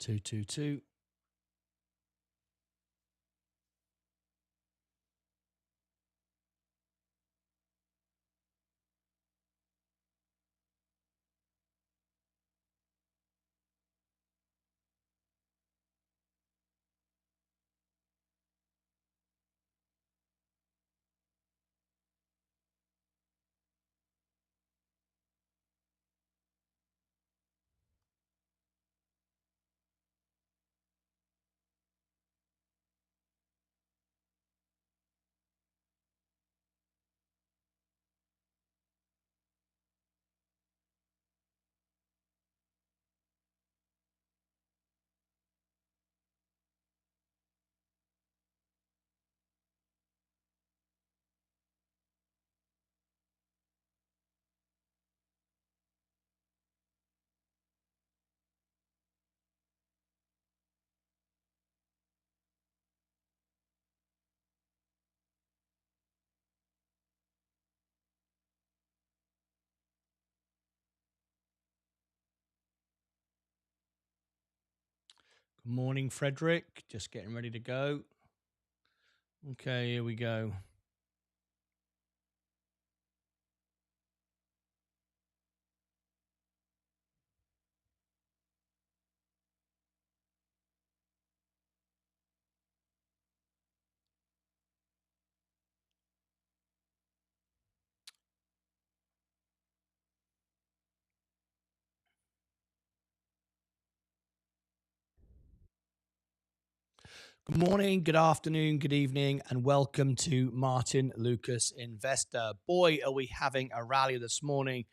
222. Good morning, Frederick. Just getting ready to go. Okay, here we go. Good morning, good afternoon, good evening, and welcome to Martyn Lucas Investor. Boy, are we having a rally this morning,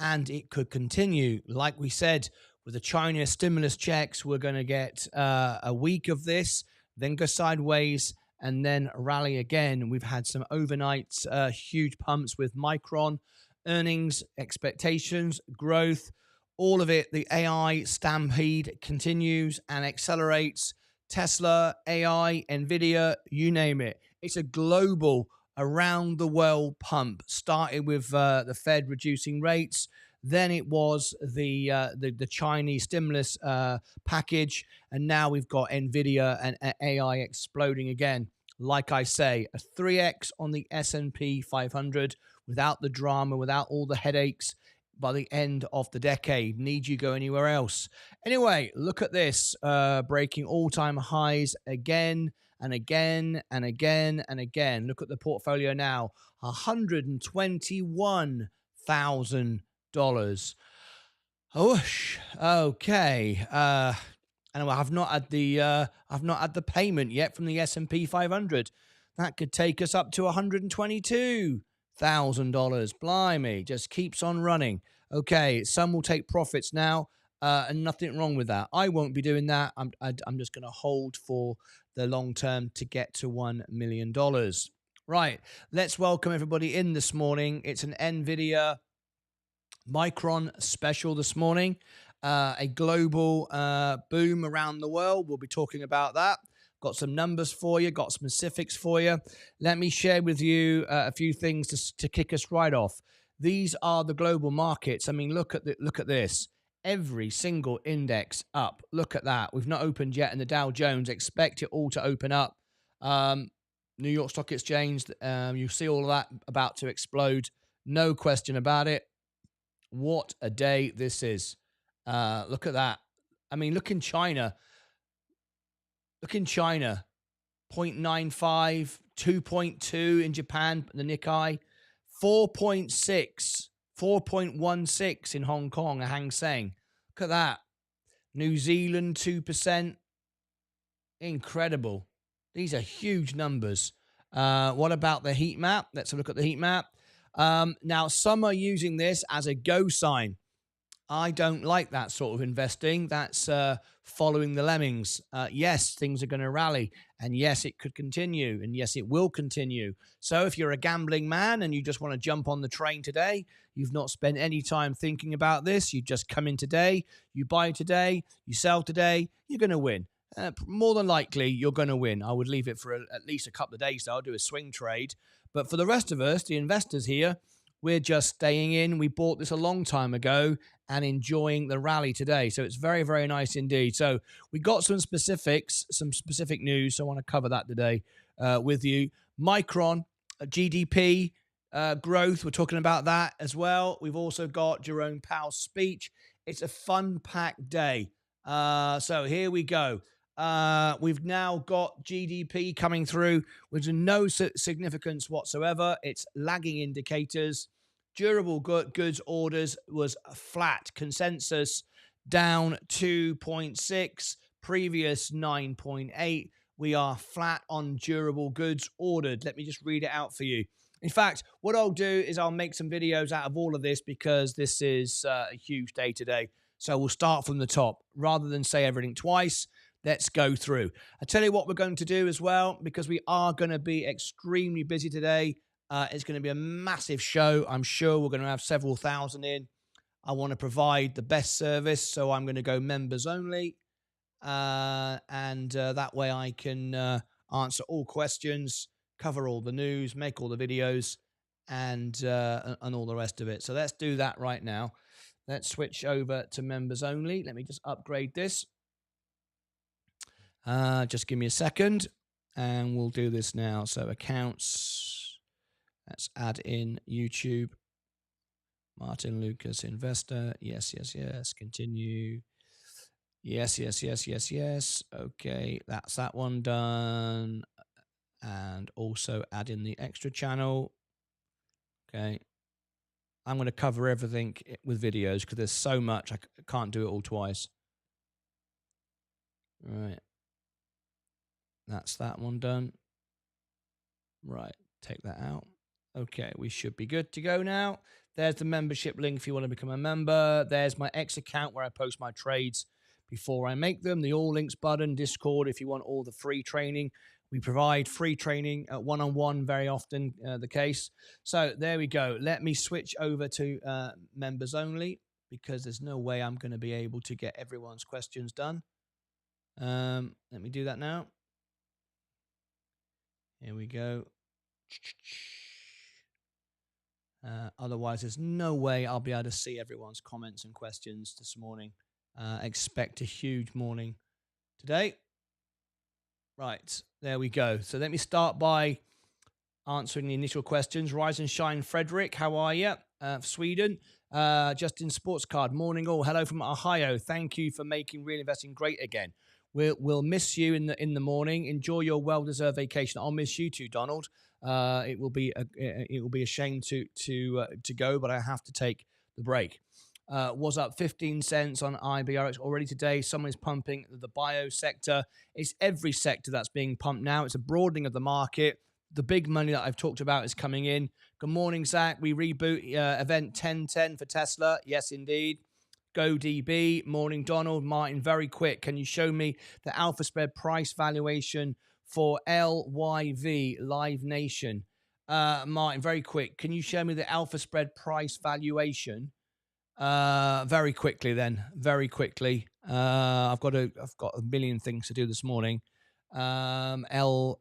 and it could continue. Like we said, with the China stimulus checks, we're going to get a week of this, then go sideways, and then rally again. We've had some overnight huge pumps with Micron, earnings, expectations, growth, all of it. The AI stampede continues and accelerates. Tesla, AI, Nvidia, you name it. It's a global, around the world pump. Started with the Fed reducing rates. Then it was the Chinese stimulus package, and now we've got Nvidia and AI exploding again. Like I say, a 3x on the S&P 500 without the drama, without all the headaches. By the end of the decade, need you go anywhere else? Anyway, look at this, breaking all-time highs again and again and again and again. Look at the portfolio now, $121,000. Whoosh. Okay. And I've not had the payment yet from the S&P 500. That could take us up to $122,000. Blimey, just keeps on running. Okay, some will take profits now, and nothing wrong with that. I won't be doing that. I'm just going to hold for the long term to get to $1 million. Right, let's welcome everybody in this morning. It's an NVIDIA Micron special this morning. A global boom around the world. We'll be talking about that. Got some numbers for you, got some specifics for you. Let me share with you a few things to kick us right off. These are the global markets. I mean, look at this. Every single index up. Look at that. We've not opened yet in the Dow Jones. Expect it all to open up. New York Stock Exchange, you see all of that about to explode. No question about it. What a day this is. Look at that. I mean, look in China. Look in China. 0.95, 2.2 in Japan, the Nikkei. 4.6, 4.16 in Hong Kong, a Hang Seng. Look at that. New Zealand, 2%. Incredible. These are huge numbers. What about the heat map? Let's have a look at the heat map. Now, some are using this as a go sign. I don't like that sort of investing. That's following the lemmings. Yes, things are going to rally. And yes, it could continue. And yes, it will continue. So if you're a gambling man and you just want to jump on the train today, you've not spent any time thinking about this. You just come in today, you buy today, you sell today, you're going to win. More than likely, you're going to win. I would leave it for at least a couple of days, though. I'll do a swing trade. But for the rest of us, the investors here, We're just staying in. We bought this a long time ago and enjoying the rally today. So it's very, very nice indeed. So we got some specifics, some specific news. So I want to cover that today with you. Micron, GDP growth. We're talking about that as well. We've also got Jerome Powell's speech. It's a fun-packed day. So here we go. We've now got GDP coming through with no significance whatsoever. It's lagging indicators. Durable goods orders was flat. Consensus down 2.6, previous 9.8. We are flat on durable goods ordered. Let me just read it out for you. In fact, what I'll do is I'll make some videos out of all of this because this is a huge day today. So we'll start from the top. Rather than say everything twice, let's go through. I tell you what we're going to do as well, because we are going to be extremely busy today. It's going to be a massive show. I'm sure we're going to have several thousand in. I want to provide the best service, so I'm going to go members only. And that way I can answer all questions, cover all the news, make all the videos, and all the rest of it. So let's do that right now. Let's switch over to members only. Let me just upgrade this. Just give me a second, and we'll do this now. So accounts, let's add in YouTube. Martyn Lucas Investor. Yes, yes, yes. Continue. Yes, yes, yes, yes, yes. Okay, that's that one done. And also add in the extra channel. Okay. I'm going to cover everything with videos because there's so much. I can't do it all twice. Right. That's that one done. Right. Take that out. Okay. We should be good to go now. There's the membership link if you want to become a member. There's my X account where I post my trades before I make them. The all links button, Discord if you want all the free training. We provide free training one-on-one, very often the case. So there we go. Let me switch over to members only because there's no way I'm going to be able to get everyone's questions done. Let me do that now. Here we go. Otherwise, there's no way I'll be able to see everyone's comments and questions this morning. Expect a huge morning today. Right, there we go. So let me start by answering the initial questions. Rise and shine, Frederick. How are you? Sweden. Justin Sportscard. Morning all. Hello from Ohio. Thank you for making real investing great again. We'll miss you in the morning. Enjoy your well-deserved vacation. I'll miss you too, Donald. It will be a shame to go, but I have to take the break. Was up 15 cents on IBRX already today. Someone is pumping the bio sector. It's every sector that's being pumped now. It's a broadening of the market. The big money that I've talked about is coming in. Good morning, Zach. We reboot event 1010 for Tesla. Yes, indeed. Go DB. Morning, Donald. Martin, very quick. Can you show me the alpha spread price valuation for LYV, Live Nation? Martin, very quick. Can you show me the alpha spread price valuation? Very quickly then. Very quickly. I've got a million things to do this morning. LYV,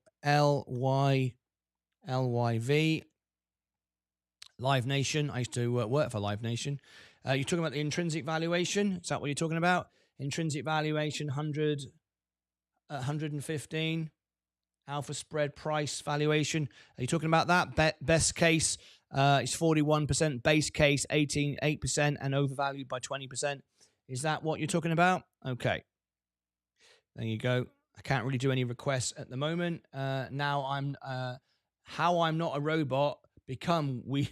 Live Nation. I used to work for Live Nation. You're talking about the intrinsic valuation? Is that what you're talking about? Intrinsic valuation, 115. Alpha spread price valuation. Are you talking about that? Best case is 41%, base case 8%, and overvalued by 20%. Is that what you're talking about? Okay. There you go. I can't really do any requests at the moment. Now I'm how I'm not a robot. Become we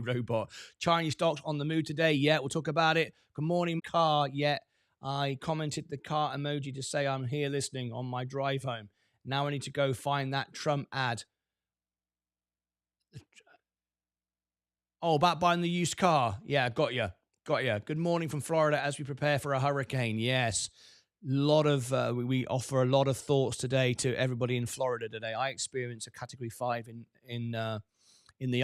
robot. Chinese stocks on the move today. Yeah, we'll talk about it. Good morning, car. Yeah, I commented the car emoji to say I'm here listening on my drive home. Now I need to go find that Trump ad. Oh, about buying the used car. Yeah, got you. Good morning from Florida as we prepare for a hurricane. Yes, lot of we offer a lot of thoughts today to everybody in Florida today. I experienced a Category 5 in the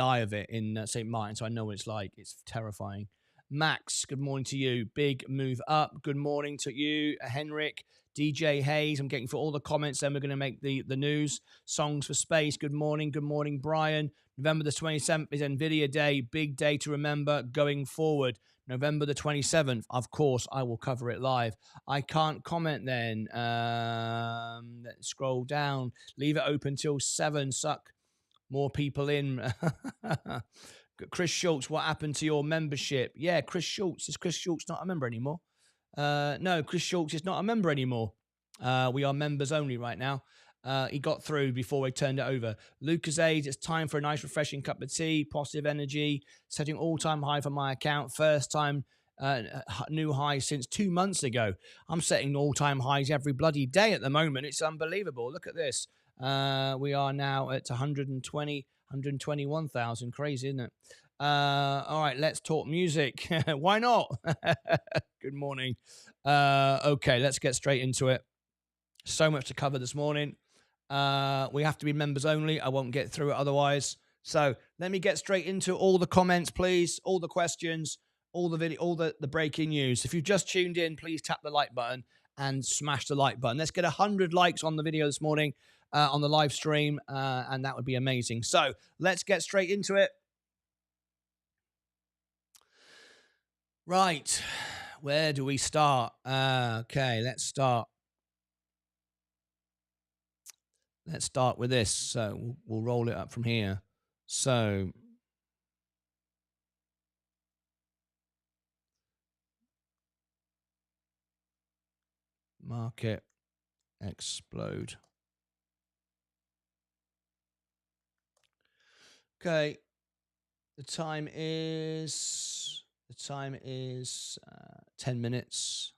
eye of it in St. Martin, so I know what it's like. It's terrifying. Max, good morning to you. Big move up. Good morning to you, Henrik. DJ Hayes, I'm getting for all the comments. Then we're going to make the news. Songs for Space, good morning. Good morning, Brian. November the 27th is NVIDIA Day. Big day to remember going forward. November the 27th, of course, I will cover it live. I can't comment then. Let's scroll down. Leave it open till 7. Suck more people in. Chris Schultz, what happened to your membership? Yeah, Chris Schultz. Is Chris Schultz not a member anymore? No, Chris Schultz is not a member anymore. We are members only right now. He got through before we turned it over. Lucas Aids, it's time for a nice refreshing cup of tea, positive energy, setting all-time high for my account. First time new high since 2 months ago. I'm setting all-time highs every bloody day at the moment. It's unbelievable. Look at this. We are now at 121,000. Crazy, isn't it? All right, let's talk music. Why not? Good morning. Okay, let's get straight into it. So much to cover this morning. We have to be members only. I won't get through it otherwise. So let me get straight into all the comments, please. All the questions, all the video, all the breaking news. If you've just tuned in, please tap the like button and smash the like button. Let's get 100 likes on the video this morning on the live stream, and that would be amazing. So let's get straight into it. Right, where do we start? Okay, let's start. Let's start with this. So we'll roll it up from here. So market explode. Okay, the time is 10 minutes.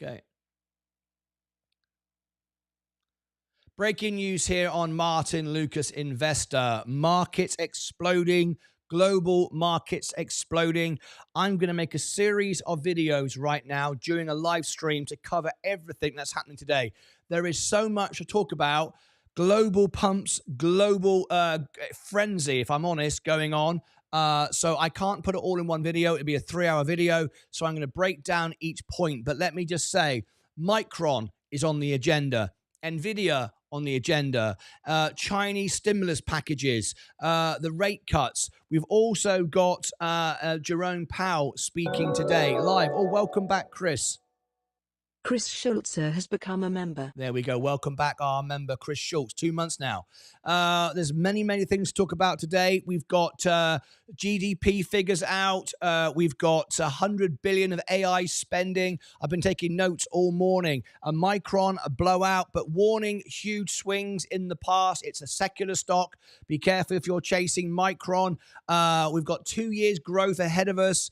Okay. Breaking news here on Martyn Lucas Investor. Markets exploding. Global markets exploding. I'm going to make a series of videos right now during a live stream to cover everything that's happening today. There is so much to talk about. Global pumps, global frenzy, if I'm honest, going on. So I can't put it all in one video. It'll be a 3-hour video. So I'm going to break down each point. But let me just say, Micron is on the agenda. NVIDIA on the agenda, Chinese stimulus packages, the rate cuts. We've also got Jerome Powell speaking today live. Oh, welcome back, Chris. Chris Schultz has become a member. There we go. Welcome back, our member, Chris Schultz. 2 months now. There's many things to talk about today. We've got GDP figures out. We've got 100 billion of AI spending. I've been taking notes all morning. A Micron, a blowout, but warning, huge swings in the past. It's a secular stock. Be careful if you're chasing Micron. We've got 2 years growth ahead of us.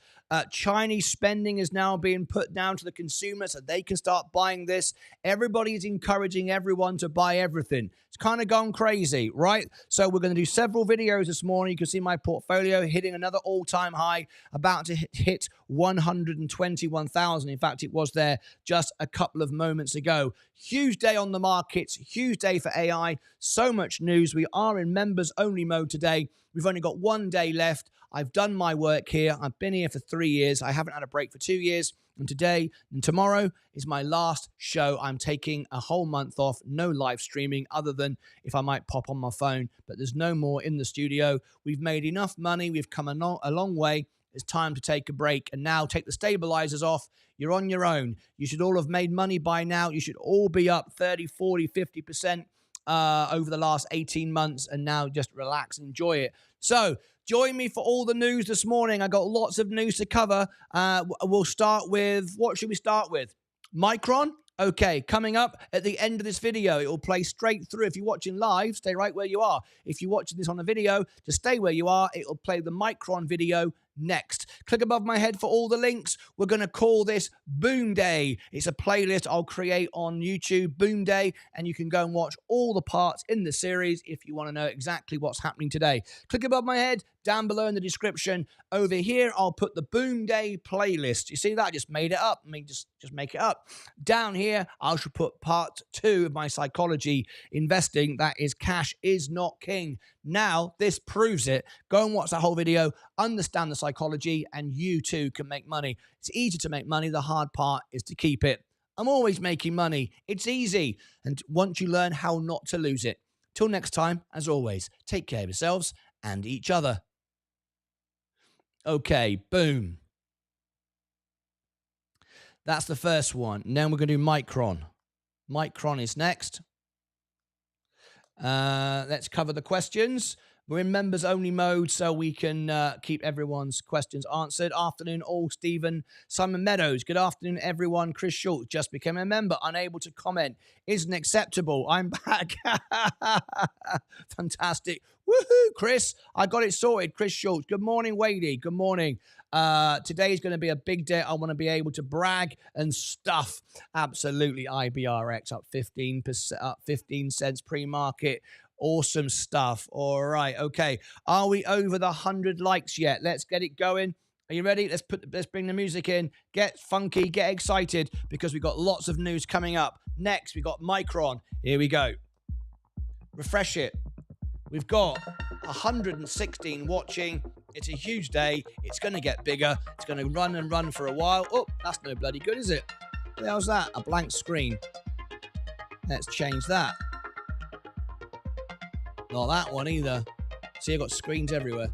Chinese spending is now being put down to the consumer so they can start buying this. Everybody is encouraging everyone to buy everything. It's kind of gone crazy, right? So we're going to do several videos this morning. You can see my portfolio hitting another all-time high, about to hit 121,000. In fact, it was there just a couple of moments ago. Huge day on the markets, huge day for AI. So much news. We are in members-only mode today. We've only got 1 day left. I've done my work here. I've been here for 3 years. I haven't had a break for 2 years. And today and tomorrow is my last show. I'm taking a whole month off. No live streaming other than if I might pop on my phone. But there's no more in the studio. We've made enough money. We've come a long way. It's time to take a break. And now take the stabilizers off. You're on your own. You should all have made money by now. You should all be up 30, 40, 50% over the last 18 months. And now just relax and enjoy it. So join me for all the news this morning. I got lots of news to cover. We'll start with, what should we start with? Micron? Okay, coming up at the end of this video, it will play straight through. If you're watching live, stay right where you are. If you're watching this on a video, just stay where you are. It will play the Micron video next. Click above my head for all the links. We're going to call this Boom Day. It's a playlist I'll create on YouTube, Boom Day, and you can go and watch all the parts in the series if you want to know exactly what's happening today. Click above my head, down below in the description. Over here, I'll put the Boom Day playlist. You see that? I just made it up. I mean, just make it up. Down here, I should put part 2 of my psychology investing. That is cash is not king. Now, this proves it. Go and watch that whole video, understand the psychology, and you too can make money. It's easy to make money. The hard part is to keep it. I'm always making money. It's easy. And once you learn how not to lose it. Till next time, as always, take care of yourselves and each other. Okay, boom. That's the first one. Now we're going to do Micron. Micron is next. Let's cover the questions. We're in members only mode, so we can keep everyone's questions answered. Afternoon, all. Stephen, Simon Meadows. Good afternoon, everyone. Chris Schultz just became a member. Unable to comment. Isn't acceptable. I'm back. Fantastic. Woohoo, Chris. I got it sorted. Chris Schultz. Good morning, Wadey. Good morning. Today is going to be a big day. I want to be able to brag and stuff. Absolutely. IBRX up 15%, up 15 cents pre-market. Awesome stuff. All right. Okay. Are we over the 100 likes yet? Let's get it going. Are you ready? Let's bring the music in. Get funky, get excited, because we've got lots of news coming up. Next, we got Micron. Here we go. Refresh it. We've got 116 watching. It's a huge day. It's going to get bigger. It's going to run and run for a while. Oh, that's no bloody good, is it? What the hell's that? A blank screen. Let's change that. Not that one either. See, I've got screens everywhere.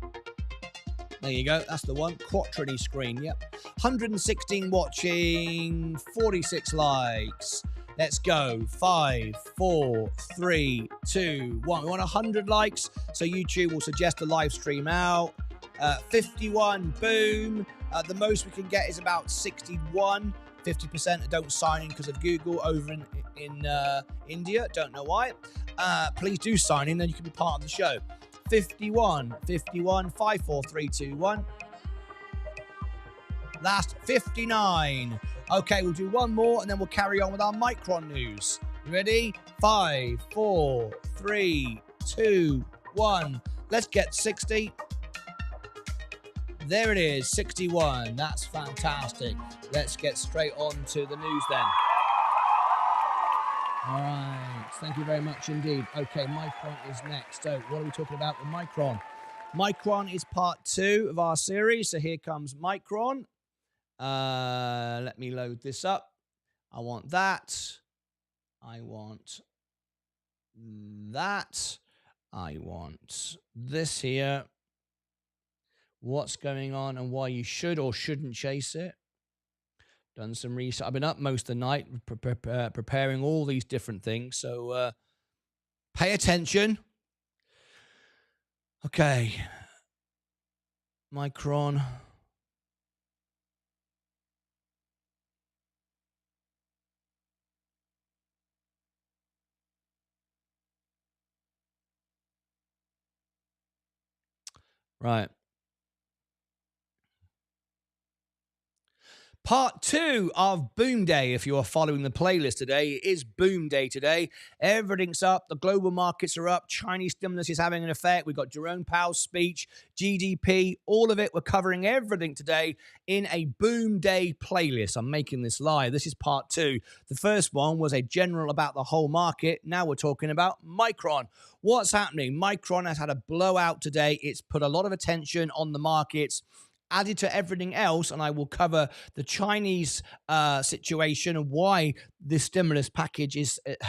There you go. That's the one. Quattrini screen. Yep. 116 watching. 46 likes. Let's go. 5, 4, 3, 2, 1. We want 100 likes, so YouTube will suggest a live stream out. 51. Boom. The most we can get is about 61. 50% don't sign in because of Google over in India. Don't know why. Please do sign in, then you can be part of the show. 51, 5, 4, 3, 2, 1. Last 59. Okay, we'll do one more and then we'll carry on with our Micron news. You ready? 5, 4, 3, 2, 1. Let's get 60. There it is, 61. That's fantastic. Let's get straight on to the news then. All right. Thank you very much indeed. Okay, Micron is next. So what are we talking about with Micron? Micron is part 2 of our series. So here comes Micron. Let me load this up. I want that. I want that. I want this here. What's going on and why you should or shouldn't chase it. Done some research. I've been up most of the night preparing all these different things. So pay attention. Okay. Micron. Right. Part 2 of Boom Day. If you are following the playlist today, it is Boom Day today. Everything's up. The global markets are up. Chinese stimulus is having an effect. We've got Jerome Powell's speech, GDP, all of it. We're covering everything today in a Boom Day playlist. I'm making this live. This is part 2. The first one was a general about the whole market. Now we're talking about Micron. What's happening? Micron has had a blowout today. It's put a lot of attention on the markets. Added to everything else, and I will cover the Chinese situation and why this stimulus package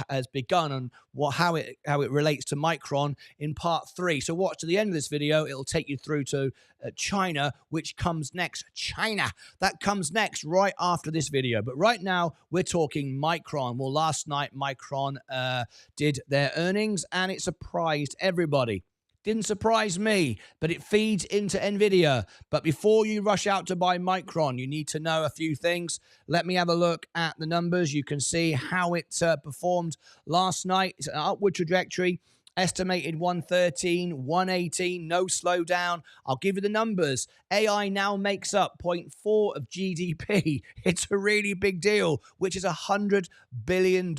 has begun and how it relates to Micron in part 3. So watch to the end of this video. It'll take you through to China, which comes next. China. That comes next right after this video. But right now, we're talking Micron. Well, last night, Micron did their earnings, and it surprised everybody. Didn't surprise me, but it feeds into NVIDIA. But before you rush out to buy Micron, you need to know a few things. Let me have a look at the numbers. You can see how it performed last night. It's an upward trajectory. Estimated 113, 118, no slowdown. I'll give you the numbers. AI now makes up 0.4 of GDP. It's a really big deal, which is $100 billion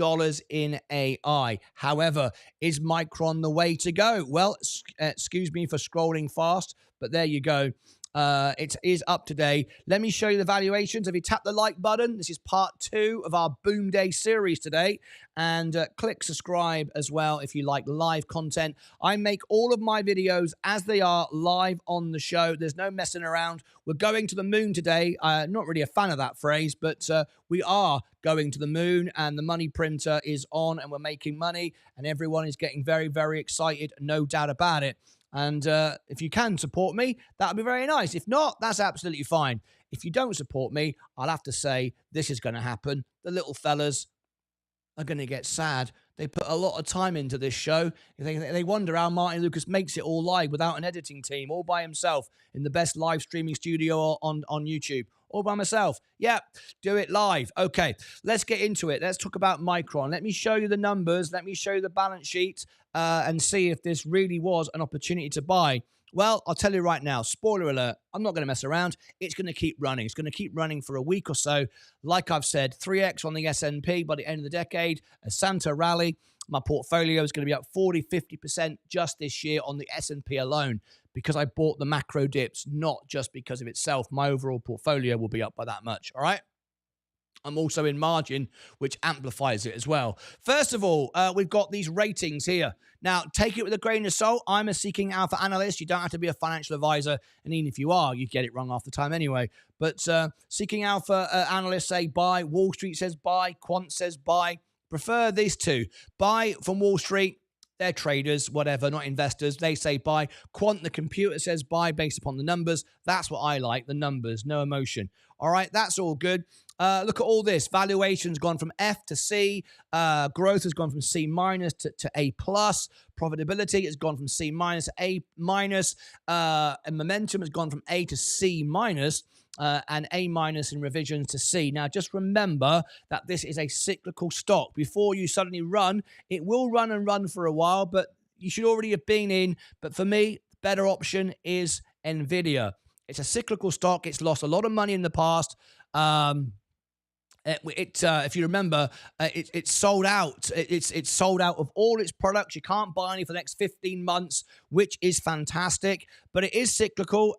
in AI. However, is Micron the way to go? Well, excuse me for scrolling fast, But there you go. It is up today. Let me show you the valuations. If you tap the like button, this is part 2 of our Boom Day series today. And click subscribe as well if you like live content. I make all of my videos as they are live on the show. There's no messing around. We're going to the moon today. Not really a fan of that phrase, but we are going to the moon, and the money printer is on, and we're making money, and everyone is getting very, very excited. No doubt about it. And if you can support me, that would be very nice. If not, that's absolutely fine. If you don't support me, I'll have to say this is going to happen. The little fellas are going to get sad. They put a lot of time into this show. They wonder how Martyn Lucas makes it all live without an editing team, all by himself in the best live streaming studio on YouTube. All by myself. Yeah, do it live. Okay, let's get into it. Let's talk about Micron. Let me show you the numbers. Let me show you the balance sheet and see if this really was an opportunity to buy. Well, I'll tell you right now, spoiler alert, I'm not going to mess around. It's going to keep running. It's going to keep running for a week or so. Like I've said, 3x on the S&P by the end of the decade, a Santa rally. My portfolio is going to be up 40-50% just this year on the S&P alone because I bought the macro dips, not just because of itself. My overall portfolio will be up by that much, all right? I'm also in margin, which amplifies it as well. First of all, we've got these ratings here. Now, take it with a grain of salt. I'm a Seeking Alpha analyst. You don't have to be a financial advisor. And even if you are, you get it wrong half the time anyway. But Seeking Alpha analysts say buy. Wall Street says buy. Quant says buy. Prefer these two. Buy from Wall Street. They're traders, whatever, not investors. They say buy. Quant, the computer, says buy based upon the numbers. That's what I like, the numbers, no emotion. All right, that's all good. Look at all this. Valuation's gone from F to C. Growth has gone from C minus to A plus. Profitability has gone from C minus to A minus. And momentum has gone from A to C minus. And A minus in revisions to C. Now, just remember that this is a cyclical stock. Before you suddenly run, it will run and run for a while, but you should already have been in. But for me, the better option is NVIDIA. It's a cyclical stock. It's lost a lot of money in the past. If you remember, it's sold out. It's sold out of all its products. You can't buy any for the next 15 months, which is fantastic. But it is cyclical.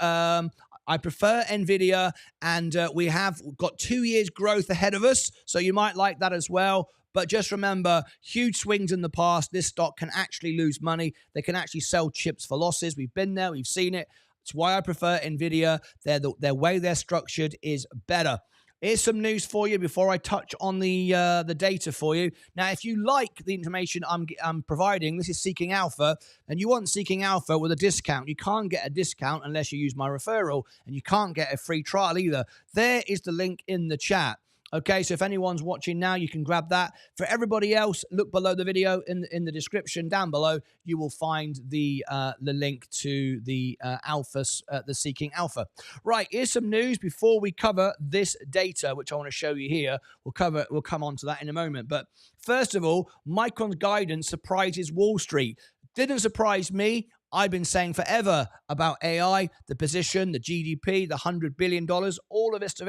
I prefer NVIDIA, and we have got 2 years growth ahead of us, so you might like that as well. But just remember, huge swings in the past. This stock can actually lose money. They can actually sell chips for losses. We've been there. We've seen it. It's why I prefer NVIDIA. Their way they're structured is better. Here's some news for you before I touch on the data for you. Now, if you like the information I'm providing, this is Seeking Alpha, and you want Seeking Alpha with a discount. You can't get a discount unless you use my referral, and you can't get a free trial either. There is the link in the chat. Okay, so if anyone's watching now, you can grab that. For everybody else, look below the video in the description down below. You will find the link to the the Seeking Alpha. Right, here's some news before we cover this data, which I want to show you here. We'll come on to that in a moment. But first of all, Micron's guidance surprises Wall Street. Didn't surprise me. I've been saying forever about AI, the position, the GDP, the $100 billion, all the rest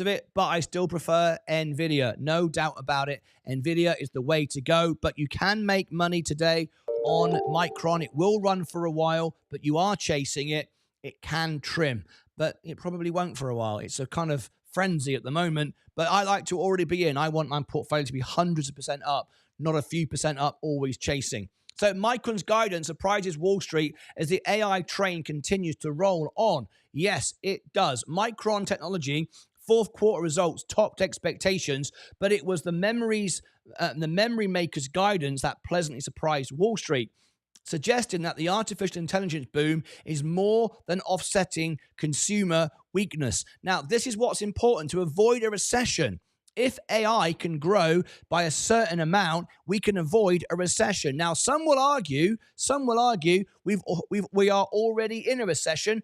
of it, but I still prefer NVIDIA. No doubt about it. NVIDIA is the way to go, but you can make money today on Micron. It will run for a while, but you are chasing it. It can trim, but it probably won't for a while. It's a kind of frenzy at the moment, but I like to already be in. I want my portfolio to be hundreds of percent up, not a few percent up, always chasing. So Micron's guidance surprises Wall Street as the AI train continues to roll on. Yes, it does. Micron Technology fourth quarter results topped expectations, but it was the memory makers' guidance that pleasantly surprised Wall Street, suggesting that the artificial intelligence boom is more than offsetting consumer weakness. Now, this is what's important to avoid a recession. If AI can grow by a certain amount, we can avoid a recession. Now, some will argue we are already in a recession.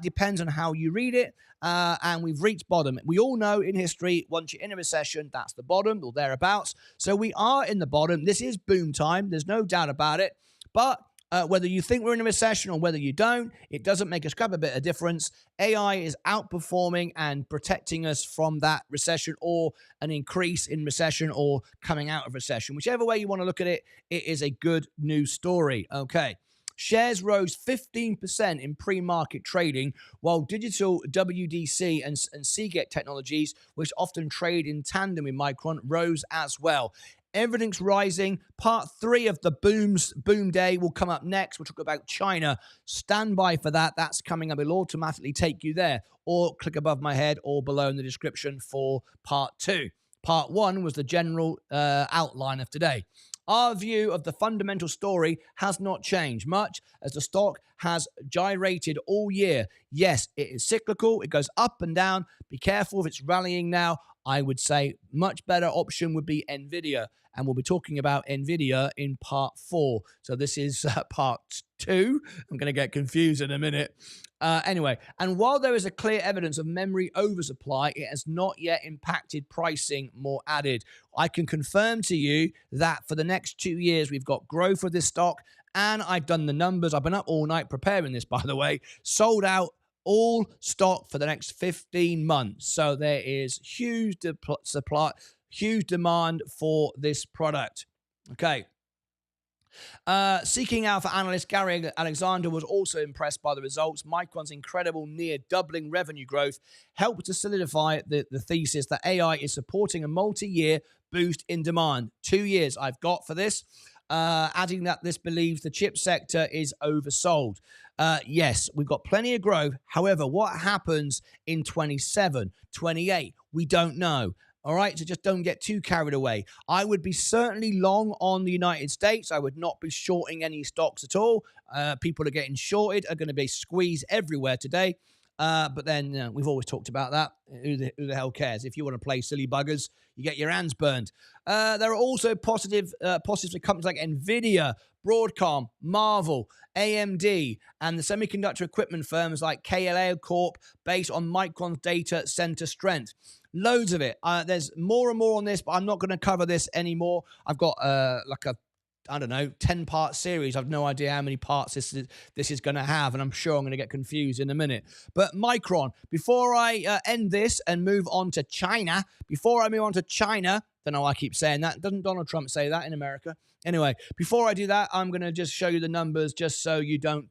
Depends on how you read it, and we've reached bottom. We all know in history, once you're in a recession, that's the bottom or thereabouts. So we are in the bottom. This is boom time. There's no doubt about it. But whether you think we're in a recession or whether you don't, it doesn't make a scrap a bit of difference. AI is outperforming and protecting us from that recession or an increase in recession or coming out of recession. Whichever way you want to look at it, it is a good news story. Okay. Shares rose 15% in pre-market trading, while digital WDC and Seagate Technologies, which often trade in tandem with Micron, rose as well. Everything's rising. Part 3 of the boom day will come up next. We'll talk about China. Stand by for that. That's coming up. It'll automatically take you there, or click above my head or below in the description for part 2. Part 1 was the general outline of today. Our view of the fundamental story has not changed much, as the stock has gyrated all year. Yes, it is cyclical. It goes up and down. Be careful if it's rallying now. I would say much better option would be Nvidia, and we'll be talking about Nvidia in part 4. So this is part 2. I'm going to get confused in a minute. Anyway, and while there is a clear evidence of memory oversupply, it has not yet impacted pricing, more added. I can confirm to you that for the next 2 years, we've got growth with this stock, and I've done the numbers. I've been up all night preparing this, by the way. Sold out all stock for the next 15 months. So there is huge supply, huge demand for this product. Okay. Seeking Alpha analyst Gary Alexander was also impressed by the results. Micron's incredible near doubling revenue growth helped to solidify the thesis that AI is supporting a multi-year boost in demand. 2 years I've got for this. Adding that this believes the chip sector is oversold. Yes, we've got plenty of growth. However, what happens in 27, 28, we don't know. All right, so just don't get too carried away. I would be certainly long on the United States. I would not be shorting any stocks at all. People are getting shorted, are going to be squeezed everywhere today. But then we've always talked about that. Who the hell cares? If you want to play silly buggers, you get your hands burned. There are also positives for companies like Nvidia, Broadcom, Marvel, AMD, and the semiconductor equipment firms like KLA Corp, based on Micron's data center strength. Loads of it. There's more and more on this, but I'm not going to cover this anymore. I've got like a 10-part series. I've no idea how many parts this is going to have, and I'm sure I'm going to get confused in a minute. But Micron, before I end this and move on to China, don't know why I keep saying that. Doesn't Donald Trump say that in America? Anyway, before I do that, I'm going to just show you the numbers just so you don't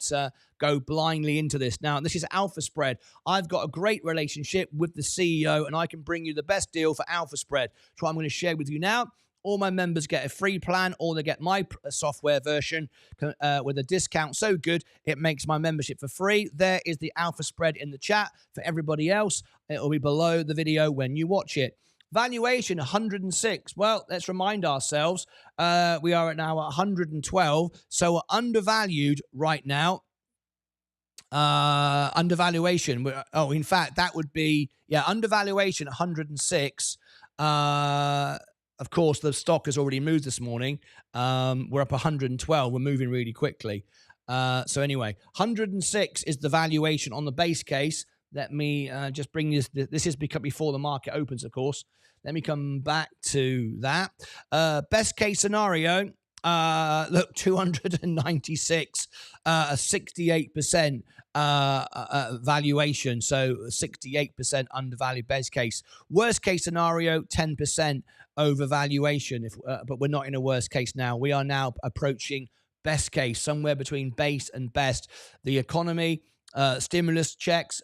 go blindly into this. Now, this is Alpha Spread. I've got a great relationship with the CEO, and I can bring you the best deal for Alpha Spread. So I'm going to share with you now. All my members get a free plan, or they get my software version with a discount so good it makes my membership for free. There is the Alpha Spread in the chat. For everybody else, it will be below the video when you watch it. Valuation 106. Well, let's remind ourselves we are at now 112, so we're undervalued right now. Undervaluation. In fact, that would be undervaluation 106. Of course, the stock has already moved this morning. We're up 112. We're moving really quickly. So anyway, 106 is the valuation on the base case. Let me just bring this. This is before the market opens, of course. Let me come back to that. Best case scenario, look, 296, a 68% valuation. So 68% undervalued best case. Worst case scenario, 10% overvaluation. But we're not in a worst case now. We are now approaching best case, somewhere between base and best. The economy, stimulus checks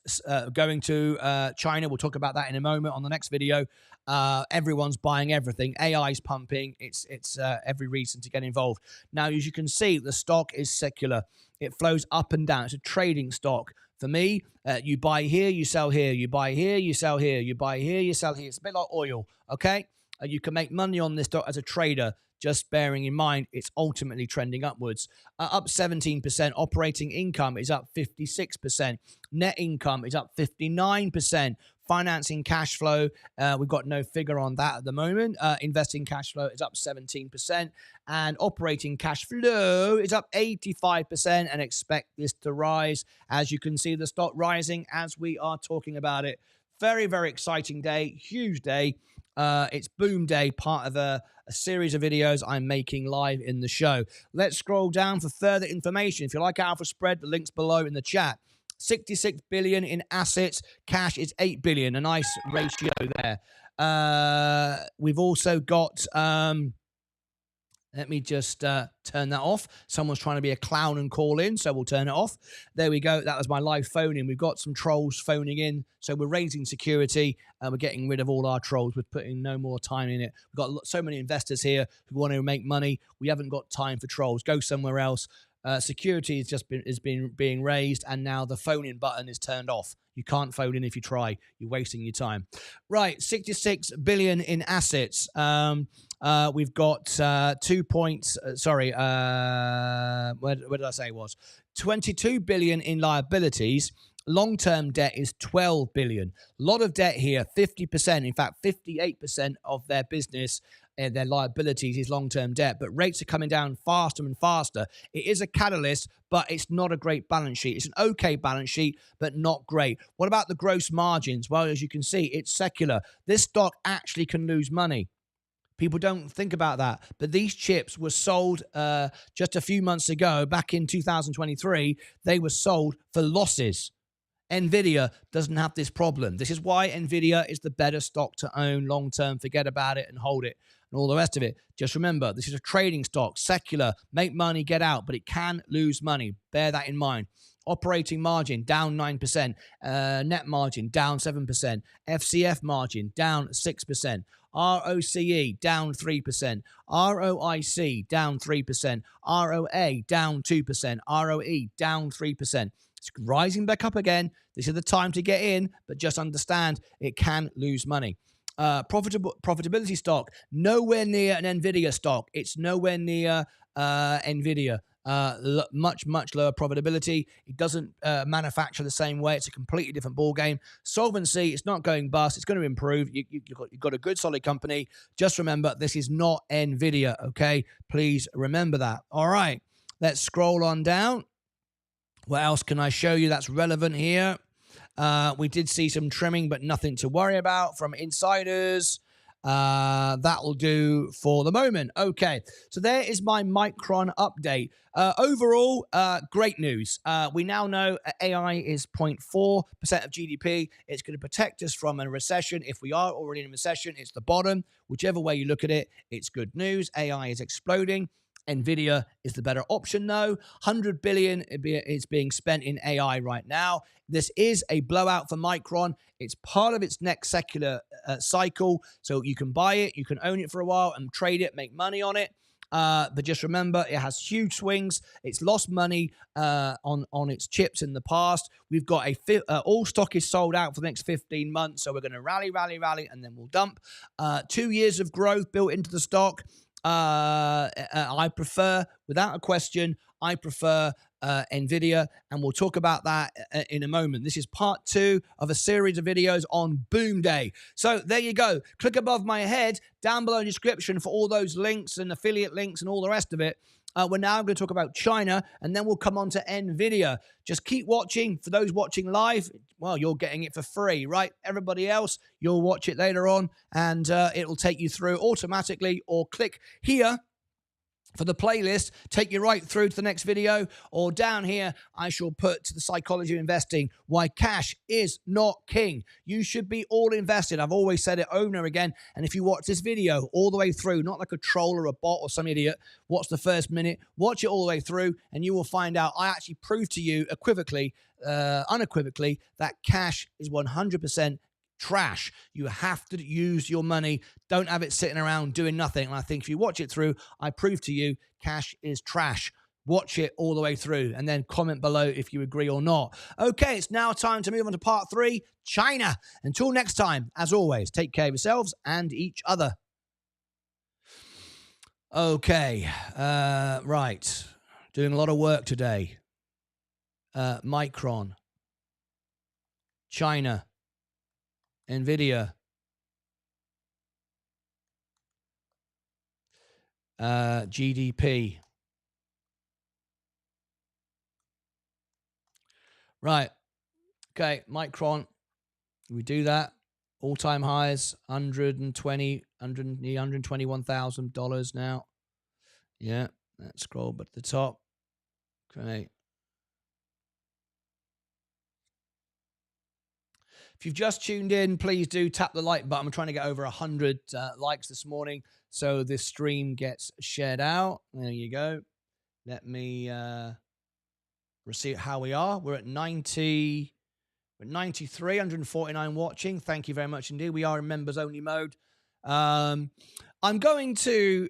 going to China. We'll talk about that in a moment on the next video. Everyone's buying everything. AI's pumping. It's every reason to get involved. Now, as you can see, the stock is secular. It flows up and down. It's a trading stock. For me, you buy here, you sell here. You buy here, you sell here. You buy here, you sell here. It's a bit like oil, okay? You can make money on this stock as a trader, just bearing in mind it's ultimately trending upwards. Up 17%. Operating income is up 56%. Net income is up 59%. Financing cash flow, we've got no figure on that at the moment. Investing cash flow is up 17%. And operating cash flow is up 85%, and expect this to rise. As you can see, the stock rising as we are talking about it. Very, very exciting day. Huge day. It's boom day, part of a series of videos I'm making live in the show. Let's scroll down for further information. If you like Alpha Spread, the link's below in the chat. 66 billion in assets. Cash is 8 billion. A nice ratio there. We've also got, Let me just turn that off. Someone's trying to be a clown and call in, so we'll turn it off. There we go. That was my live phone in. We've got some trolls phoning in, so we're raising security and we're getting rid of all our trolls. We're putting no more time in it. We've got so many investors here who want to make money. We haven't got time for trolls. Go somewhere else. Security has just been being raised, and now the phone in button is turned off. You can't phone in if you try. You're wasting your time. Right, 66 billion in assets. We've got 2 points. Where did I say it was? 22 billion in liabilities. Long-term debt is 12 billion. A lot of debt here, 50%. In fact, 58% of their business, their liabilities is long-term debt. But rates are coming down faster and faster. It is a catalyst, but it's not a great balance sheet. It's an okay balance sheet, but not great. What about the gross margins? Well, as you can see, it's secular. This stock actually can lose money. People don't think about that. But these chips were sold just a few months ago, back in 2023. They were sold for losses. NVIDIA doesn't have this problem. This is why NVIDIA is the better stock to own long-term. Forget about it and hold it and all the rest of it. Just remember, this is a trading stock, secular, make money, get out, but it can lose money. Bear that in mind. Operating margin down 9%, net margin down 7%, FCF margin down 6%, ROCE down 3%, ROIC down 3%, ROA down 2%, ROE down 3%. It's rising back up again. This is the time to get in, but just understand it can lose money. Profitability stock, nowhere near an NVIDIA stock. It's nowhere near NVIDIA. Much lower profitability. It doesn't manufacture the same way. It's a completely different ball game. Solvency, it's not going bust. It's going to improve. You've got a good, solid company. Just remember, this is not NVIDIA, okay? Please remember that. All right, let's scroll on down. What else can I show you that's relevant here? We did see some trimming, but nothing to worry about from insiders. That will do for the moment. Okay, so there is my Micron update. Overall, great news. We now know AI is 0.4% of GDP. It's going to protect us from a recession. If we are already in a recession, it's the bottom. Whichever way you look at it, it's good news. AI is exploding. NVIDIA is the better option, though. 100 billion is being spent in AI right now. This is a blowout for Micron. It's part of its next secular cycle. So you can buy it, you can own it for a while and trade it, make money on it. But just remember, it has huge swings. It's lost money on its chips in the past. We've got all stock is sold out for the next 15 months. So we're going to rally, and then we'll dump. 2 years of growth built into the stock. I prefer, without a question, NVIDIA, and we'll talk about that in a moment. This is part 2 of a series of videos on Boom Day. So there you go. Click above my head, down below in the description for all those links and affiliate links and all the rest of it. We're now going to talk about China, and then we'll come on to NVIDIA. Just keep watching. For those watching live, well, you're getting it for free, right? Everybody else, you'll watch it later on, and it'll take you through automatically, or click here for the playlist, take you right through to the next video, or down here, I shall put the psychology of investing, why cash is not king. You should be all invested. I've always said it over and again. And if you watch this video all the way through, not like a troll or a bot or some idiot, watch the first minute, watch it all the way through, and you will find out I actually prove to you unequivocally, that cash is 100% trash. You have to use your money. Don't have it sitting around doing nothing. And I think if you watch it through, I prove to you cash is trash. Watch it all the way through and then comment below if you agree or not. Okay, it's now time to move on to part 3, China. Until next time, as always, take care of yourselves and each other. Okay, right. Doing a lot of work today. Micron, China, NVIDIA, GDP. Right. Okay, Micron. We do that. All-time highs, $121,000 now. Yeah, let's scroll but the top. Okay. If you've just tuned in, please do tap the like button. I'm trying to get over 100 likes this morning. so this stream gets shared out. There you go. Let me see how we are. We're at 93, 149 watching. Thank you very much indeed. We are in members only mode. I'm going to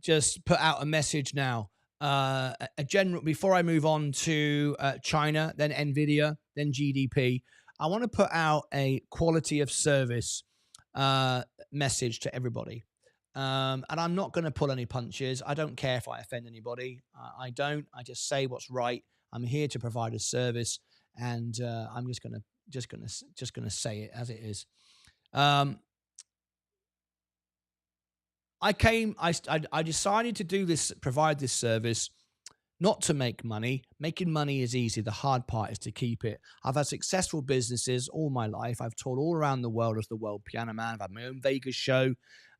just put out a message now. A general, before I move on to China, then Nvidia, then GDP. I want to put out a quality of service message to everybody. And I'm not going to pull any punches. I don't care if I offend anybody. I don't. I just say what's right. I'm here to provide a service, and I'm just gonna say it as it is. I decided to do this, provide this service, not to make money. Making money is easy. The hard part is to keep it. I've had successful businesses all my life. I've toured all around the world as the world piano man. I've had my own Vegas show.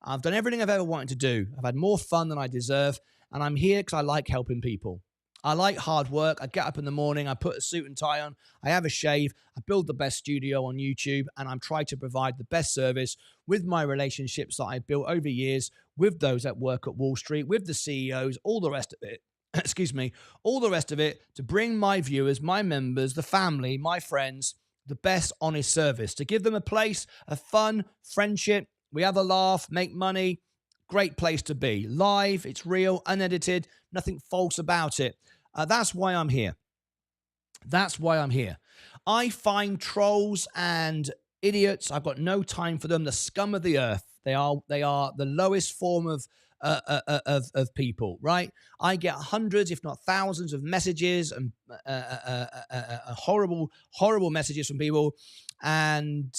I've done everything I've ever wanted to do. I've had more fun than I deserve. And I'm here because I like helping people. I like hard work. I get up in the morning. I put a suit and tie on. I have a shave. I build the best studio on YouTube. And I'm trying to provide the best service with my relationships that I've built over years with those that work at Wall Street, with the CEOs, all the rest of it. Excuse me, all the rest of it to bring my viewers, my members, the family, my friends, the best honest service, to give them a place of fun, friendship. We have a laugh, make money. Great place to be. Live, it's real, unedited, nothing false about it. That's why I'm here. That's why I'm here. I find trolls and idiots. I've got no time for them. The scum of the earth. They are the lowest form of people, right? I get hundreds, if not thousands, of messages and horrible messages from people, and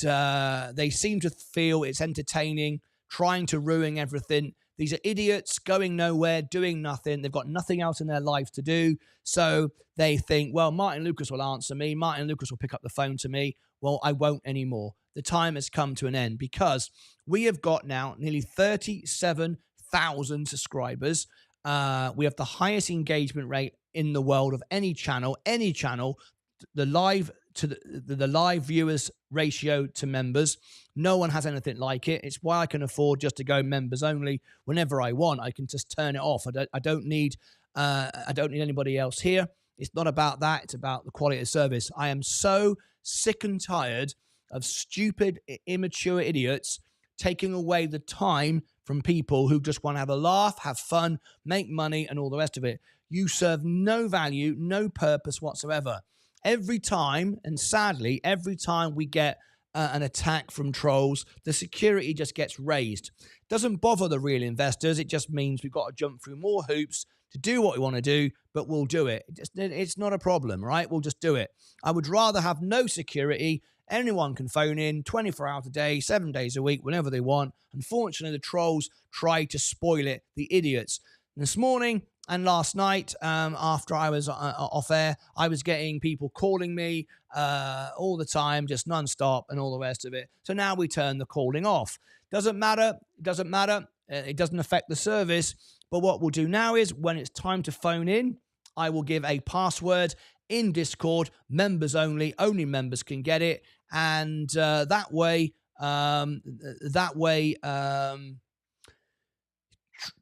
they seem to feel it's entertaining, trying to ruin everything. These are idiots going nowhere, doing nothing. They've got nothing else in their life to do. So they think, well, Martyn Lucas will answer me. Martyn Lucas will pick up the phone to me. Well, I won't anymore. The time has come to an end because we have got now nearly 37,000 subscribers. We have the highest engagement rate in the world of any channel. The live to the live viewers ratio to members. No one has anything like it. It's why I can afford just to go members only whenever I want. I can just turn it off. I don't need anybody else here. It's not about that. It's about the quality of service. I am so sick and tired of stupid, immature idiots taking away the time from people who just want to have a laugh, have fun, make money, and all the rest of it. You serve no value, no purpose whatsoever. Every time, and sadly, every time we get an attack from trolls, the security just gets raised. Doesn't bother the real investors. It just means we've got to jump through more hoops to do what we want to do, but we'll do it. It's not a problem, right? We'll just do it. I would rather have no security. Anyone can phone in 24 hours a day, 7 days a week, whenever they want. Unfortunately, the trolls try to spoil it, the idiots. This morning and last night, after I was off air, I was getting people calling me all the time, just nonstop and all the rest of it. So now we turn the calling off. Doesn't matter. It doesn't matter. It doesn't affect the service. But what we'll do now is when it's time to phone in, I will give a password in Discord, members only members can get it. And that way,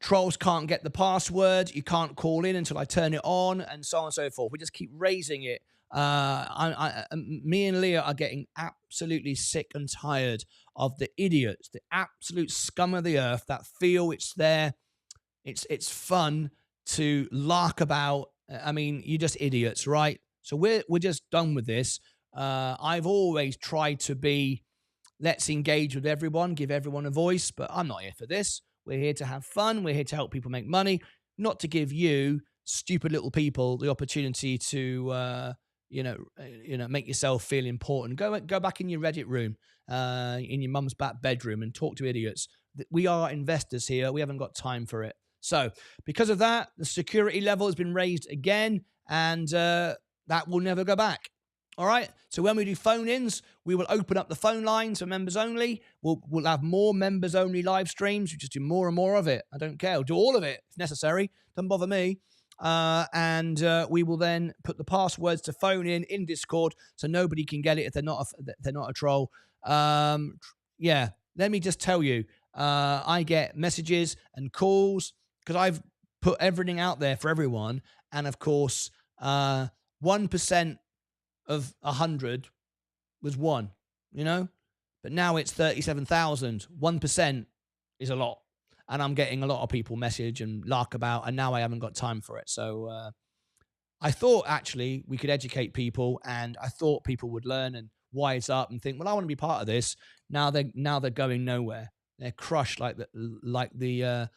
trolls can't get the password. You can't call in until I turn it on, and so on and so forth. We just keep raising it. Me and Leah are getting absolutely sick and tired of the idiots, the absolute scum of the earth that feel it's fun to lark about. I mean, you're just idiots, right? So we're just done with this. I've always tried to be, let's engage with everyone, give everyone a voice, but I'm not here for this. We're here to have fun. We're here to help people make money, not to give you stupid little people the opportunity to, make yourself feel important. Go back in your Reddit room, in your mum's back bedroom, and talk to idiots. We are investors here. We haven't got time for it. So because of that, the security level has been raised again, and that will never go back. All right. So when we do phone-ins, we will open up the phone lines for members only. We'll have more members only live streams. We just do more and more of it. I don't care. We'll do all of it if necessary. Doesn't bother me. And we will then put the passwords to phone in Discord, so nobody can get it if they're not a troll. Yeah. Let me just tell you, I get messages and calls because I've put everything out there for everyone. And of course, 1% of 100 was one, but now it's 37,000. 1% is a lot. And I'm getting a lot of people message and lark about, and now I haven't got time for it. So I thought actually we could educate people, and I thought people would learn and wise up and think, well, I want to be part of this. Now they're going nowhere. They're crushed like the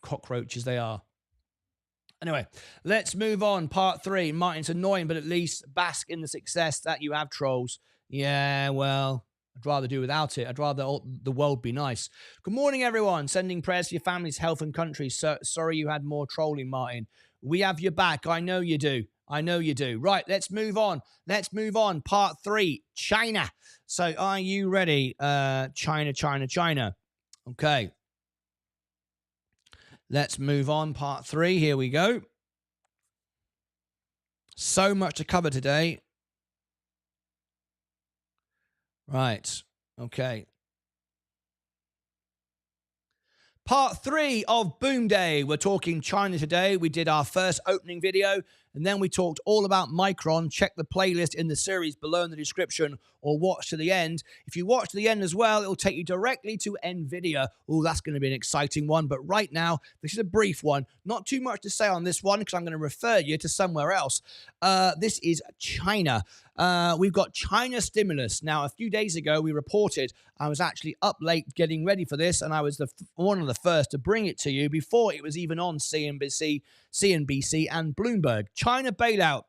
cockroaches they are. Anyway, let's move on. Part 3. Martyn's annoying, but at least bask in the success that you have, trolls. Yeah, well, I'd rather do without it. I'd rather the world be nice. Good morning, everyone. Sending prayers for your family's health and country. Sorry you had more trolling, Martyn. We have your back. I know you do. Right, let's move on. Part 3, China. So are you ready? China. Okay. Let's move on. Part 3. Here we go. So much to cover today. Right. Okay. Part 3 of Boom Day. We're talking China today. We did our first opening video, and then we talked all about Micron. Check the playlist in the series below in the description, or watch to the end. If you watch to the end as well, it'll take you directly to NVIDIA. Oh, that's going to be an exciting one. But right now, this is a brief one. Not too much to say on this one because I'm going to refer you to somewhere else. This is China. We've got China stimulus. Now, a few days ago, we reported I was actually up late getting ready for this, and I was one of the first to bring it to you before it was even on CNBC, and Bloomberg. China bailout.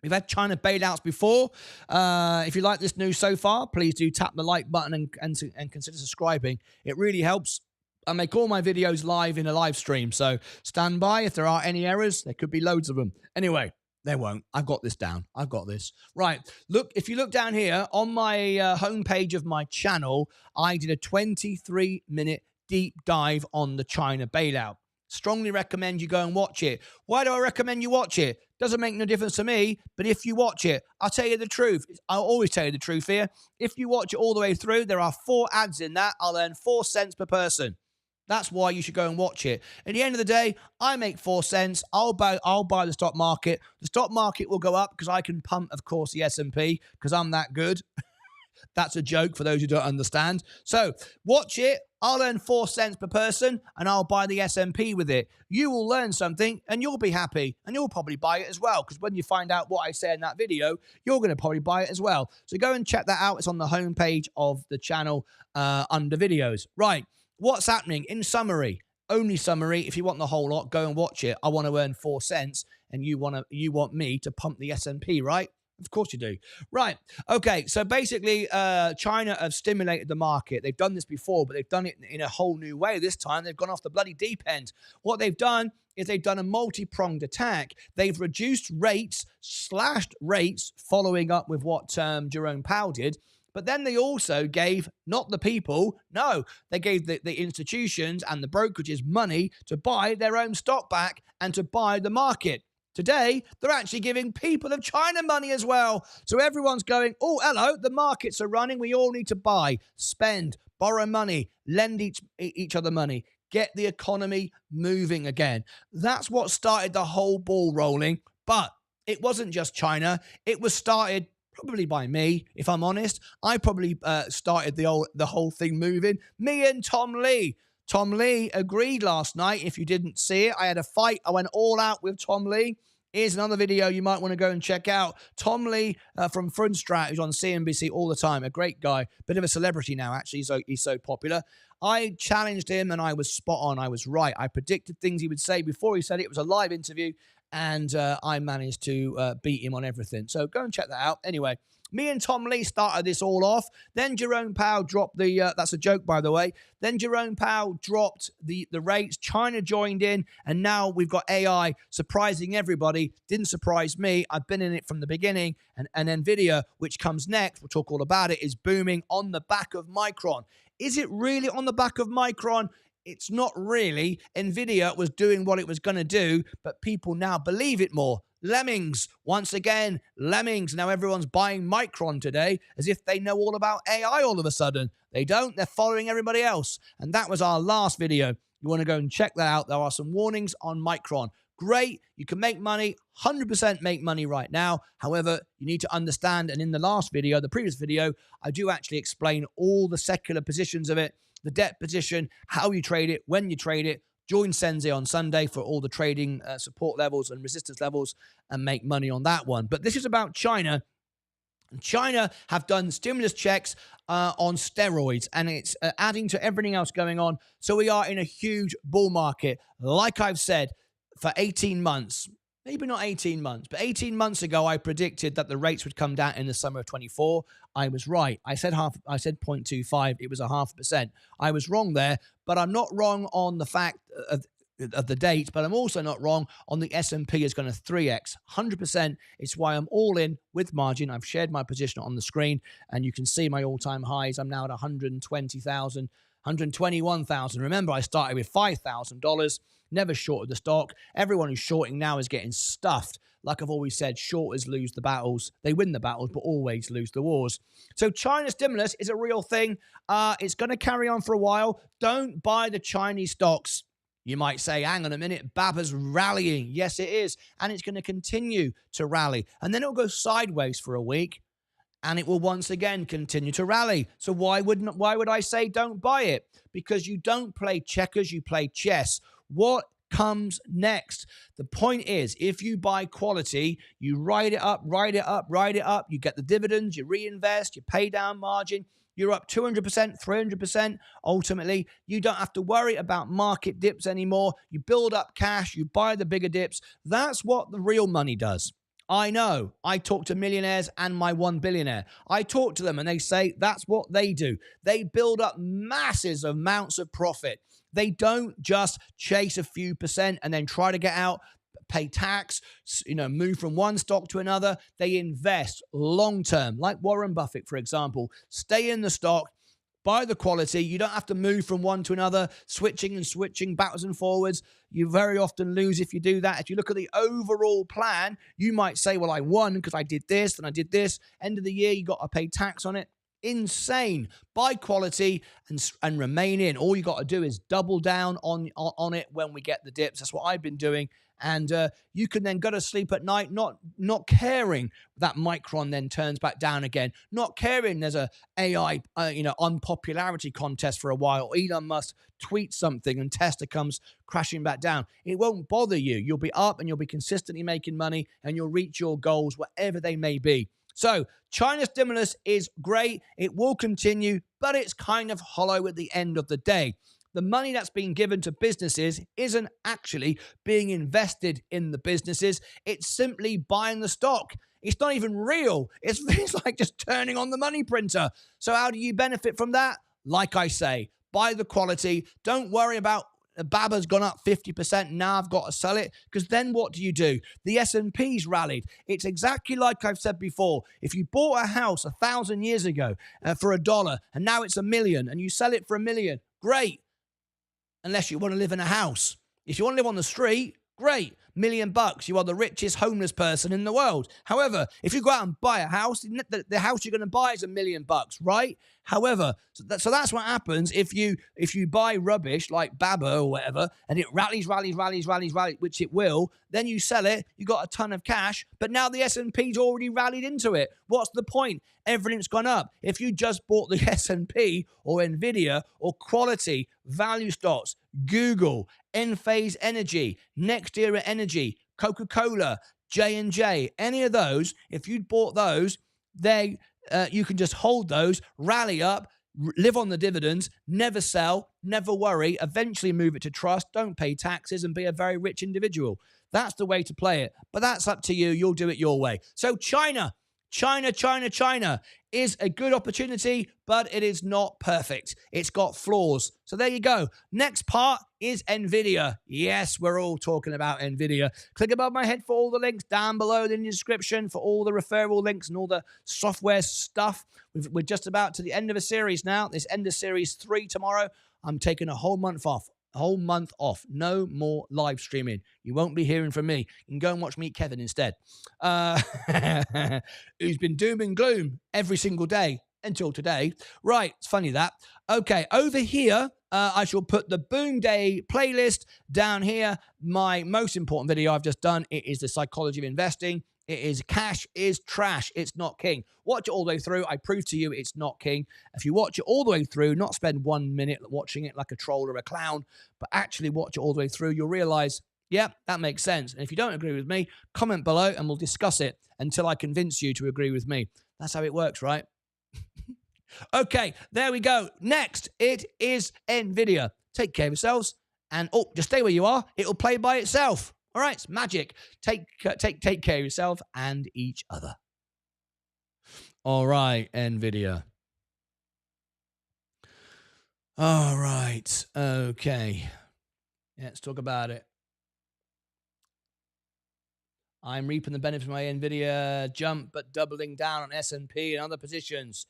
We've had China bailouts before. If you like this news so far, please do tap the like button and consider subscribing. It really helps. I make all my videos live in a live stream, so stand by. If there are any errors, there could be loads of them. Anyway, there won't. I've got this down. I've got this. Right. Look, if you look down here on my homepage of my channel, I did a 23-minute deep dive on the China bailout. Strongly recommend you go and watch it. Why do I recommend you watch it? Doesn't make no difference to me, but if you watch it, I'll tell you the truth. I'll always tell you the truth here. If you watch it all the way through, there are 4 ads in that. I'll earn 4 cents per person. That's why you should go and watch it. At the end of the day, I make 4 cents. I'll buy the stock market. The stock market will go up because I can pump, of course, the S&P because I'm that good. That's a joke for those who don't understand. So watch it. I'll earn 4 cents per person, and I'll buy the S&P with it. You will learn something, and you'll be happy, and you'll probably buy it as well, because when you find out what I say in that video, you're going to probably buy it as well. So go and check that out. It's on the homepage of the channel under videos. Right. What's happening? In summary, only summary, if you want the whole lot, go and watch it. I want to earn 4 cents, and you want me to pump the S&P, right? Of course you do. Right. Okay. So basically, China have stimulated the market. They've done this before, but they've done it in a whole new way. This time, they've gone off the bloody deep end. What they've done is they've done a multi-pronged attack. They've reduced rates, slashed rates, following up with what Jerome Powell did. But then they also gave, not the people, no, they gave the institutions and the brokerages money to buy their own stock back and to buy the market. Today, they're actually giving people of China money as well. So everyone's going, oh, hello, the markets are running. We all need to buy, spend, borrow money, lend each other money, get the economy moving again. That's what started the whole ball rolling. But it wasn't just China. It was started probably by me, if I'm honest. I probably started the whole thing moving. Me and Tom Lee. Tom Lee agreed last night. If you didn't see it, I had a fight. I went all out with Tom Lee. Here's another video you might want to go and check out. Tom Lee from Frunstrat, who's on CNBC all the time. A great guy. Bit of a celebrity now, actually. He's so popular. I challenged him, and I was spot on. I was right. I predicted things he would say before he said it. It was a live interview, and I managed to beat him on everything. So go and check that out. Anyway, me and Tom Lee started this all off. Then Jerome Powell dropped that's a joke, by the way. Then Jerome Powell dropped the rates. China joined in, and now we've got AI surprising everybody. Didn't surprise me. I've been in it from the beginning. And NVIDIA, which comes next, we'll talk all about it, is booming on the back of Micron. Is it really on the back of Micron? It's not really. NVIDIA was doing what it was going to do, but people now believe it more. Lemmings. Once again, lemmings. Now everyone's buying Micron today as if they know all about AI all of a sudden. They don't. They're following everybody else. And that was our last video. You want to go and check that out. There are some warnings on Micron. Great. You can make money, 100% make money right now. However, you need to understand, and in the last video, the previous video, I do actually explain all the secular positions of it, the debt position, how you trade it, when you trade it. Join Sensei on Sunday for all the trading support levels and resistance levels and make money on that one. But this is about China. China have done stimulus checks on steroids, and it's adding to everything else going on. So we are in a huge bull market. Like I've said, for 18 months, maybe not 18 months, but 18 months ago, I predicted that the rates would come down in the summer of 24. I was right. I said 0.25. It was 0.5%. I was wrong there, but I'm not wrong on the fact of the date, but I'm also not wrong on the S&P is going to 3x, 100%. It's why I'm all in with margin. I've shared my position on the screen, and you can see my all-time highs. I'm now at 120,000, 121,000. Remember, I started with $5,000. Never shorted the stock. Everyone who's shorting now is getting stuffed. Like I've always said, shorters lose the battles. They win the battles, but always lose the wars. So China stimulus is a real thing. It's going to carry on for a while. Don't buy the Chinese stocks. You might say, hang on a minute, BABA's rallying. Yes, it is. And it's going to continue to rally. And then it'll go sideways for a week, and it will once again continue to rally. So why would I say don't buy it? Because you don't play checkers, you play chess. What comes next? The point is, if you buy quality, you ride it up, you get the dividends, you reinvest, you pay down margin, you're up 200%, 300%. Ultimately, you don't have to worry about market dips anymore. You build up cash, you buy the bigger dips. That's what the real money does. I know. I talk to millionaires and my one billionaire. I talk to them and they say that's what they do. They build up massive amounts of profit. They don't just chase a few percent and then try to get out, pay tax, move from one stock to another. They invest long term, like Warren Buffett, for example. Stay in the stock, buy the quality. You don't have to move from one to another, switching backwards and forwards. You very often lose if you do that. If you look at the overall plan, you might say, well, I won because I did this and I did this. End of the year, you got to pay tax on it. Insane. Buy quality and remain in. All you got to do is double down on it when we get the dips. That's what I've been doing. And you can then go to sleep at night not caring that Micron then turns back down again, not caring there's a AI unpopularity contest for a while. Elon Musk tweets something and Tesla comes crashing back down. It won't bother you. You'll be up and you'll be consistently making money and you'll reach your goals, whatever they may be. So China stimulus is great. It will continue, but it's kind of hollow at the end of the day. The money that's being given to businesses isn't actually being invested in the businesses. It's simply buying the stock. It's not even real. It's like just turning on the money printer. So how do you benefit from that? Like I say, buy the quality. Don't worry about BABA's gone up 50%. Now I've got to sell it, because then what do? The S&P's rallied. It's exactly like I've said before. If you bought a house 1,000 years ago for $1 and now it's $1 million and you sell it for $1 million, great. Unless you want to live in a house. If you want to live on the street, great. $1 million. You are the richest homeless person in the world. However, if you go out and buy a house, the house you're going to buy is $1 million, right? However, so that's what happens if you buy rubbish like BABA or whatever, and it rallies, which it will. Then you sell it, you got a ton of cash, but now the S&P's already rallied into it. What's the point? Everything's gone up. If you just bought the S&P or Nvidia or quality value stocks, Google, Enphase Energy, Next Era Energy, Coca-Cola, J&J, any of those, if you'd bought those, you can just hold those, rally up, live on the dividends, never sell, never worry, eventually move it to trust, don't pay taxes, and be a very rich individual. That's the way to play it. But that's up to you. You'll do it your way. So China is a good opportunity, but it is not perfect. It's got flaws. So there you go. Next part is NVIDIA. Yes, we're all talking about NVIDIA. Click above my head for all the links, down below in the description for all the referral links and all the software stuff. We're just about to the end of a series now. This end of series 3 tomorrow. I'm taking a whole month off. whole month off. No more live streaming. You won't be hearing from me. You can go and watch Meet Kevin instead, who's been doom and gloom every single day until today. Right, it's funny that. Okay, over here, I shall put the Boom Day playlist down here. My most important video I've just done, it is the psychology of investing. It is cash is trash. It's not king. Watch it all the way through. I prove to you it's not king. If you watch it all the way through, not spend 1 minute watching it like a troll or a clown, but actually watch it all the way through, you'll realize, yeah, that makes sense. And if you don't agree with me, comment below and we'll discuss it until I convince you to agree with me. That's how it works, right? Okay, there we go. Next, it is NVIDIA. Take care of yourselves. And, just stay where you are. It'll play by itself. All right, it's magic. Take care of yourself and each other. All right, NVIDIA. All right, okay. Let's talk about it. I'm reaping the benefits of my NVIDIA jump, but doubling down on S&P and other positions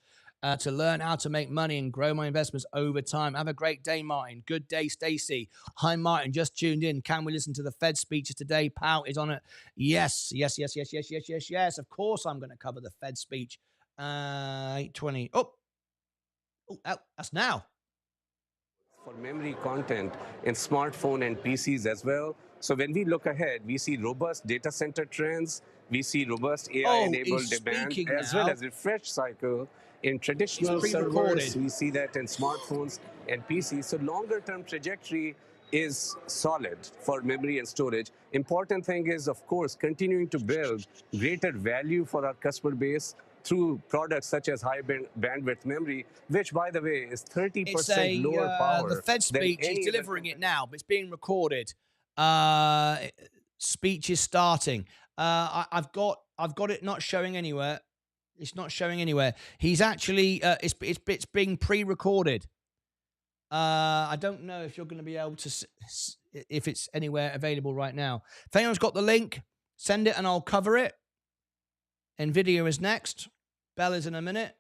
to learn how to make money and grow my investments over time. Have a great day, Martin. Good day, Stacy. Hi, Martin. Just tuned in. Can we listen to the Fed speeches today? Powell is on it. Yes. Of course, I'm going to cover the Fed speech. 8:20. That's now. For memory content in smartphone and PCs as well. So when we look ahead, we see robust data center trends. We see robust AI-enabled demand as well as refresh cycle in traditional servers. We see that in smartphones and PCs. So longer-term trajectory is solid for memory and storage. Important thing is, of course, continuing to build greater value for our customer base through products such as high bandwidth memory, which, by the way, is 30% lower power. The Fed speech is delivering it now, but it's being recorded. Speech is starting. I've got it not showing anywhere. It's not showing anywhere. He's actually it's being pre-recorded. I don't know if you're going to be able to if it's anywhere available right now. If anyone's got the link, send it and I'll cover it. NVIDIA is next. Bell is in a minute.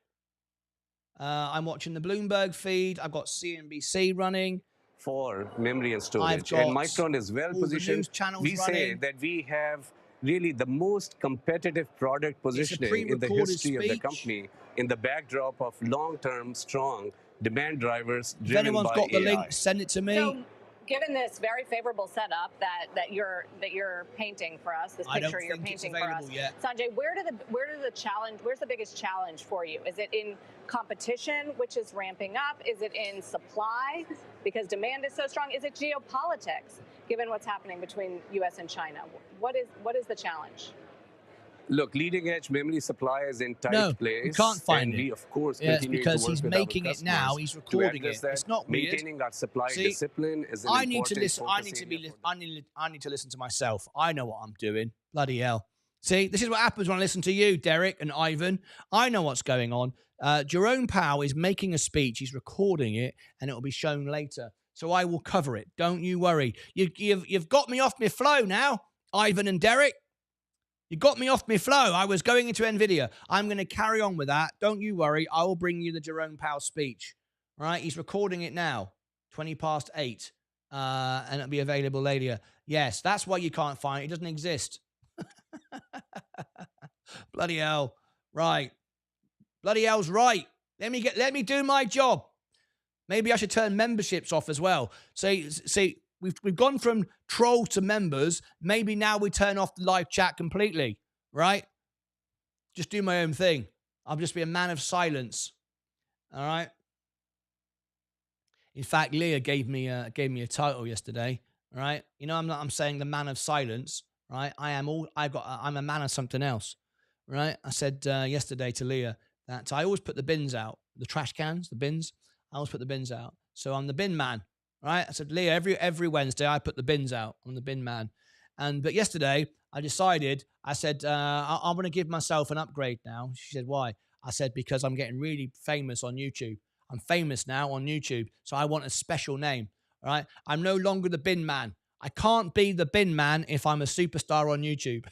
I'm watching the Bloomberg feed. I've got CNBC running. For memory and storage. And Micron is well positioned. We say that we have really the most competitive product positioning in the history of the company in the backdrop of long-term, strong demand drivers driven by AI. If anyone's got the link, send it to me. So, given this very favorable setup that you're painting for us, this picture you're painting for us, Sanjay, where's the biggest challenge for you? Is it in competition, which is ramping up? Is it in supply because demand is so strong? Is it geopolitics, given what's happening between U.S. and China? What is the challenge? Look, leading edge memory supply is in tight place. You can't find it. We, of course, continue because to work he's with making our it now. He's recording it. It's not weird. Maintaining our supply discipline is an I need to important listen. I need to listen to myself. I know what I'm doing. Bloody hell. See, this is what happens when I listen to you, Derek and Ivan. I know what's going on. Jerome Powell is making a speech. He's recording it, and it will be shown later. So I will cover it. Don't you worry. You've got me off my flow now, Ivan and Derek. You got me off my flow. I was going into NVIDIA. I'm going to carry on with that. Don't you worry. I will bring you the Jerome Powell speech. All right? He's recording it now, 8:20. And it'll be available later. Yes, that's why you can't find it. It doesn't exist. Bloody hell. Right. Bloody hell's right. Let me do my job. Maybe I should turn memberships off as well. See, we've gone from troll to members. Maybe now we turn off the live chat completely, right? Just do my own thing. I'll just be a man of silence. All right. In fact, Leah gave me a title yesterday. All right. You know, I'm saying the man of silence, right? I'm a man of something else, right? I said yesterday to Leah that I always put the bins out, the trash cans, the bins. I always put the bins out. So I'm the bin man. Right? I said, Leah, every Wednesday I put the bins out. I'm the bin man. But yesterday I decided, I said, I'm going to give myself an upgrade now. She said, why? I said, because I'm getting really famous on YouTube. I'm famous now on YouTube. So I want a special name. Right? I'm no longer the bin man. I can't be the bin man if I'm a superstar on YouTube.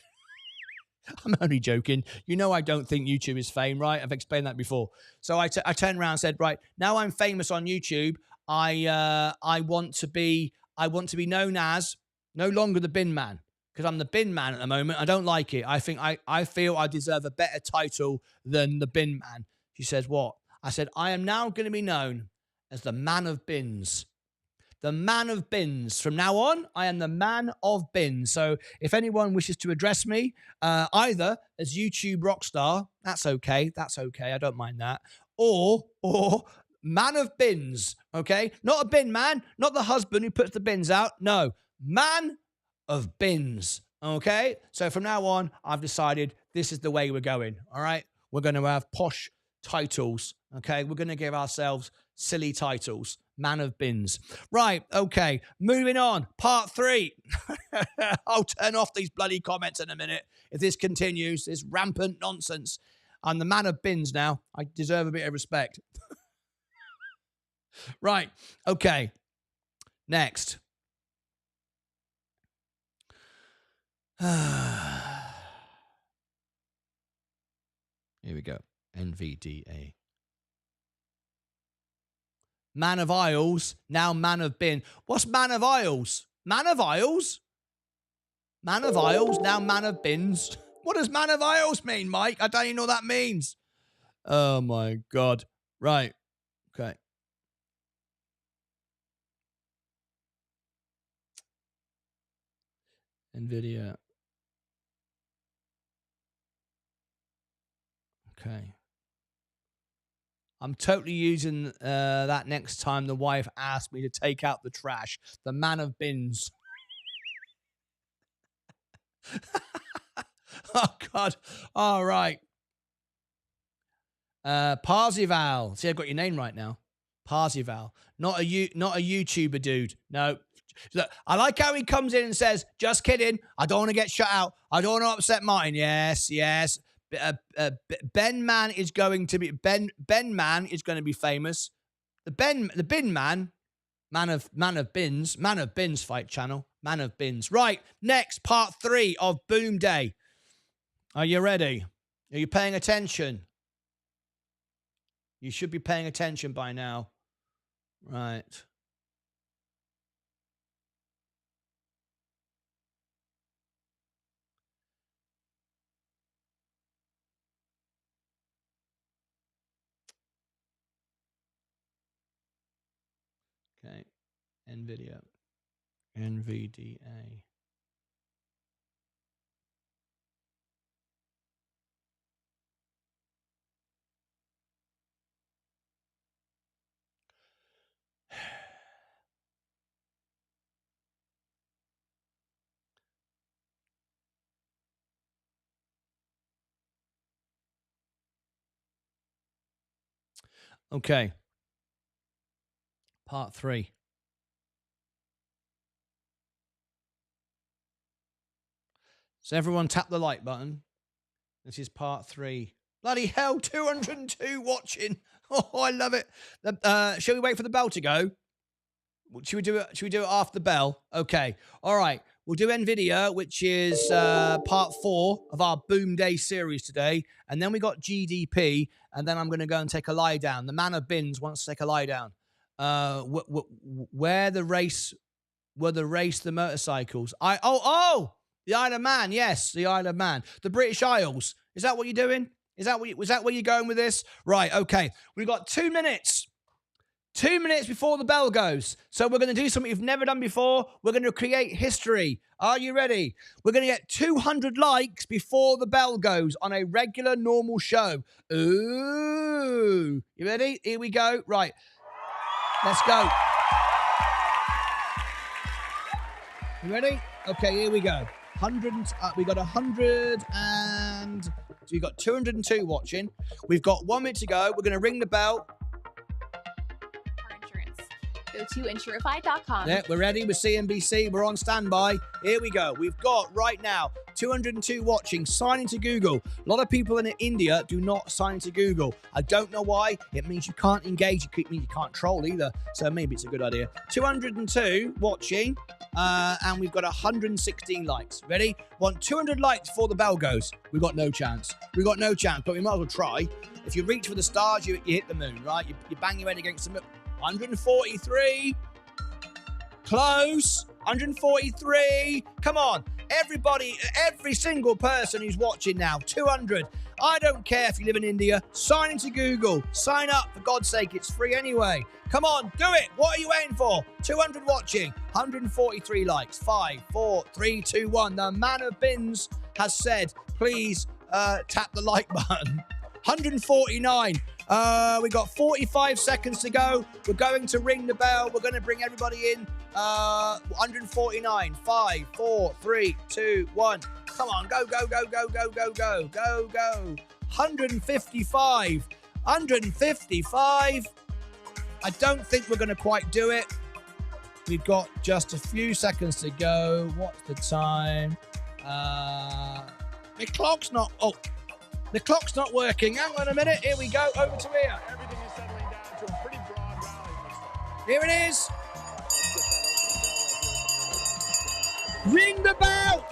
I'm only joking. You know I don't think YouTube is fame, right? I've explained that before. So I turned around and said, right, now I'm famous on YouTube. I want to be I want to be known as no longer the bin man, because I'm the bin man at the moment. I don't like it. I think I feel I deserve a better title than the bin man. She says, what? I said, I am now going to be known as the man of bins. The man of bins. From now on, I am the man of bins. So if anyone wishes to address me, either as YouTube rockstar, that's okay. That's okay. I don't mind that. Or man of bins, okay? Not a bin man, not the husband who puts the bins out. No, man of bins, okay? So from now on, I've decided this is the way we're going, all right? We're going to have posh titles, okay? We're going to give ourselves silly titles. Man of bins. Right, okay. Moving on. Part 3. I'll turn off these bloody comments in a minute if this continues, this rampant nonsense. I'm the man of bins now. I deserve a bit of respect. Right, okay. Next. Here we go. NVDA. Man of Isles, now man of bin. What's man of Isles? Man of Isles? Man of Isles, now man of bins. What does man of Isles mean, Mike? I don't even know what that means. Oh, my God. Right. Okay. NVIDIA. Okay. I'm totally using that next time the wife asked me to take out the trash. The man of bins. Oh, God. All right. Parzival. See, I've got your name right now. Parzival. Not a YouTuber dude. No. Look, I like how he comes in and says, just kidding. I don't want to get shut out. I don't want to upset Martyn. Yes. Ben Man is going to be Ben Man is going to be famous. The bin man of bins fight channel. Man of bins. Right, next part 3 of Boom Day. Are you ready? Are you paying attention? You should be paying attention by now. Right. Okay, NVIDIA. NVDA. Okay. Part 3. So everyone tap the like button. This is part 3. Bloody hell, 202 watching. Oh, I love it. Shall we wait for the bell to go? Should we do it after the bell? Okay. All right. We'll do NVIDIA, which is part 4 of our Boom Day series today. And then we got GDP. And then I'm going to go and take a lie down. The man of bins wants to take a lie down. Where the race the motorcycles. The Isle of Man. Yes, the Isle of Man. The British Isles. Is that what you're doing? Was that where you're going with this? Right, okay. We've got 2 minutes. 2 minutes before the bell goes. So we're going to do something we've never done before. We're going to create history. Are you ready? We're going to get 200 likes before the bell goes on a regular, normal show. Ooh. You ready? Here we go. Right. Let's go. You ready? Okay, here we go. We got 100 and... So we've got 202 watching. We've got 1 minute to go. We're going to ring the bell. Go to insurify.com. Yeah, we're ready. We're CNBC. We're on standby. Here we go. We've got right now 202 watching. Sign into Google. A lot of people in India do not sign into Google. I don't know why. It means you can't engage. It means you can't troll either. So maybe it's a good idea. 202 watching. And we've got 116 likes. Ready? Want 200 likes before the bell goes. We've got no chance. But we might as well try. If you reach for the stars, you hit the moon, right? You bang your head against the moon. 143. Close. 143. Come on. Everybody, every single person who's watching now, 200. I don't care if you live in India. Sign into Google. Sign up. For God's sake, it's free anyway. Come on, do it. What are you waiting for? 200 watching. 143 likes. 5, 4, 3, 2, 1. The man of bins has said, please tap the like button. 149. We got 45 seconds to go. We're going to ring the bell. We're going to bring everybody in. 149. 5, 4, 3, 2, 1. Come on, go, go, go, go, go, go, go, go, go. 155. 155. I don't think we're going to quite do it. We've got just a few seconds to go. What's the time? The clock's not... Oh, the clock's not working. Hang on a minute. Here we go. Over to here. Everything is settling down to a pretty broad rally. Here it is. Ring the bell.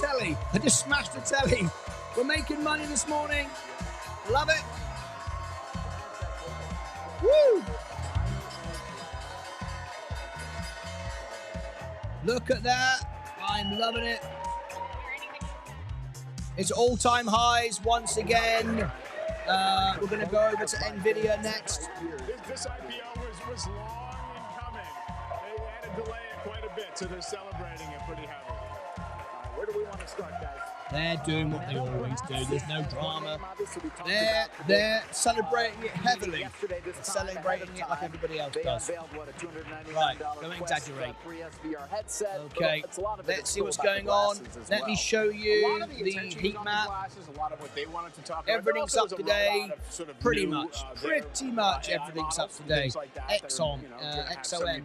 Telly. I just smashed the telly. We're making money this morning. Love it. Woo! Look at that. I'm loving it. It's all-time highs once again. We're going to go over to NVIDIA next. This IPO was long in coming. They had to delay it quite a bit, so they're celebrating it pretty heavily. Where do we want to start, guys? They're doing what they always do. There's no drama. They're celebrating it heavily. They're celebrating it like everybody else does. Right, don't exaggerate. Okay, let's see what's going on. Let me show you the heat map. Everything's up today. Pretty much everything's up today. XOM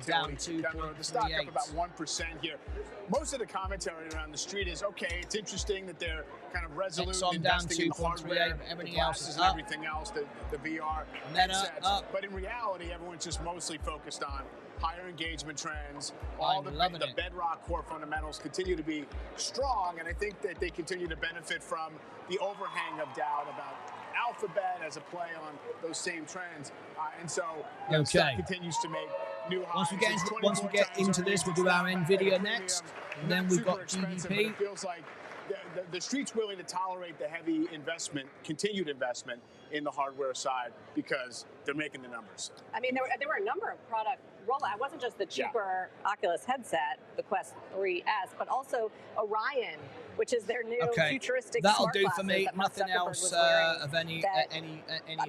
down 2.38. About 1% here. Most of the commentary around the street is, okay, it's interesting that they're kind of resolute investing in the hardware, everything the else glasses is and up. everything else, the VR Meta up. But in reality, everyone's just mostly focused on higher engagement trends. All the bedrock core fundamentals continue to be strong, and I think that they continue to benefit from the overhang of doubt about Alphabet as a play on those same trends. And so stock continues to make new highs. Once we get into this, we'll do our NVIDIA next, and then we've got GDP. It feels like the street's willing to tolerate the heavy investment, continued investment in the hardware side because they're making the numbers. I mean, there were a number of product rollout. It wasn't just the cheaper Oculus headset, the Quest 3S, but also Orion, which is their new futuristic That'll smart do for me. Nothing else of any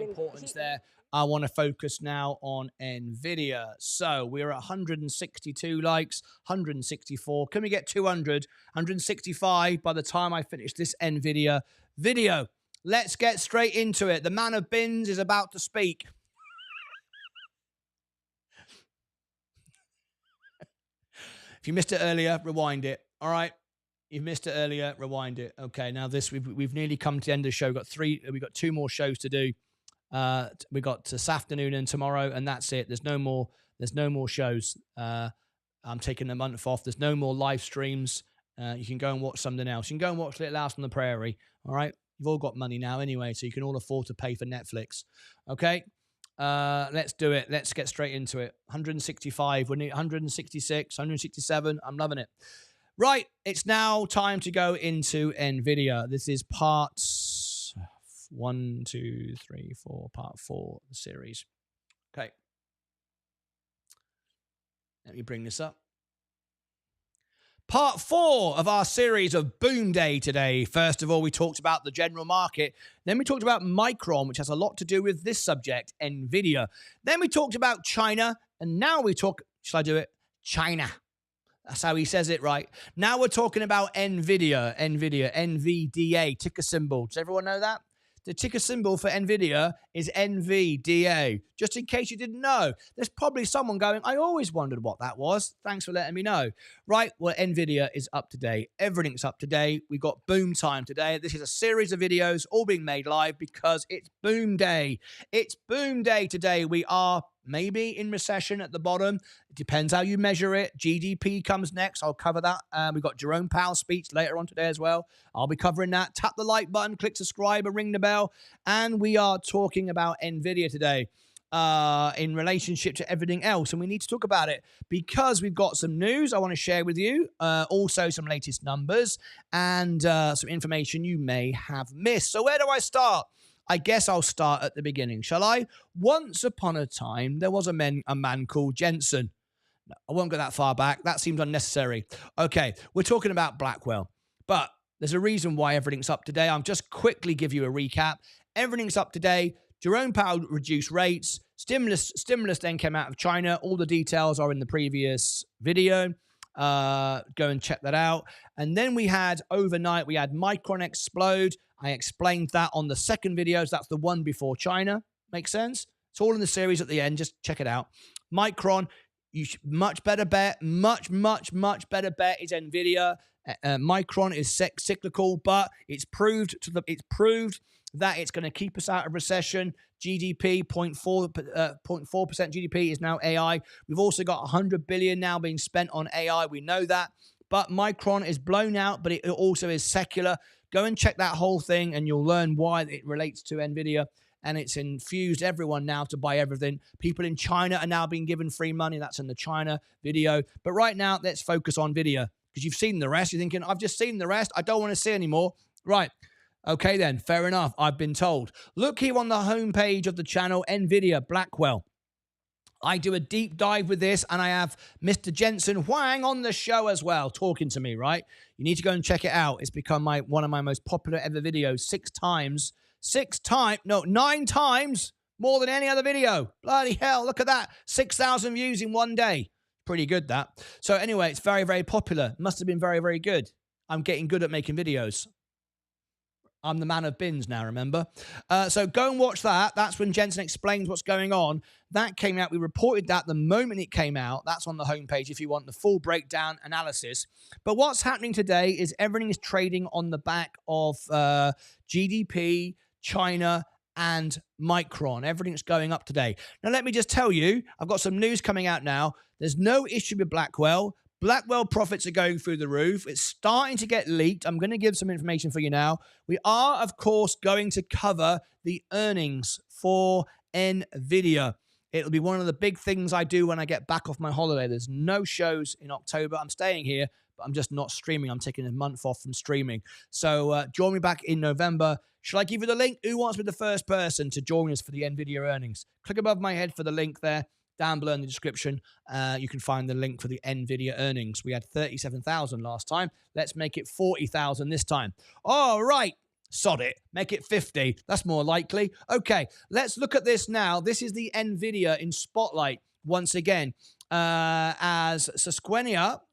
importance there. I want to focus now on NVIDIA. So we're at 162 likes, 164. Can we get 200? 165 by the time I finish this NVIDIA video. Let's get straight into it. The man of bins is about to speak. If you missed it earlier, rewind it. All right. You missed it earlier, rewind it. Okay, now we've nearly come to the end of the show. We've got 2 more shows to do. We got this afternoon and tomorrow, and that's it. There's no more shows. I'm taking a month off. There's no more live streams. You can go and watch something else. You can go and watch Little House on the Prairie. All right. You've all got money now anyway, so you can all afford to pay for Netflix. Okay. Let's do it. Let's get straight into it. 165. We need 166, 167. I'm loving it. Right. It's now time to go into NVIDIA. This is part 1, 2, 3, 4, part 4 of the series. Okay. Let me bring this up. Part 4 of our series of Boom Day today. First of all, we talked about the general market. Then we talked about Micron, which has a lot to do with this subject, NVIDIA. Then we talked about China. And now we talk, shall I do it? China. That's how he says it, right? Now we're talking about NVIDIA, NVDA, ticker symbol. Does everyone know that? The ticker symbol for NVIDIA is NVDA. Just in case you didn't know, there's probably someone going, I always wondered what that was. Thanks for letting me know. Right, well, NVIDIA is up to date. Everything's up to date. We've got Boom Time today. This is a series of videos all being made live because it's Boom Day. It's Boom Day today. We are maybe in recession at the bottom. It depends how you measure it. GDP comes next. I'll cover that. We've got Jerome Powell's speech later on today as well. I'll be covering that. Tap the like button, click subscribe, and ring the bell. And we are talking about NVIDIA today. in relationship to everything else. And we need to talk about it because we've got some news I want to share with you, also some latest numbers and some information you may have missed. So where do I start? I guess I'll start at the beginning, shall I? Once upon a time, there was a man called Jensen. I won't go that far back. That seems unnecessary. Okay, we're talking about Blackwell. But there's a reason why everything's up today. I'll just quickly give you a recap. Everything's up today. Jerome Powell reduced rates. Stimulus then came out of China. All the details are in the previous video. Go and check that out. And then we had overnight, we had Micron explode. I explained that on the second video. So that's the one before China. Makes sense? It's all in the series at the end. Just check it out. Micron, much better bet. Much better bet is NVIDIA. Micron is cyclical, but it's proved that it's going to keep us out of recession. GDP, 0.4% GDP is now AI. We've also got 100 billion now being spent on AI. We know that. But Micron is blown out, but it also is secular. Go and check that whole thing, and you'll learn why it relates to NVIDIA. And it's infused everyone now to buy everything. People in China are now being given free money. That's in the China video. But right now, let's focus on NVIDIA. Because you've seen the rest. You're thinking, I've just seen the rest. I don't want to see anymore. Right. Okay, then. Fair enough. I've been told. Look here on the homepage of the channel, NVIDIA Blackwell. I do a deep dive with this, and I have Mr. Jensen Huang on the show as well, talking to me, right? You need to go and check it out. It's become one of my most popular ever videos. 9 times more than any other video. Bloody hell, look at that. 6,000 views in one day. Pretty good, that. So anyway, it's very, very popular. Must have been very, very good. I'm getting good at making videos. I'm the man of bins now, remember? So go and watch that. That's when Jensen explains what's going on. That came out. We reported that the moment it came out. That's on the homepage if you want the full breakdown analysis. But what's happening today is everything is trading on the back of GDP, China, and Micron. Everything's going up today. Now, let me just tell you, I've got some news coming out now. There's no issue with Blackwell. Blackwell profits are going through the roof. It's starting to get leaked. I'm going to give some information for you now. We are, of course, going to cover the earnings for NVIDIA. It'll be one of the big things I do when I get back off my holiday. There's no shows in October. I'm staying here, but I'm just not streaming. I'm taking a month off from streaming. So join me back in November. Should I give you the link? Who wants to be the first person to join us for the NVIDIA earnings? Click above my head for the link there. Down below in the description, you can find the link for the NVIDIA earnings. We had 37,000 last time. Let's make it 40,000 this time. All right. Sod it. Make it 50. That's more likely. Okay. Let's look at this now. This is the NVIDIA in spotlight once again. As Sasquatch.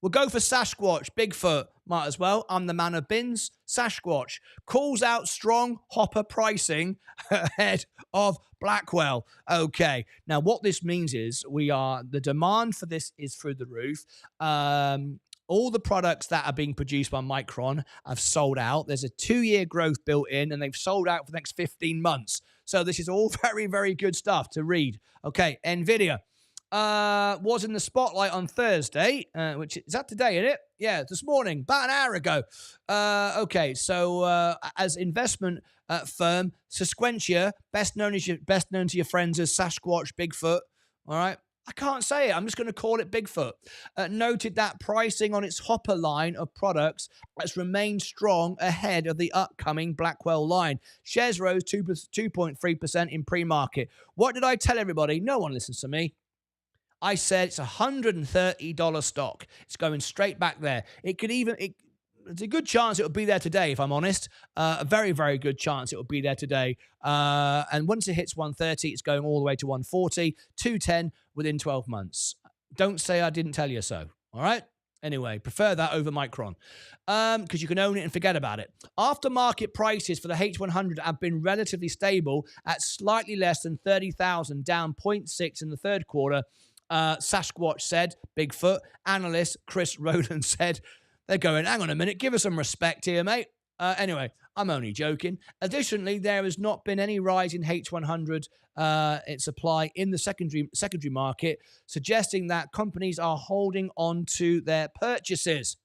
We'll go for Sasquatch. Bigfoot. Might as well. I'm the man of bins. Sasquatch calls out strong hopper pricing ahead of Blackwell. Okay. Now, what this means is the demand for this is through the roof. All the products that are being produced by Micron have sold out. There's a 2-year growth built in, and they've sold out for the next 15 months. So this is all very, very good stuff to read. Okay. NVIDIA. Was in the spotlight on Thursday, which is that today, isn't it? Yeah, this morning, about an hour ago. Okay, so as investment firm, Sasquatch, best known to your friends as Sasquatch, Bigfoot. All right, I can't say it. I'm just going to call it Bigfoot. Noted that pricing on its Hopper line of products has remained strong ahead of the upcoming Blackwell line. Shares rose 2.3% in pre-market. What did I tell everybody? No one listens to me. I said it's a $130 stock. It's going straight back there. It's a good chance it will be there today, if I'm honest. A very, very good chance it will be there today. And once it hits 130, it's going all the way to 140, 210 within 12 months. Don't say I didn't tell you so. All right? Anyway, prefer that over Micron because you can own it and forget about it. Aftermarket prices for the H100 have been relatively stable at slightly less than 30,000, down 0.6 in the third quarter. Sasquatch said, Bigfoot. Analyst Chris Rowland said, they're going, hang on a minute, give us some respect here, mate. Anyway, I'm only joking. Additionally, there has not been any rise in H100 its supply in the secondary market, suggesting that companies are holding on to their purchases.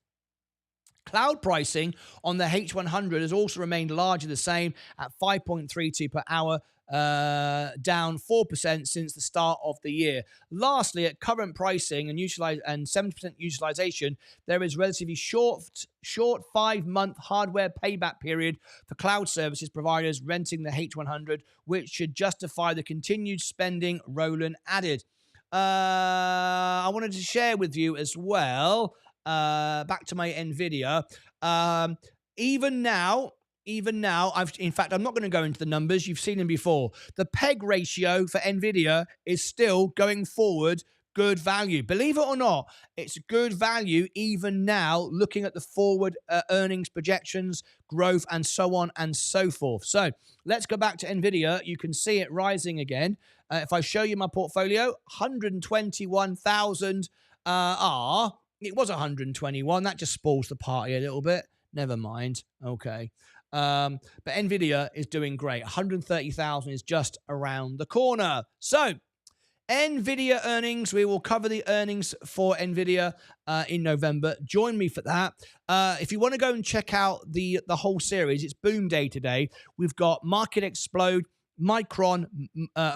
Cloud pricing on the H100 has also remained largely the same at 5.32 per hour, down 4% since the start of the year. Lastly, at current pricing and 70% utilization, there is relatively short 5-month hardware payback period for cloud services providers renting the H100, which should justify the continued spending Roland added. I wanted to share with you as well, back to my NVIDIA. Even now, I'm not going to go into the numbers. You've seen them before. The PEG ratio for NVIDIA is still going forward good value. Believe it or not, it's good value even now, looking at the forward earnings projections, growth, and so on and so forth. So let's go back to NVIDIA. You can see it rising again. If I show you my portfolio, 121,000 it was 121. That just spoils the party a little bit. Never mind. Okay. But NVIDIA is doing great. 130,000 is just around the corner. So NVIDIA earnings, we will cover the earnings for NVIDIA in November. Join me for that. If you want to go and check out the whole series, it's Boom Day today. We've got Market Explode, Micron,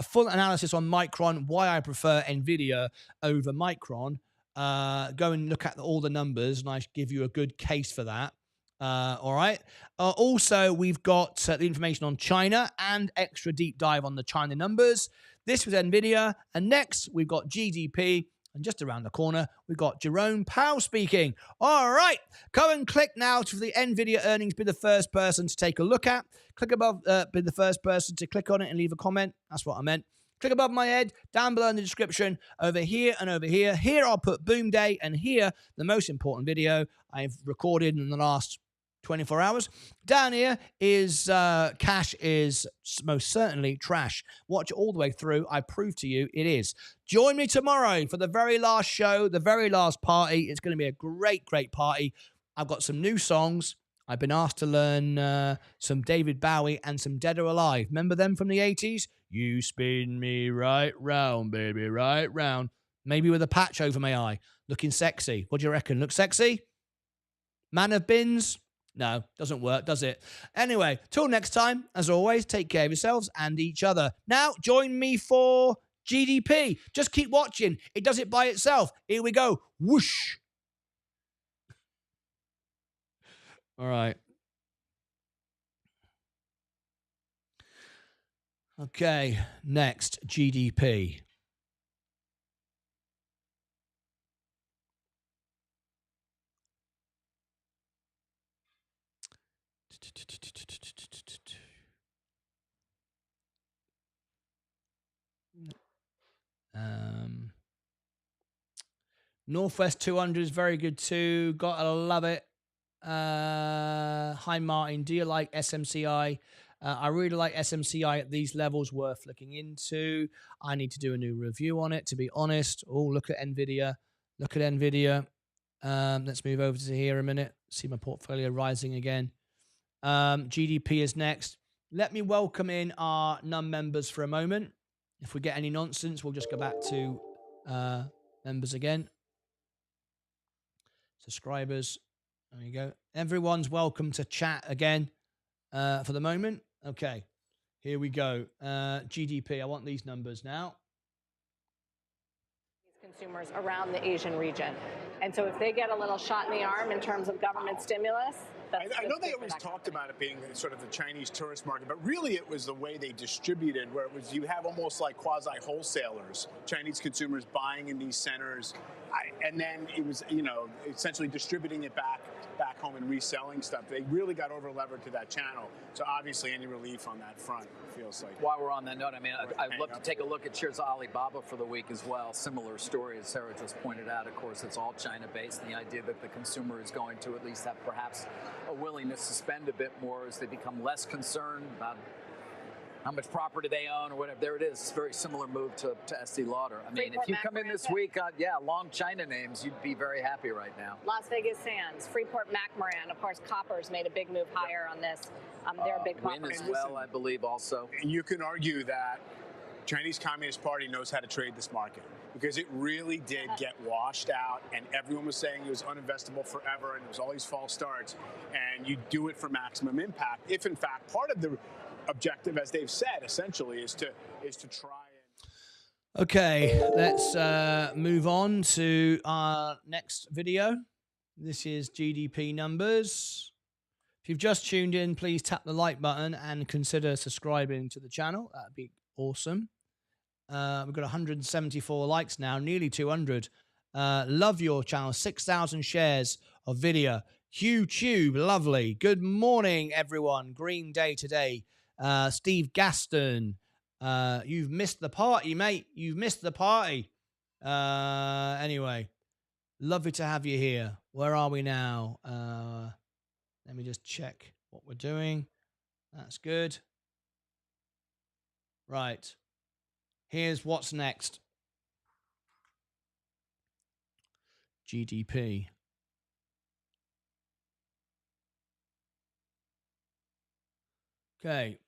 full analysis on Micron, why I prefer NVIDIA over Micron. Go and look at all the numbers, and I give you a good case for that. All right. Also, we've got the information on China and extra deep dive on the China numbers. This was NVIDIA. And next, we've got GDP. And just around the corner, we've got Jerome Powell speaking. All right. Go and click now to the NVIDIA earnings. Be the first person to take a look at. Click above, be the first person to click on it and leave a comment. That's what I meant. Click above my head, down below in the description, over here and over here. Here I'll put Boom Day, and here, the most important video I've recorded in the last 24 hours. Down here is cash is most certainly trash. Watch it all the way through. I prove to you it is. Join me tomorrow for the very last show, the very last party. It's going to be a great, great party. I've got some new songs. I've been asked to learn some David Bowie and some Dead or Alive. Remember them from the 80s? You spin me right round, baby, right round. Maybe with a patch over my eye. Looking sexy. What do you reckon? Look sexy? Man of bins? No, doesn't work, does it? Anyway, till next time, as always, take care of yourselves and each other. Now, join me for GDP. Just keep watching. It does it by itself. Here we go. Whoosh. All right. Okay, next, GDP. Northwest 200 is very good too. Gotta love it. Hi, Martin. Do you like SMCI? I really like SMCI at these levels, worth looking into. I need to do a new review on it, to be honest. Oh, look at NVIDIA. Look at NVIDIA. Let's move over to here a minute. See my portfolio rising again. GDP is next. Let me welcome in our non-members for a moment. If we get any nonsense, we'll just go back to members again. Subscribers. There you go. Everyone's welcome to chat again for the moment. Okay, here we go. GDP. I want these numbers now. Consumers around the Asian region. And so if they get a little shot in the arm in terms of government stimulus, I know they always talked about it being sort of the Chinese tourist market, but really it was the way they distributed, where it was, you have almost like quasi-wholesalers, Chinese consumers buying in these centers, and then it was, essentially distributing it back home and reselling stuff. They really got over-levered to that channel. So obviously any relief on that front feels like. While we're on that note, I mean, I'd love to take a look at shares of Alibaba for the week as well. Similar story, as Sarah just pointed out. Of course, it's all China-based. The idea that the consumer is going to at least have perhaps a willingness to spend a bit more as they become less concerned about how much property they own or whatever. There it is. It's a very similar move to Estee Lauder. I mean, if you come in this week on, long China names, you'd be very happy right now. Las Vegas Sands, Freeport McMoran, of course, Copper's made a big move higher on this. They're a big Win as well, I believe, also. You can argue that Chinese Communist Party knows how to trade this market. because it really did get washed out, and everyone was saying it was uninvestable forever, and there was all these false starts, and you do it for maximum impact. If in fact part of the objective, as they've said, essentially is to try and. Okay, let's move on to our next video. This is GDP numbers. If you've just tuned in, please tap the like button and consider subscribing to the channel. That'd be awesome. We've got 174 likes now, nearly 200. Love your channel. 6,000 shares of video. YouTube, lovely. Good morning, everyone. Green day today. Steve Gaston. You've missed the party, mate. You've missed the party. Anyway, lovely to have you here. Where are we now? Let me just check what we're doing. That's good. Right. Here's what's next. GDP. Okay.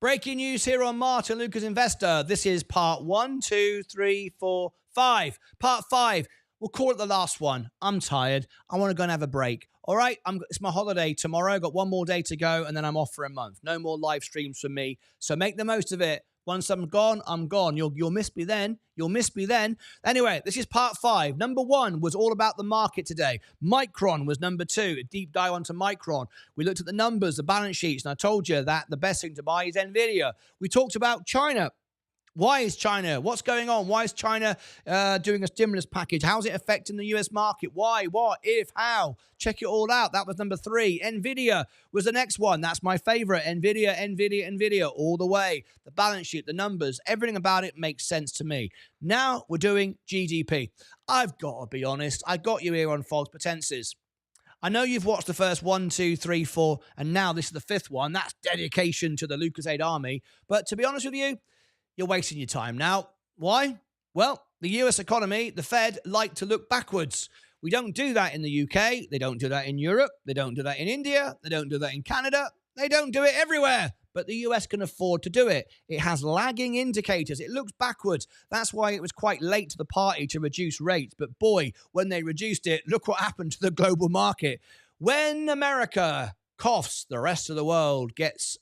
Breaking news here on Martyn Lucas Investor. This is part 1, 2, 3, 4, 5. Part 5. We'll call it the last one. I'm tired. I want to go and have a break. All right, it's my holiday tomorrow. I've got one more day to go, and then I'm off for a month. No more live streams from me. So make the most of it. Once I'm gone, I'm gone. You'll miss me then. You'll miss me then. Anyway, this is part 5. Number 1 was all about the market today. Micron was number 2. A deep dive onto Micron. We looked at the numbers, the balance sheets, and I told you that the best thing to buy is Nvidia. We talked about China. Why is China? What's going on? Why is China doing a stimulus package? How's it affecting the US market? Why? What? If? How? Check it all out. That was number 3. Nvidia was the next one. That's my favorite. Nvidia, all the way. The balance sheet, the numbers, everything about it makes sense to me. Now we're doing GDP. I've got to be honest. I got you here on false pretenses. I know you've watched the first 1, 2, 3, 4, and now this is the 5th one. That's dedication to the Lucas Aid Army. But to be honest with you, you're wasting your time now. Why? Well, the US economy, the Fed, like to look backwards. We don't do that in the UK. They don't do that in Europe. They don't do that in India. They don't do that in Canada. They don't do it everywhere. But the US can afford to do it. It has lagging indicators. It looks backwards. That's why it was quite late to the party to reduce rates. But boy, when they reduced it, look what happened to the global market. When America coughs, the rest of the world gets...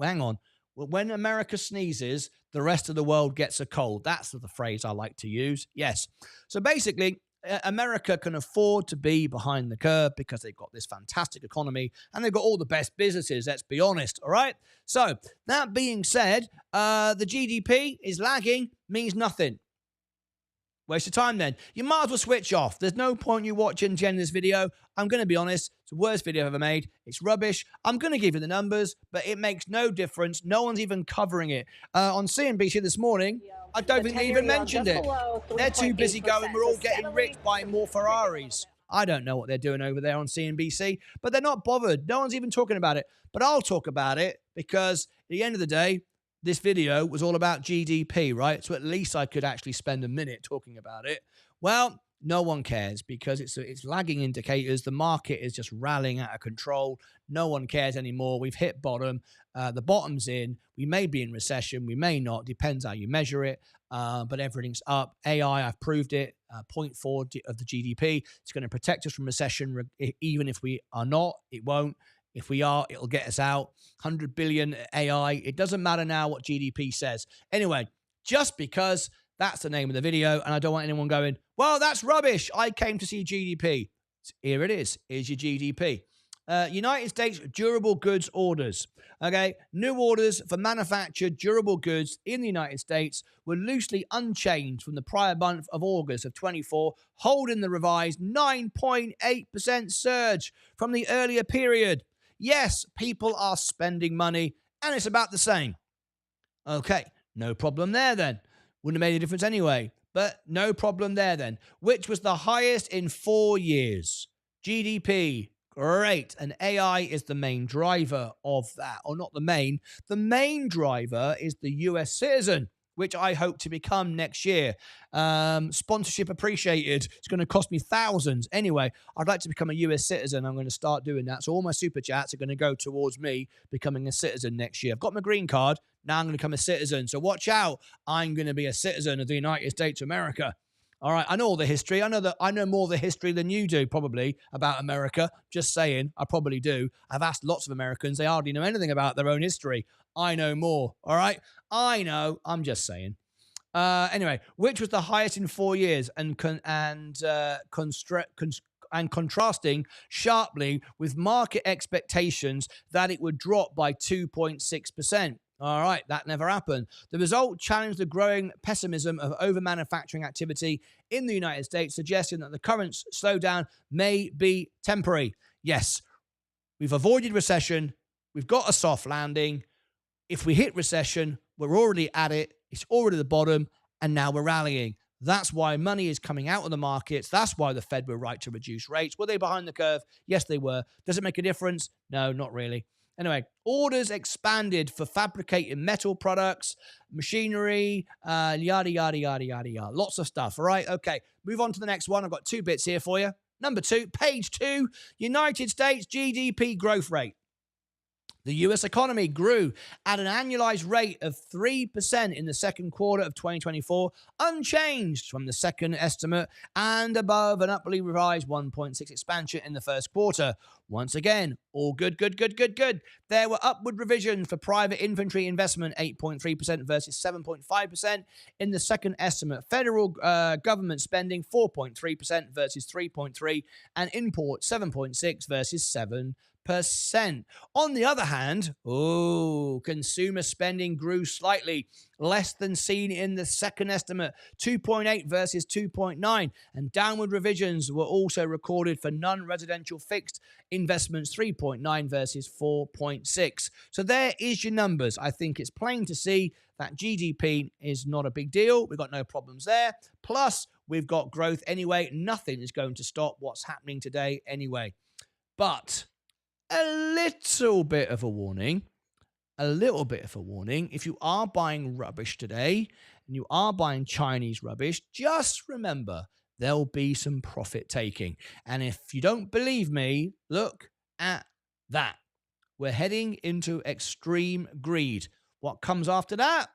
hang on. When America sneezes, the rest of the world gets a cold. That's the phrase I like to use. Yes. So basically, America can afford to be behind the curve because they've got this fantastic economy and they've got all the best businesses, let's be honest, all right? So that being said, the GDP is lagging, means nothing. Waste of time then. You might as well switch off. There's no point you watching the end of this video. I'm going to be honest. It's the worst video I've ever made. It's rubbish. I'm going to give you the numbers, but it makes no difference. No one's even covering it. On CNBC this morning, I don't think they even mentioned it. They're too busy going, we're all getting rich buying more Ferraris. I don't know what they're doing over there on CNBC, but they're not bothered. No one's even talking about it. But I'll talk about it because at the end of the day, this video was all about GDP, right? So at least I could actually spend a minute talking about it. Well, no one cares because it's lagging indicators. The market is just rallying out of control. No one cares anymore. We've hit bottom. The bottom's in. We may be in recession. We may not. Depends how you measure it. But everything's up. AI, I've proved it. 0.4 of the GDP. It's going to protect us from recession. Even if we are not, it won't. If we are, it'll get us out. 100 billion AI. It doesn't matter now what GDP says. Anyway, just because that's the name of the video, and I don't want anyone going, well, that's rubbish. I came to see GDP. Here it is. Here's your GDP. United States durable goods orders. Okay, new orders for manufactured durable goods in the United States were loosely unchanged from the prior month of August of 24, holding the revised 9.8% surge from the earlier period. Yes, people are spending money, and it's about the same. Okay, no problem there then. Wouldn't have made a difference anyway, but no problem there then. Which was the highest in 4 years. GDP, great. And AI is the main driver of that. Or not the main. The main driver is the US citizen, which I hope to become next year. Sponsorship appreciated. It's going to cost me thousands. Anyway, I'd like to become a US citizen. I'm going to start doing that. So all my super chats are going to go towards me becoming a citizen next year. I've got my green card. Now I'm going to become a citizen. So watch out. I'm going to be a citizen of the United States of America. All right, I know all the history. I know more of the history than you do, probably, about America. Just saying, I probably do. I've asked lots of Americans. They hardly know anything about their own history. I know more, all right? I know. I'm just saying. Anyway, which was the highest in 4 years and contrasting sharply with market expectations that it would drop by 2.6%. All right, that never happened. The result challenged the growing pessimism of over-manufacturing activity in the United States, suggesting that the current slowdown may be temporary. Yes, we've avoided recession. We've got a soft landing. If we hit recession, we're already at it. It's already the bottom, and now we're rallying. That's why money is coming out of the markets. That's why the Fed were right to reduce rates. Were they behind the curve? Yes, they were. Does it make a difference? No, not really. Anyway, orders expanded for fabricating metal products, machinery, yada, yada, yada, yada, yada. Lots of stuff, all right? Okay, move on to the next one. I've got 2 bits here for you. Number 2, page 2, United States GDP growth rate. The U.S. economy grew at an annualized rate of 3% in the second quarter of 2024, unchanged from the second estimate and above an upwardly revised 1.6 expansion in the first quarter. Once again, all good. There were upward revisions for private infantry investment, 8.3% versus 7.5% in the second estimate. Federal government spending, 4.3% versus 3.3%, and import, 7.6% versus 7%. On the other hand, consumer spending grew slightly less than seen in the second estimate, 2.8 versus 2.9, and downward revisions were also recorded for non-residential fixed investments, 3.9 versus 4.6. So there is your numbers. I think it's plain to see that GDP is not a big deal. We've got no problems there. Plus, we've got growth anyway. Nothing is going to stop what's happening today anyway. But a little bit of a warning. If you are buying rubbish today and you are buying Chinese rubbish, just remember there'll be some profit taking. And if you don't believe me, look at that. We're heading into extreme greed. What comes after that?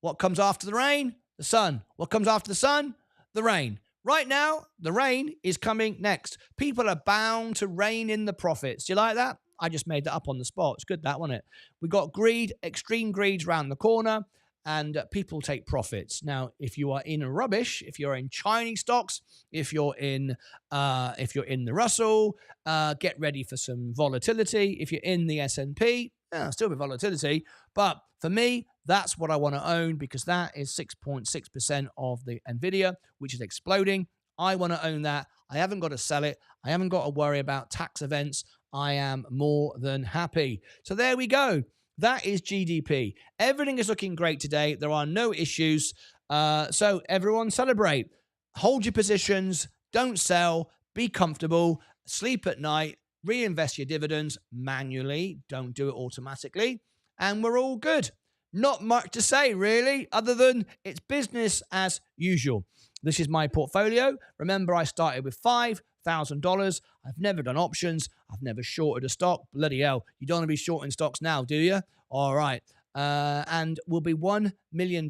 What comes after the rain? The sun. What comes after the sun? The rain. Right now, the rain is coming next. People are bound to rein in the profits. Do you like that? I just made that up on the spot. It's good, that, wasn't it? We got greed, extreme greed's round the corner, and people take profits. Now, if you are in rubbish, if you're in Chinese stocks, if you're in the Russell, get ready for some volatility. If you're in the S&P, still be volatility. But for me, that's what I want to own because that is 6.6% of the Nvidia, which is exploding. I want to own that. I haven't got to sell it. I haven't got to worry about tax events. I am more than happy. So there we go. That is GDP. Everything is looking great today. There are no issues. So everyone celebrate. Hold your positions. Don't sell. Be comfortable. Sleep at night. Reinvest your dividends manually. Don't do it automatically. And we're all good. Not much to say, really, other than it's business as usual. This is my portfolio. Remember, I started with $5,000. I've never done options. I've never shorted a stock. Bloody hell. You don't want to be shorting stocks now, do you? All right. And we'll be $1 million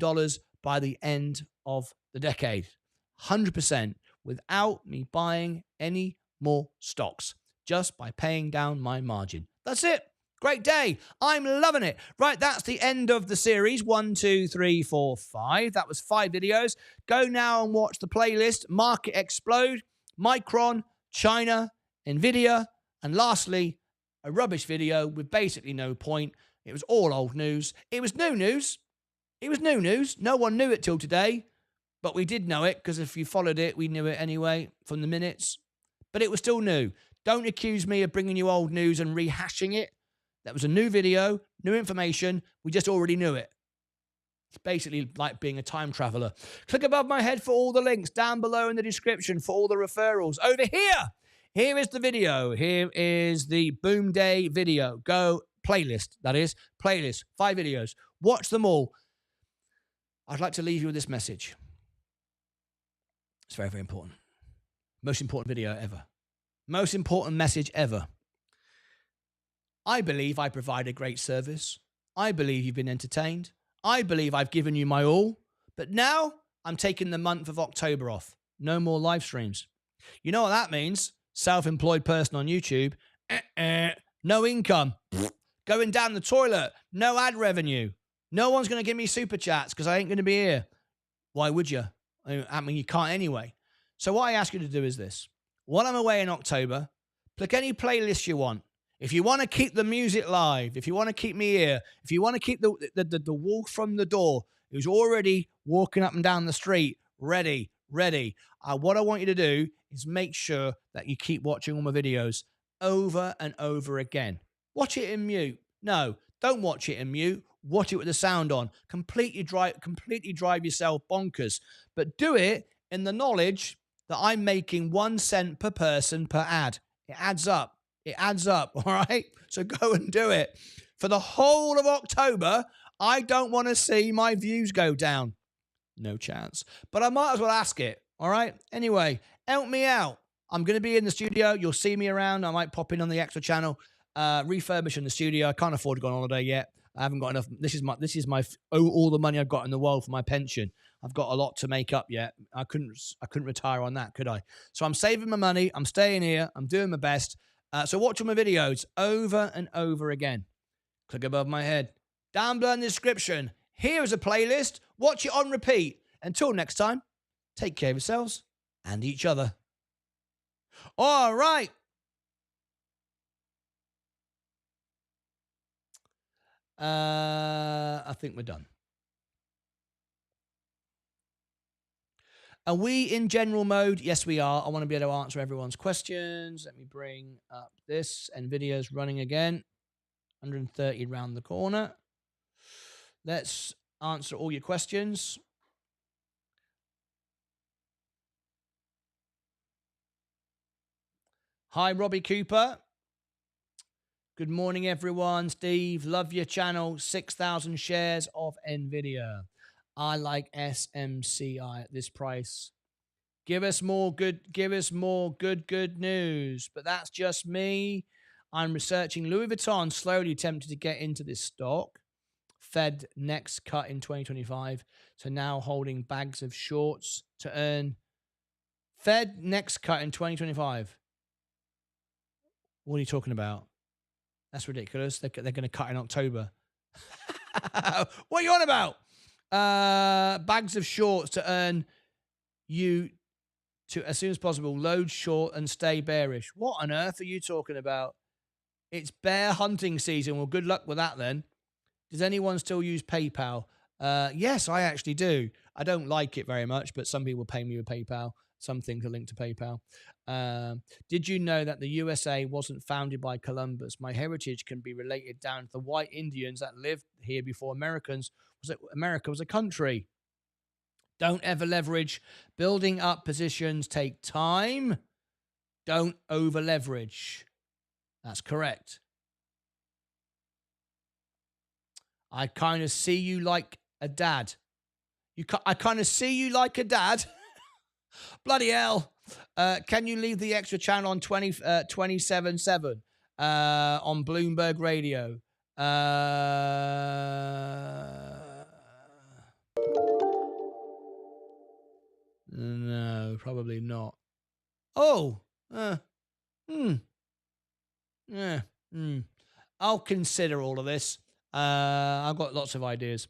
by the end of the decade. 100% without me buying any more stocks. Just by paying down my margin. That's it. Great day. I'm loving it. Right, that's the end of the series. 1, 2, 3, 4, 5. That was 5 videos. Go now and watch the playlist. Market Explode, Micron, China, Nvidia, and lastly, a rubbish video with basically no point. It was all old news. It was new news. No one knew it till today, but we did know it because if you followed it, we knew it anyway from the minutes. But it was still new. Don't accuse me of bringing you old news and rehashing it. That was a new video, new information. We just already knew it. It's basically like being a time traveler. Click above my head for all the links, down below in the description for all the referrals. Over here is the video. Here is the Boom Day video. Go playlist, that is. Playlist, 5 videos. Watch them all. I'd like to leave you with this message. It's very, very important. Most important video ever. Most important message ever. I believe I provide a great service. I believe you've been entertained. I believe I've given you my all. But now I'm taking the month of October off. No more live streams. You know what that means? Self-employed person on YouTube. No income. Going down the toilet. No ad revenue. No one's going to give me super chats because I ain't going to be here. Why would you? I mean, you can't anyway. So what I ask you to do is this. While I'm away in October, click any playlist you want. If you want to keep the music live, if you want to keep me here, if you want to keep the wolf from the door who's already walking up and down the street, ready. What I want you to do is make sure that you keep watching all my videos over and over again. Watch it in mute. No, don't watch it in mute. Watch it with the sound on. Completely drive yourself bonkers. But do it in the knowledge that I'm making 1 cent per person per ad. It adds up. All right? So go and do it. For the whole of October, I don't want to see my views go down. No chance. But I might as well ask it. All right? Anyway, help me out. I'm going to be in the studio. You'll see me around. I might pop in on the extra channel. Refurbishing the studio. I can't afford to go on holiday yet. I haven't got enough. This is my all the money I've got in the world for my pension. I've got a lot to make up yet. I couldn't retire on that, could I? So I'm saving my money. I'm staying here. I'm doing my best. So watch all my videos over and over again. Click above my head. Down below in the description. Here is a playlist. Watch it on repeat. Until next time, take care of yourselves and each other. All right. I think we're done. Are we in general mode? Yes, we are. I want to be able to answer everyone's questions. Let me bring up this. NVIDIA's running again. 130 round the corner. Let's answer all your questions. Hi, Robbie Cooper. Good morning, everyone. Steve, love your channel. 6,000 shares of NVIDIA. I like SMCI at this price. Give us more good news. But that's just me. I'm researching Louis Vuitton, slowly tempted to get into this stock. Fed next cut in 2025. So now holding bags of shorts to earn. Fed next cut in 2025. What are you talking about? That's ridiculous. They're going to cut in October. What are you on about? Bags of shorts to earn you to, as soon as possible, load short and stay bearish. What on earth are you talking about? It's bear hunting season. Well, good luck with that then. Does anyone still use PayPal? Yes, I actually do. I don't like it very much, but some people pay me with PayPal. Some things are linked to PayPal. Did you know that the USA wasn't founded by Columbus? My heritage can be related down to the white Indians that lived here before America was a country. Don't ever leverage. Building up positions take time. Don't over leverage. That's correct. I kind of see you like a dad. I kind of see you like a dad. Bloody hell. Can you leave the extra channel on 27/7 on Bloomberg Radio? No, probably not. Oh, I'll consider all of this. I've got lots of ideas.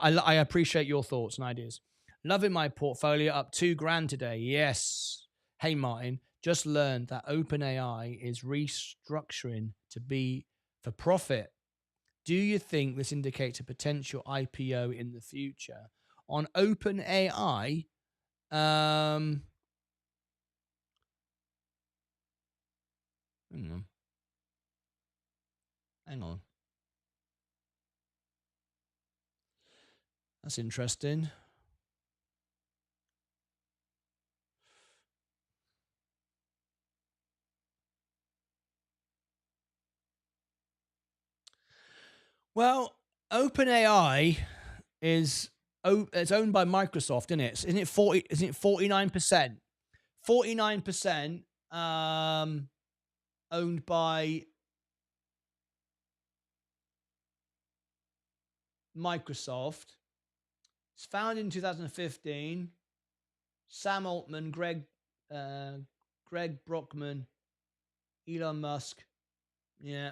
I appreciate your thoughts and ideas. Loving my portfolio, up $2,000 today. Yes. Hey, Martin, just learned that OpenAI is restructuring to be for profit. Do you think this indicates a potential IPO in the future? On OpenAI, hang on. That's interesting. Well, OpenAI it's owned by Microsoft, isn't it? Isn't it 49%? 49% owned by Microsoft. It's founded in 2015. Sam Altman, Greg Brockman, Elon Musk. Yeah.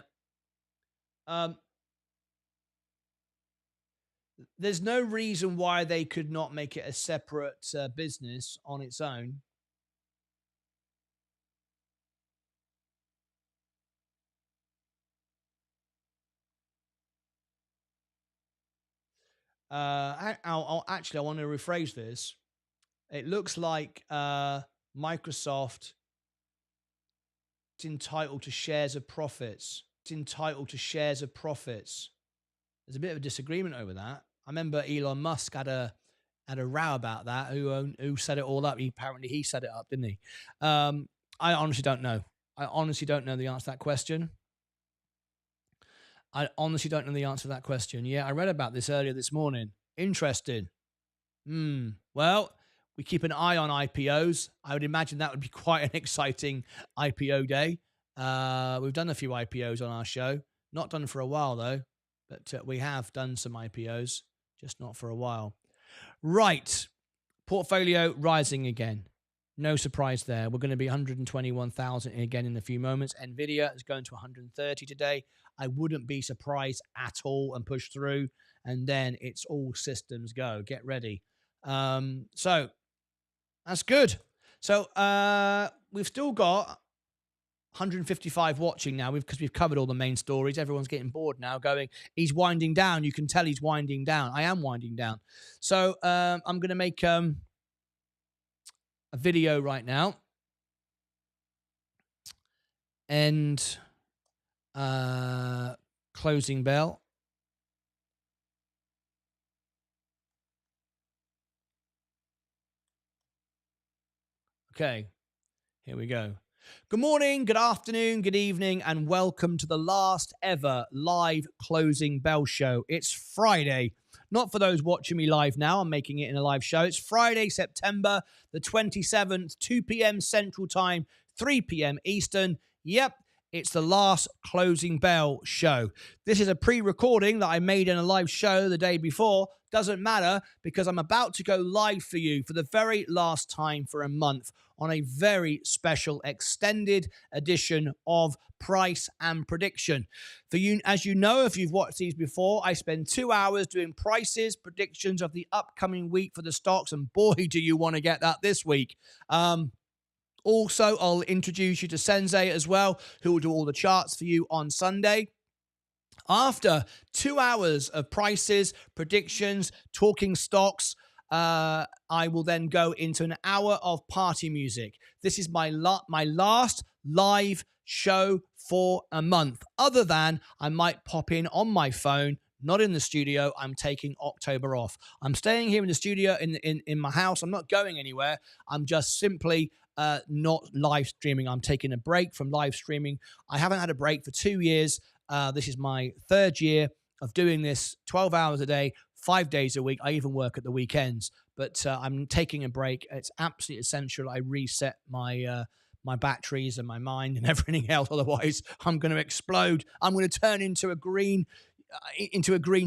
There's no reason why they could not make it a separate business on its own. Actually, I want to rephrase this. It looks like Microsoft is entitled to shares of profits. It's entitled to shares of profits. There's a bit of a disagreement over that. I remember Elon Musk had a row about that. Who set it all up? Apparently he set it up, didn't he? I honestly don't know. I honestly don't know the answer to that question. Yeah, I read about this earlier this morning. Interesting. Well, we keep an eye on IPOs. I would imagine that would be quite an exciting IPO day. We've done a few IPOs on our show. Not done for a while, though. But we have done some IPOs, just not for a while. Right. Portfolio rising again. No surprise there. We're going to be 121,000 again in a few moments. Nvidia is going to 130 today. I wouldn't be surprised at all and push through. And then it's all systems go. Get ready. So that's good. So we've still got 155 watching now because we've covered all the main stories. Everyone's getting bored now going, he's winding down. You can tell he's winding down. I am winding down. So I'm going to make a video right now. And closing bell. Okay, here we go. Good morning, good afternoon, good evening, and welcome to the last ever live closing bell show. It's Friday. Not for those watching me live now. I'm making it in a live show. It's Friday, September the 27th, 2 p.m. Central Time, 3 p.m. Eastern. Yep, it's the last closing bell show. This is a pre-recording that I made in a live show the day before. Doesn't matter because I'm about to go live for you for the very last time for a month on a very special extended edition of Price and Prediction. For you, as you know, if you've watched these before, I spend 2 hours doing prices, predictions of the upcoming week for the stocks, and boy, do you want to get that this week. Also, I'll introduce you to Sensei as well, who will do all the charts for you on Sunday. After 2 hours of prices, predictions, talking stocks, I will then go into an hour of party music. This is my last live show for a month. Other than I might pop in on my phone, not in the studio. I'm taking October off. I'm staying here in the studio in my house. I'm not going anywhere. I'm just simply not live streaming. I'm taking a break from live streaming. I haven't had a break for 2 years. This is my third year of doing this 12 hours a day, 5 days a week. I even work at the weekends, but I'm taking a break. It's absolutely essential. I reset my batteries and my mind and everything else. Otherwise, I'm going to explode. I'm going to turn into a green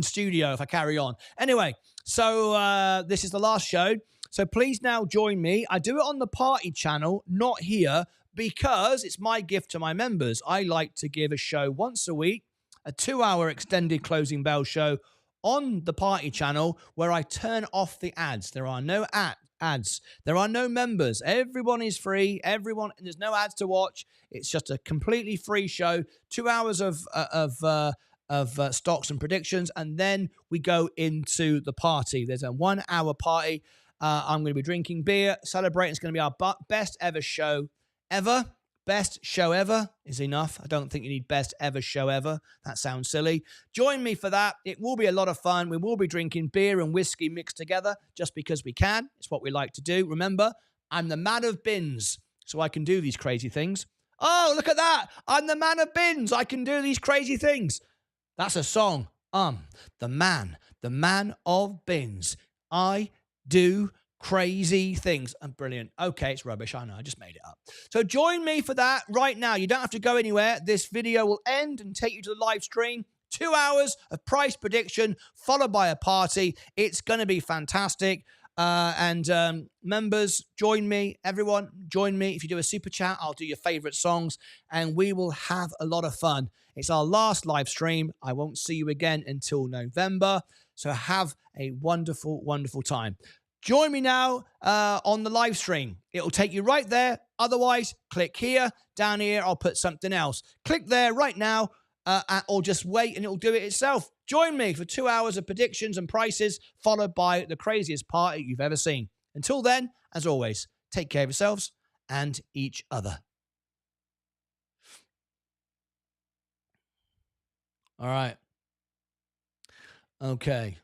studio if I carry on. Anyway, so this is the last show. So please now join me. I do it on the party channel, not here, because it's my gift to my members. I like to give a show once a week, a 2-hour extended closing bell show on the party channel where I turn off the ads. There are no ads. There are no members. Everyone is free. There's no ads to watch. It's just a completely free show. 2 hours of stocks and predictions, and then we go into the party. There's a 1 hour party. I'm going to be drinking beer, celebrating. It's going to be our best ever show ever. Best show ever is enough. I don't think you need best ever show ever. That sounds silly. Join me for that. It will be a lot of fun. We will be drinking beer and whiskey mixed together just because we can. It's what we like to do. Remember, I'm the man of bins, so I can do these crazy things. Oh, look at that. I'm the man of bins. I can do these crazy things. That's a song. The man of bins. I do crazy things. Brilliant. Okay, it's rubbish. I know. I just made it up. So join me for that right now. You don't have to go anywhere. This video will end and take you to the live stream. 2 hours of price prediction followed by a party. It's going to be fantastic. And members, join me. Everyone, join me. If you do a super chat, I'll do your favorite songs and we will have a lot of fun. It's our last live stream. I won't see you again until November. So have a wonderful, wonderful time. Join me now on the live stream. It'll take you right there. Otherwise, click here. Down here, I'll put something else. Click there right now or just wait and it'll do it itself. Join me for 2 hours of predictions and prices followed by the craziest party you've ever seen. Until then, as always, take care of yourselves and each other. All right. Okay.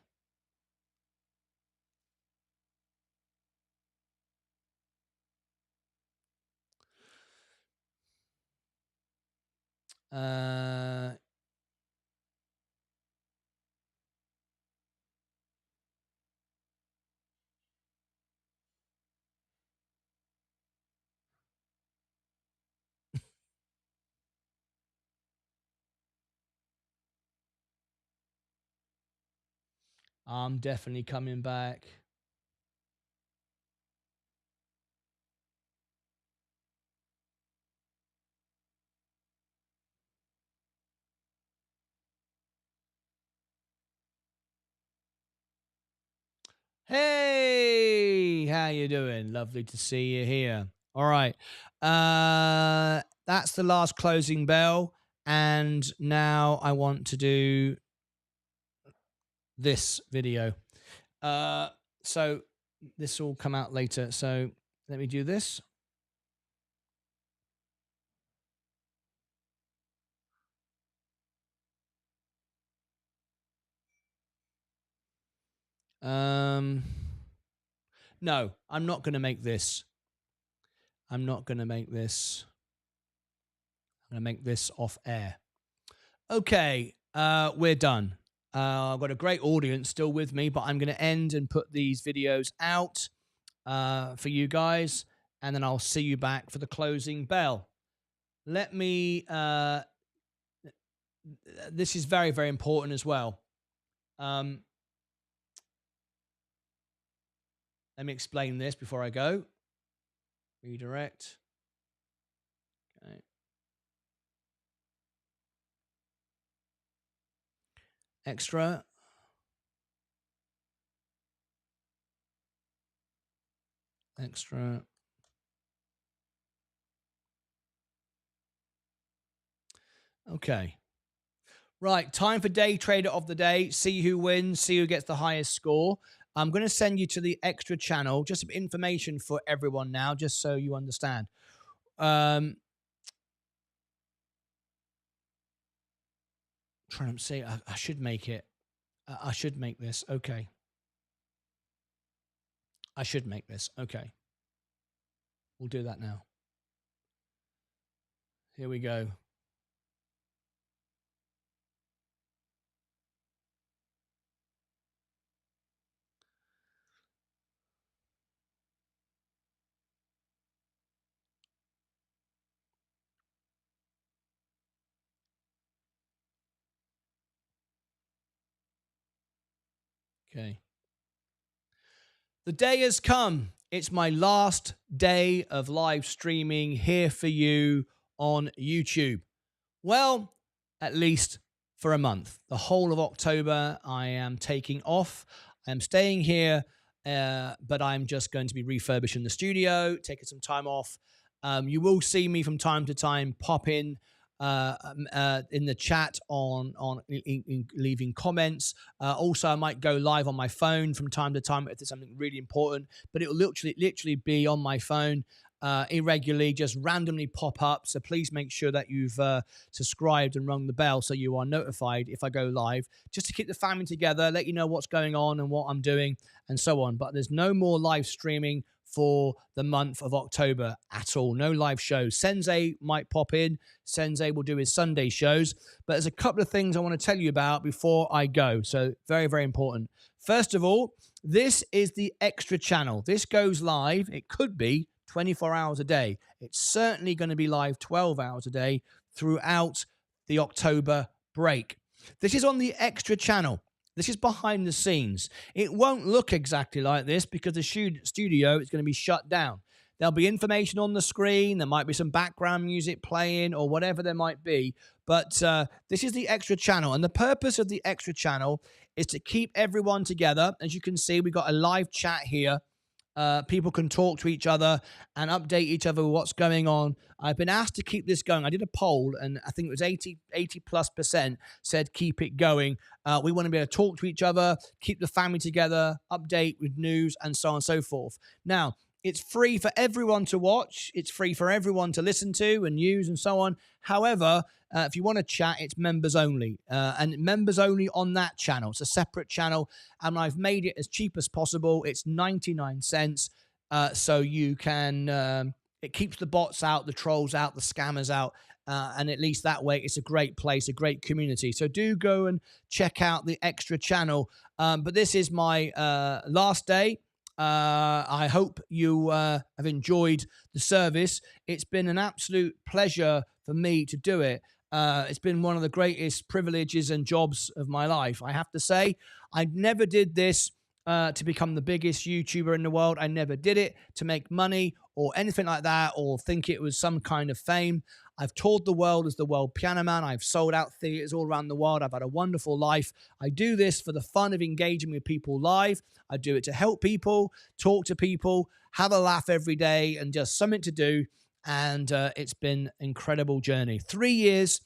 I'm definitely coming back. Hey, how you doing? Lovely to see you here. All right. That's the last closing bell. And now I want to do this video. So this will come out later. So let me do this. No, I'm not going to make this. I'm not going to make this. I'm going to make this off air. Okay, we're done. I've got a great audience still with me, but I'm going to end and put these videos out for you guys, and then I'll see you back for the closing bell. Let me... this is very, very important as well. Let me explain this before I go. Redirect. Okay. Extra. Extra. Okay. Right, time for day trader of the day. See who wins, see who gets the highest score. I'm going to send you to the extra channel, just some information for everyone now, just so you understand. Trying to see, I should make it. I should make this. Okay. I should make this. Okay. We'll do that now. Here we go. Okay. The day has come. It's my last day of live streaming here for you on YouTube. Well, at least for a month. The whole of October, I am taking off. I'm staying here, but I'm just going to be refurbishing the studio, taking some time off. You will see me from time to time pop in the chat on leaving comments. Also, I might go live on my phone from time to time if there's something really important, but it will literally be on my phone irregularly, just randomly pop up. So please make sure that you've subscribed and rung the bell so you are notified if I go live, just to keep the family together, let you know what's going on and what I'm doing and so on. But there's no more live streaming for the month of October at all. No live shows. Sensei might pop in. Sensei will do his Sunday shows. But there's a couple of things I want to tell you about before I go. So very, very important. First of all, this is the extra channel. This goes live. It could be 24 hours a day. It's certainly going to be live 12 hours a day throughout the October break. This is on the extra channel. This is behind the scenes. It won't look exactly like this because the studio is going to be shut down. There'll be information on the screen. There might be some background music playing or whatever there might be. But this is the extra channel. And the purpose of the extra channel is to keep everyone together. As you can see, we've got a live chat here. People can talk to each other and update each other with what's going on. I've been asked to keep this going. I did a poll, and I think it was 80+% said keep it going. We want to be able to talk to each other, keep the family together, update with news, and so on and so forth. Now, it's free for everyone to watch. It's free for everyone to listen to and use and so on. However, if you want to chat, it's members only. And members only on that channel. It's a separate channel. And I've made it as cheap as possible. It's 99 cents. So you can, it keeps the bots out, the trolls out, the scammers out. And at least that way, it's a great place, a great community. So do go and check out the extra channel. But this is my last day. I hope you have enjoyed the service. It's been an absolute pleasure for me to do it. It's been one of the greatest privileges and jobs of my life. I have to say, I never did this to become the biggest YouTuber in the world. I never did it to make money or anything like that or think it was some kind of fame. I've toured the world as the world piano man. I've sold out theaters all around the world. I've had a wonderful life. I do this for the fun of engaging with people live. I do it to help people, talk to people, have a laugh every day, and just something to do. And it's been an incredible journey. 3 years.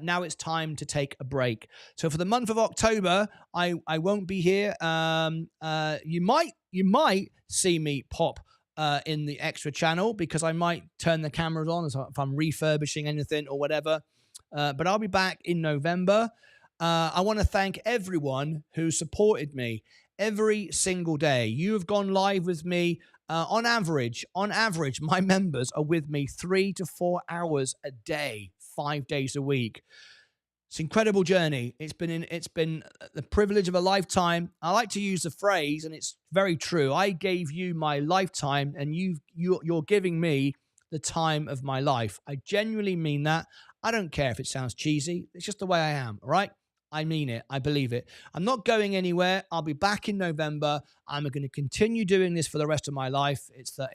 Now it's time to take a break. So for the month of October, I won't be here. You might see me pop in the extra channel because I might turn the cameras on if I'm refurbishing anything or whatever. But I'll be back in November. I want to thank everyone who supported me every single day. You have gone live with me. On average, my members are with me 3 to 4 hours a day, 5 days a week. It's an incredible journey. It's been the privilege of a lifetime. I like to use the phrase, and it's very true. I gave you my lifetime, and you're giving me the time of my life. I genuinely mean that. I don't care if it sounds cheesy. It's just the way I am, all right? I mean it. I believe it. I'm not going anywhere. I'll be back in November. I'm going to continue doing this for the rest of my life. It's the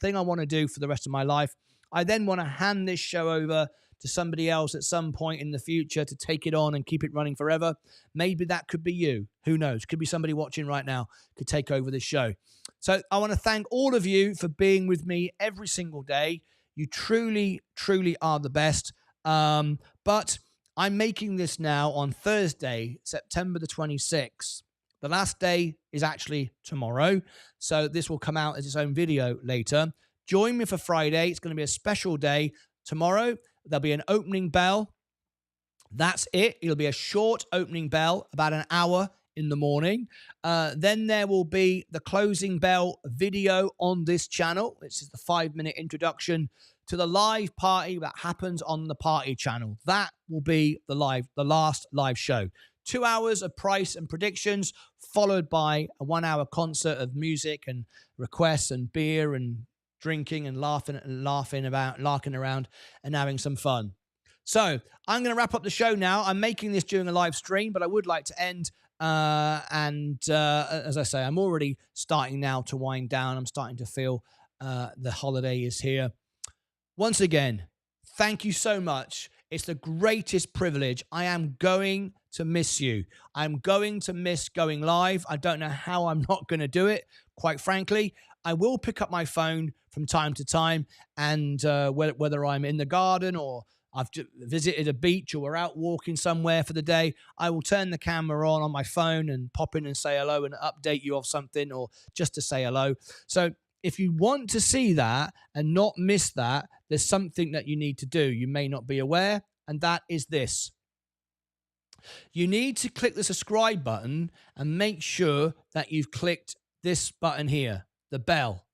thing I want to do for the rest of my life. I then want to hand this show over to somebody else at some point in the future to take it on and keep it running forever. Maybe that could be you. Who knows? Could be somebody watching right now could take over this show. So I want to thank all of you for being with me every single day. You truly, truly are the best. But I'm making this now on Thursday, September the 26th. The last day is actually tomorrow, so this will come out as its own video later. Join me for Friday. It's going to be a special day. Tomorrow, there'll be an opening bell. That's it. It'll be a short opening bell, about an hour in the morning. Then there will be the closing bell video on this channel. This is the 5-minute introduction to the live party that happens on the party channel. That will be the last live show. 2 hours of price and predictions, followed by a 1-hour concert of music and requests and beer and drinking and laughing around and having some fun. So I'm going to wrap up the show now. I'm making this during a live stream, but I would like to end. As I say, I'm already starting now to wind down. I'm starting to feel the holiday is here. Once again, thank you so much. It's the greatest privilege. I am going to miss you. I'm going to miss going live. I don't know how I'm not going to do it, quite frankly. I will pick up my phone from time to time, and whether I'm in the garden or I've visited a beach or we're out walking somewhere for the day, I will turn the camera on my phone and pop in and say hello and update you of something or just to say hello. So if you want to see that and not miss that, there's something that you need to do. You may not be aware, and that is this. You need to click the subscribe button and make sure that you've clicked this button here, the bell.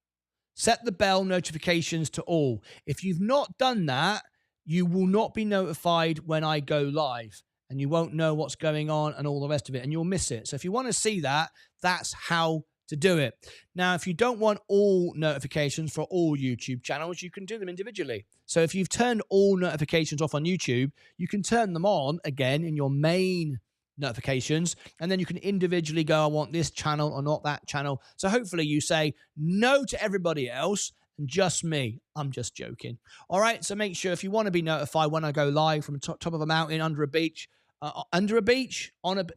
Set the bell notifications to all. If you've not done that, you will not be notified when I go live, and you won't know what's going on and all the rest of it, and you'll miss it. So if you want to see that, that's how to do it. Now, if you don't want all notifications for all YouTube channels, you can do them individually. So if you've turned all notifications off on YouTube, you can turn them on again in your main notifications, and then you can individually go, I want this channel or not that channel. So hopefully you say no to everybody else and just me. I'm just joking. All right, so make sure if you want to be notified when I go live from top of a mountain, under a beach,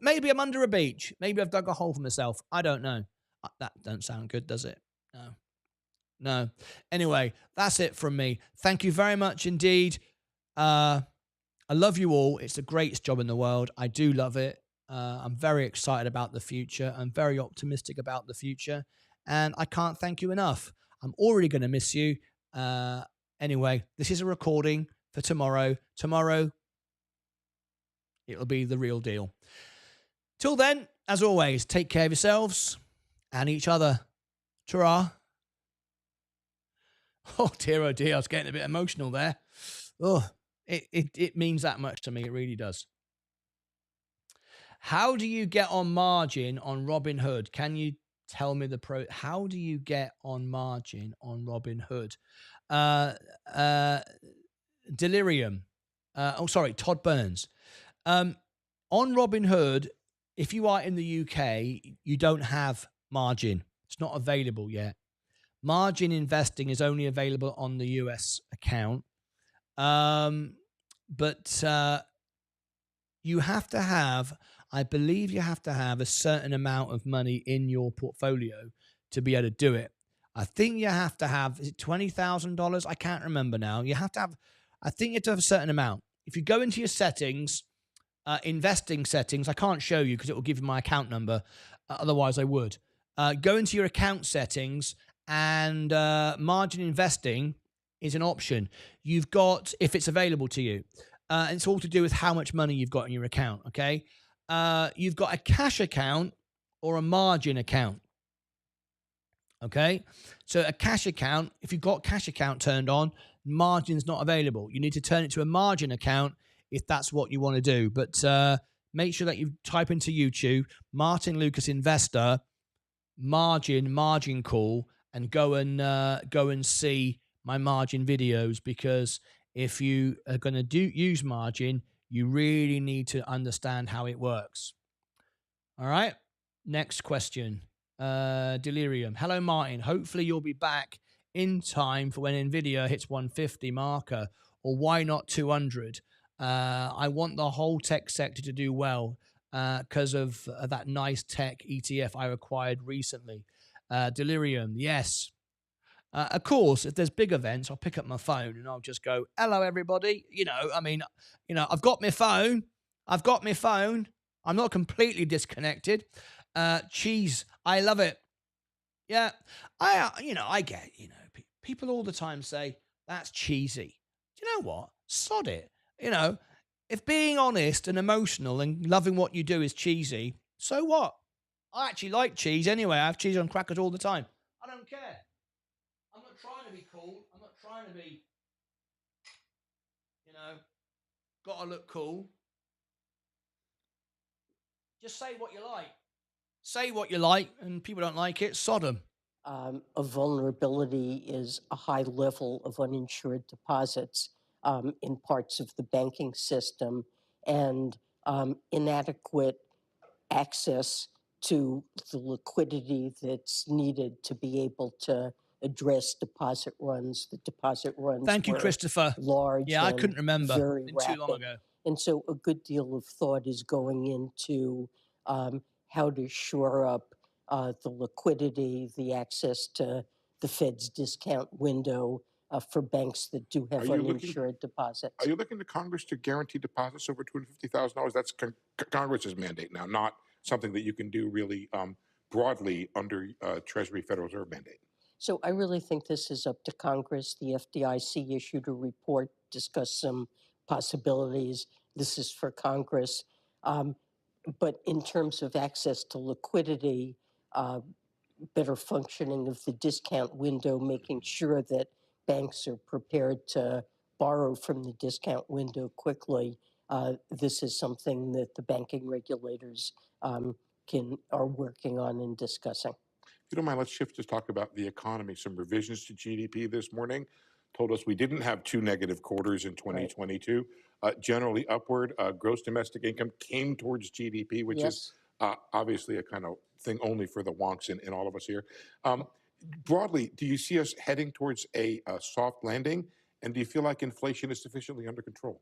maybe I'm under a beach. Maybe I've dug a hole for myself. I don't know. That don't sound good, does it? No. Anyway, that's it from me. Thank you very much indeed. I love you all. It's the greatest job in the world. I do love it. I'm very excited about the future. I'm very optimistic about the future. And I can't thank you enough. I'm already going to miss you. Anyway, this is a recording for tomorrow. Tomorrow, it'll be the real deal. Till then, as always, take care of yourselves and each other. Ta-ra. Oh, dear, I was getting a bit emotional there. Oh, it means that much to me. It really does. How do you get on margin on Robinhood? Can you tell me how do you get on margin on Robinhood? Delirium. Todd Burns. On Robinhood, if you are in the UK, you don't have margin. It's not available yet. Margin investing is only available on the US account. But you have to have, I believe you have to have a certain amount of money in your portfolio to be able to do it. I think you have to have, is it $20,000? I can't remember now. You have to have, I think you have to have a certain amount. If you go into your settings, investing settings, I can't show you because it will give you my account number. Otherwise I would. Go into your account settings and margin investing is an option. You've got, if it's available to you, and it's all to do with how much money you've got in your account, okay? You've got a cash account or a margin account, okay? So a cash account, if you've got cash account turned on, margin's not available. You need to turn it to a margin account if that's what you want to do. But make sure that you type into YouTube, Martyn Lucas Investor, margin call, and go and see my margin videos, because if you are going to use margin, you really need to understand how it works. All right. Next question. Delirium. Hello, Martin. Hopefully you'll be back in time for when NVIDIA hits 150 marker, or why not 200? I want the whole tech sector to do well because of that nice tech ETF I acquired recently. Delirium. Yes. Of course, if there's big events, I'll pick up my phone and I'll just go, hello, everybody. I've got my phone. I'm not completely disconnected. Cheese. I love it. Yeah. I get, people all the time say, that's cheesy. Do you know what? Sod it. If being honest and emotional and loving what you do is cheesy, so what? I actually like cheese anyway. I have cheese on crackers all the time. I don't care. I'm not trying to be cool. I'm not trying to be, gotta look cool. Just say what you like. Say what you like, and people don't like it, sod them. A vulnerability is a high level of uninsured deposits in parts of the banking system, and inadequate access to the liquidity that's needed to be able to address deposit runs. The deposit runs. Thank you, Christopher. Large. Yeah, I couldn't remember. Very Been rapid. Too long ago. And so a good deal of thought is going into how to shore up the liquidity, the access to the Fed's discount window for banks that do have uninsured deposits. Are you looking to Congress to guarantee deposits over $250,000? That's Congress's mandate now, not something that you can do really broadly under Treasury Federal Reserve mandate. So I really think this is up to Congress. The FDIC issued a report, discussed some possibilities. This is for Congress. But in terms of access to liquidity, better functioning of the discount window, making sure that banks are prepared to borrow from the discount window quickly, this is something that the banking regulators are working on and discussing. you don't mind, let's shift to talk about the economy. Some revisions to GDP this morning told us we didn't have 2 negative quarters in 2022. Right. Generally upward. Gross domestic income came towards GDP, which is obviously a kind of thing only for the wonks in all of us here. Broadly, do you see us heading towards a soft landing? And do you feel like inflation is sufficiently under control?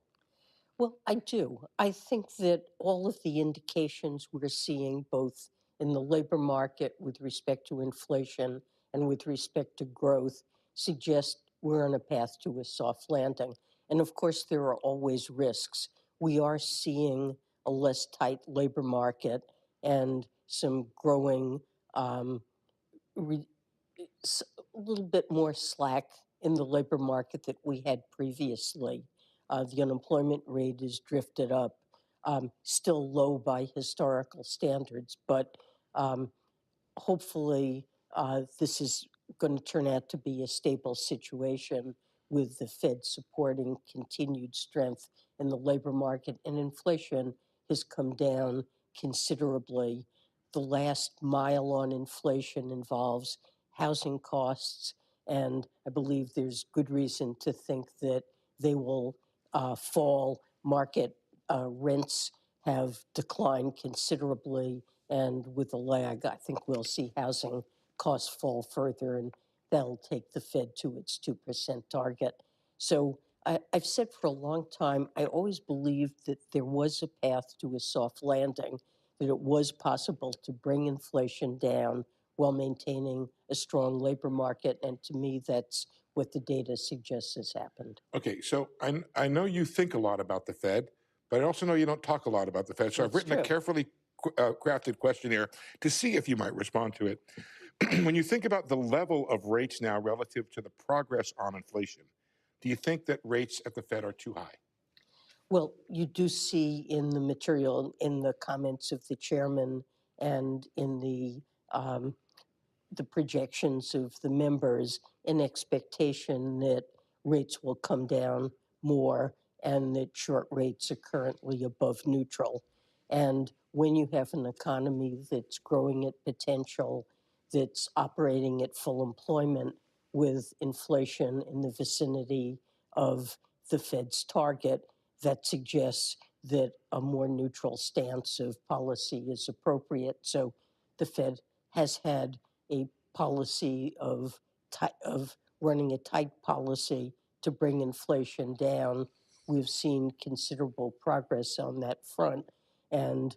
Well, I do. I think that all of the indications we're seeing, both in the labor market with respect to inflation and with respect to growth, suggest we're on a path to a soft landing. And of course, there are always risks. We are seeing a less tight labor market and some growing, a little bit more slack in the labor market that we had previously. The unemployment rate has drifted up, still low by historical standards, but hopefully this is going to turn out to be a stable situation with the Fed supporting continued strength in the labor market, and inflation has come down considerably. The last mile on inflation involves housing costs, and I believe there's good reason to think that they will fall. Market rents have declined considerably, and with a lag, I think we'll see housing costs fall further, and that'll take the Fed to its 2% target. So I've said for a long time, I always believed that there was a path to a soft landing, that it was possible to bring inflation down while maintaining a strong labor market, and to me, that's what the data suggests has happened. Okay, so I know you think a lot about the Fed, but I also know you don't talk a lot about the Fed. So I've written a carefully crafted questionnaire to see if you might respond to it. When you think about the level of rates now relative to the progress on inflation, do you think that rates at the Fed are too high? Well, you do see in the material, in the comments of the chairman and in the projections of the members, an expectation that rates will come down more and that short rates are currently above neutral. And when you have an economy that's growing at potential, that's operating at full employment with inflation in the vicinity of the Fed's target, that suggests that a more neutral stance of policy is appropriate. So the Fed has had a policy of running a tight policy to bring inflation down. We've seen considerable progress on that front. And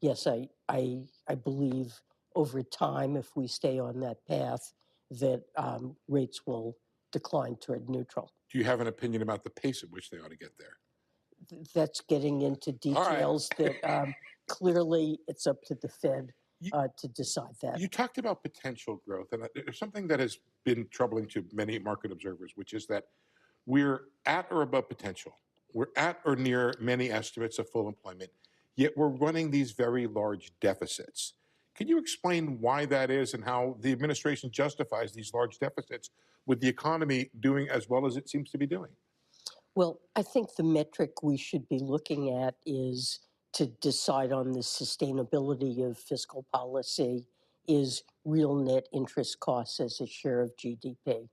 yes, I believe over time, if we stay on that path, that rates will decline toward neutral. Do you have an opinion about the pace at which they ought to get there? That's getting into details that clearly it's up to the Fed to decide that. You talked about potential growth, and there's something that has been troubling to many market observers, which is that we're at or above potential. We're at or near many estimates of full employment, yet we're running these very large deficits. Can you explain why that is and how the administration justifies these large deficits with the economy doing as well as it seems to be doing? Well, I think the metric we should be looking at is to decide on the sustainability of fiscal policy is real net interest costs as a share of GDP.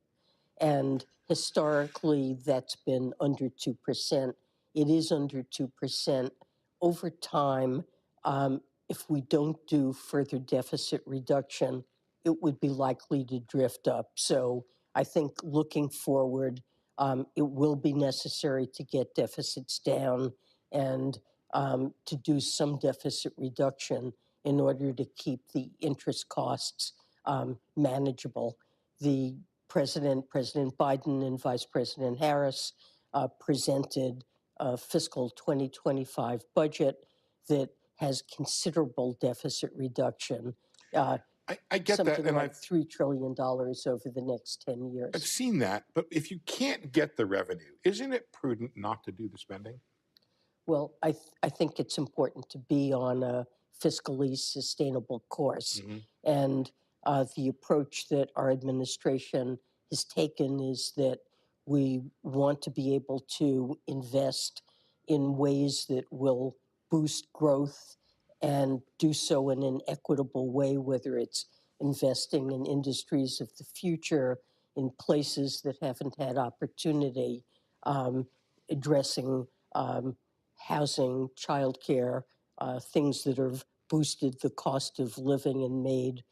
And historically, that's been under 2%. It is under 2%. Over time, if we don't do further deficit reduction, it would be likely to drift up. So I think looking forward, it will be necessary to get deficits down and to do some deficit reduction in order to keep the interest costs manageable. The President Biden and Vice President Harris presented a fiscal 2025 budget that has considerable deficit reduction. I get that, and like $3 trillion over the next 10 years. I've seen that, but if you can't get the revenue, isn't it prudent not to do the spending? Well, I think it's important to be on a fiscally sustainable course. Mm-hmm. And the approach that our administration has taken is that we want to be able to invest in ways that will boost growth and do so in an equitable way, whether it's investing in industries of the future, in places that haven't had opportunity, addressing housing, childcare, things that have boosted the cost of living and made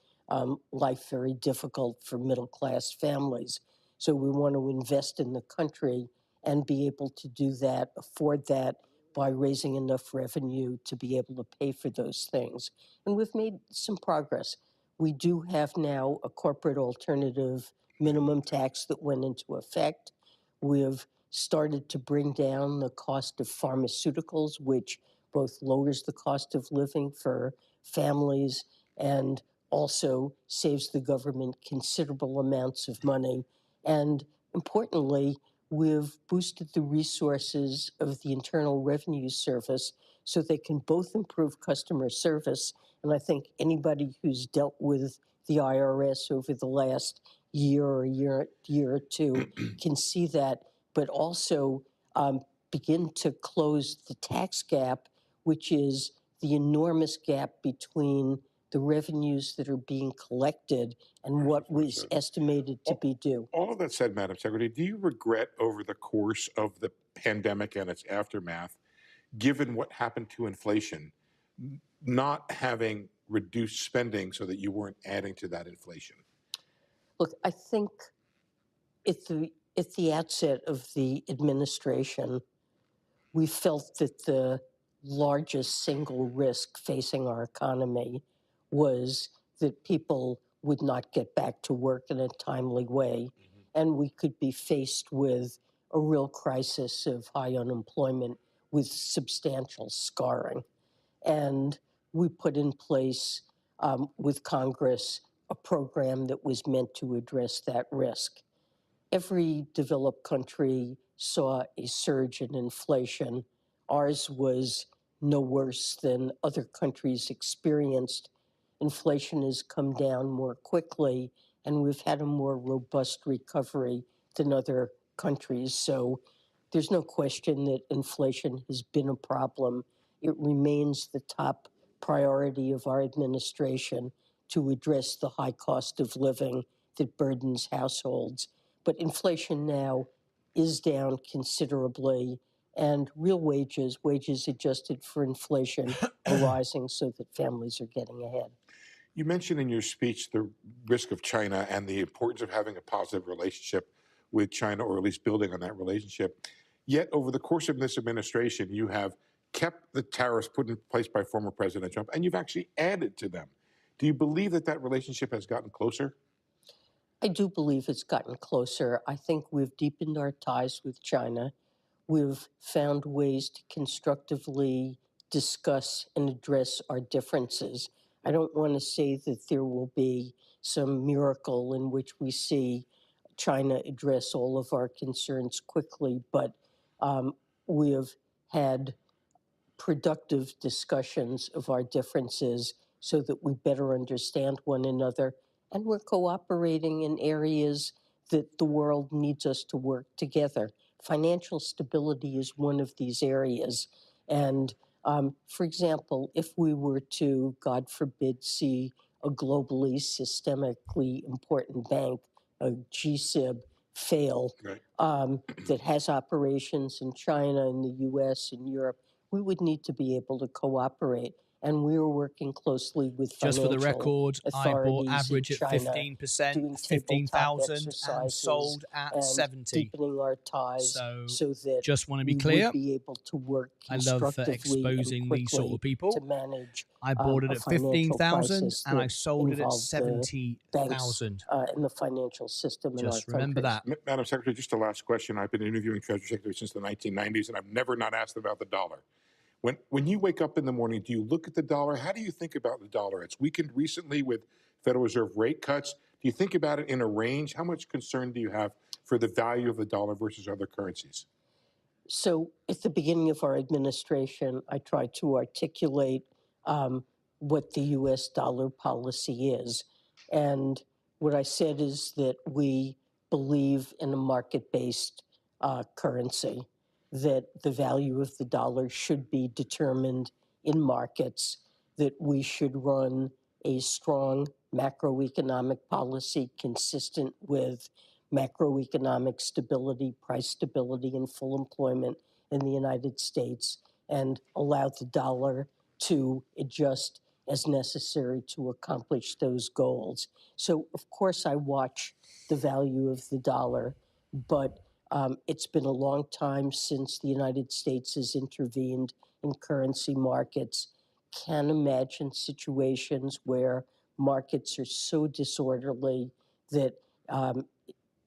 life very difficult for middle-class families. So we want to invest in the country and be able to do that, afford that, by raising enough revenue to be able to pay for those things. And we've made some progress. We do have now a corporate alternative minimum tax that went into effect. We've started to bring down the cost of pharmaceuticals, which both lowers the cost of living for families and also saves the government considerable amounts of money. And importantly, we've boosted the resources of the Internal Revenue Service so they can both improve customer service. And I think anybody who's dealt with the IRS over the last year or two can see that, but also begin to close the tax gap, which is the enormous gap between the revenues that are being collected and what was estimated to be due. All of that said, Madam Secretary, do you regret over the course of the pandemic and its aftermath, given what happened to inflation, not having reduced spending so that you weren't adding to that inflation? Look, I think at the outset of the administration, we felt that the largest single risk facing our economy was that people would not get back to work in a timely way, and we could be faced with a real crisis of high unemployment with substantial scarring. And we put in place with Congress a program that was meant to address that risk. Every developed country saw a surge in inflation. Ours was no worse than other countries experienced. Inflation has come down more quickly, and we've had a more robust recovery than other countries. So there's no question that inflation has been a problem. It remains the top priority of our administration to address the high cost of living that burdens households. But inflation now is down considerably, and real wages adjusted for inflation, are rising so that families are getting ahead. You mentioned in your speech the risk of China and the importance of having a positive relationship with China, or at least building on that relationship. Yet over the course of this administration, you have kept the tariffs put in place by former President Trump, and you've actually added to them. Do you believe that that relationship has gotten closer? I do believe it's gotten closer. I think we've deepened our ties with China. We've found ways to constructively discuss and address our differences. I don't want to say that there will be some miracle in which we see China address all of our concerns quickly, but we have had productive discussions of our differences so that we better understand one another, and we're cooperating in areas that the world needs us to work together. Financial stability is one of these areas. And for example, if we were to, God forbid, see a globally systemically important bank, a GSIB, fail, that has operations in China, in the US, in Europe, we would need to be able to cooperate. And we were working closely with just for the record, I bought authorities average in at China, 15%, doing 15,000, and exercises sold at and 70. deepening our ties so that just want to be we clear. would be able to work I love constructively exposing and these sort quickly of people. to manage I bought it a at financial 15,000 crisis and I that sold it at involved the 70,000. banks in the financial system in our Just remember countries. that. Madam Secretary, just a last question. I've been interviewing Treasury Secretary since the 1990s, and I've never not asked about the dollar. When you wake up in the morning, do you look at the dollar? How do you think about the dollar? It's weakened recently with Federal Reserve rate cuts. Do you think about it in a range? How much concern do you have for the value of the dollar versus other currencies? So at the beginning of our administration, I tried to articulate what the U.S. dollar policy is. And what I said is that we believe in a market-based currency, that the value of the dollar should be determined in markets, that we should run a strong macroeconomic policy consistent with macroeconomic stability, price stability, and full employment in the United States, and allow the dollar to adjust as necessary to accomplish those goals. So, of course, I watch the value of the dollar, but it's been a long time since the United States has intervened in currency markets. Can't imagine situations where markets are so disorderly that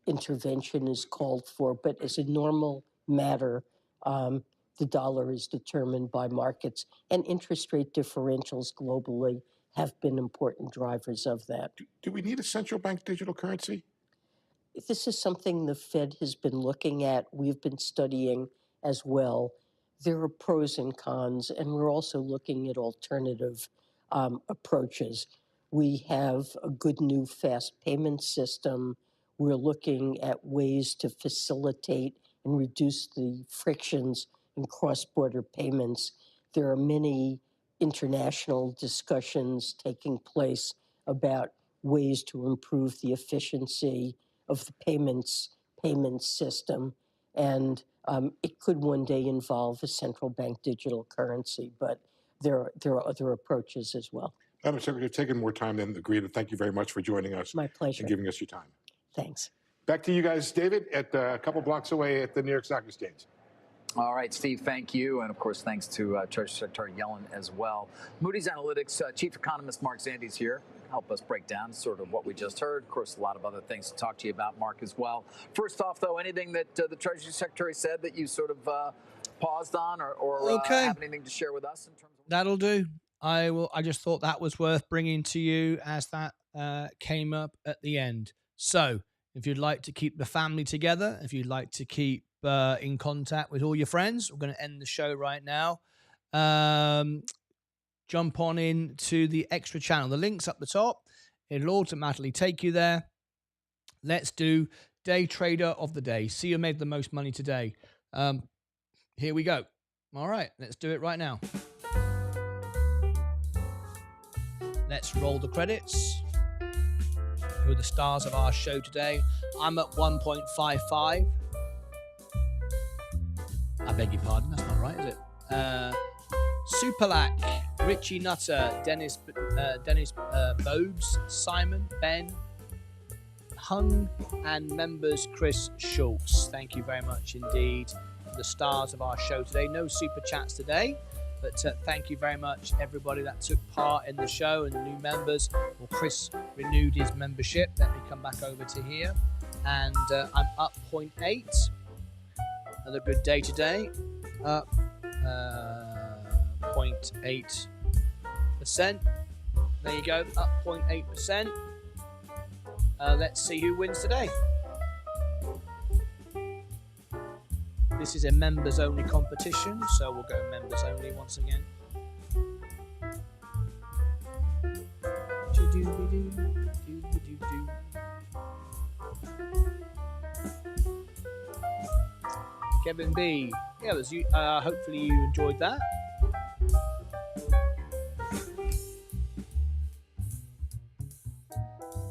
intervention is called for. But as a normal matter, the dollar is determined by markets, and interest rate differentials globally have been important drivers of that. Do we need a central bank digital currency? This is something the Fed has been looking at. We've been studying as well. There are pros and cons, and we're also looking at alternative approaches. We have a good new fast payment system. We're looking at ways to facilitate and reduce the frictions in cross-border payments. There are many international discussions taking place about ways to improve the efficiency of the payment system, and it could one day involve a central bank digital currency, but there are other approaches as well. Madam Secretary, taking more time than agreed. Thank you very much for joining us. My pleasure. And giving us your time. Thanks. Back to you guys, David, at a couple blocks away at the New York Stock Exchange. All right, Steve, thank you. And, of course, thanks to Treasury Secretary Yellen as well. Moody's Analytics Chief Economist Mark Zandi's here. Help us break down sort of what we just heard. Of course, a lot of other things to talk to you about, Mark, as well. First off, though, anything that the Treasury Secretary said that you sort of paused on or have anything to share with us in terms of... That'll do. I just thought that was worth bringing to you as that came up at the end. So if you'd like to keep the family together, if you'd like to keep in contact with all your friends, we're going to end the show right now. Jump on in to the extra channel. The link's up the top. It'll automatically take you there. Let's do Day Trader of the Day. See who made the most money today. Here we go. All right, let's do it right now. Let's roll the credits. Who are the stars of our show today? I'm at 1.55. I beg your pardon, that's not right, is it? Superlac, Richie Nutter, Dennis Bobes, Simon, Ben, Hung, and members Chris Schultz. Thank you very much indeed for the stars of our show today. No super chats today, but thank you very much everybody that took part in the show and the new members. Well, Chris renewed his membership. Let me come back over to here. And I'm up 0.8. Another good day today. Up 0.8%. There you go, up 0.8%. Let's see who wins today. This is a members only competition, so we'll go members only once again. Kevin B. Yeah, it was you. Hopefully you enjoyed that.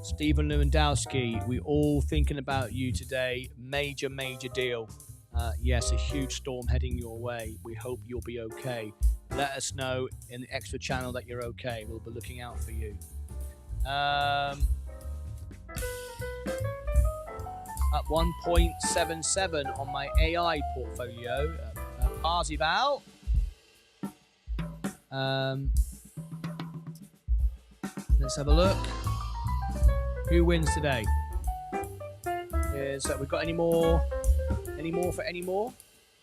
Stephen Lewandowski, we all thinking about you today. Major deal. Yes, a huge storm heading your way. We hope you'll be okay. Let us know in the extra channel that you're okay. We'll be looking out for you. At 1.77 on my AI portfolio. Parzival. Let's have a look. Who wins today? We've got any more for any more?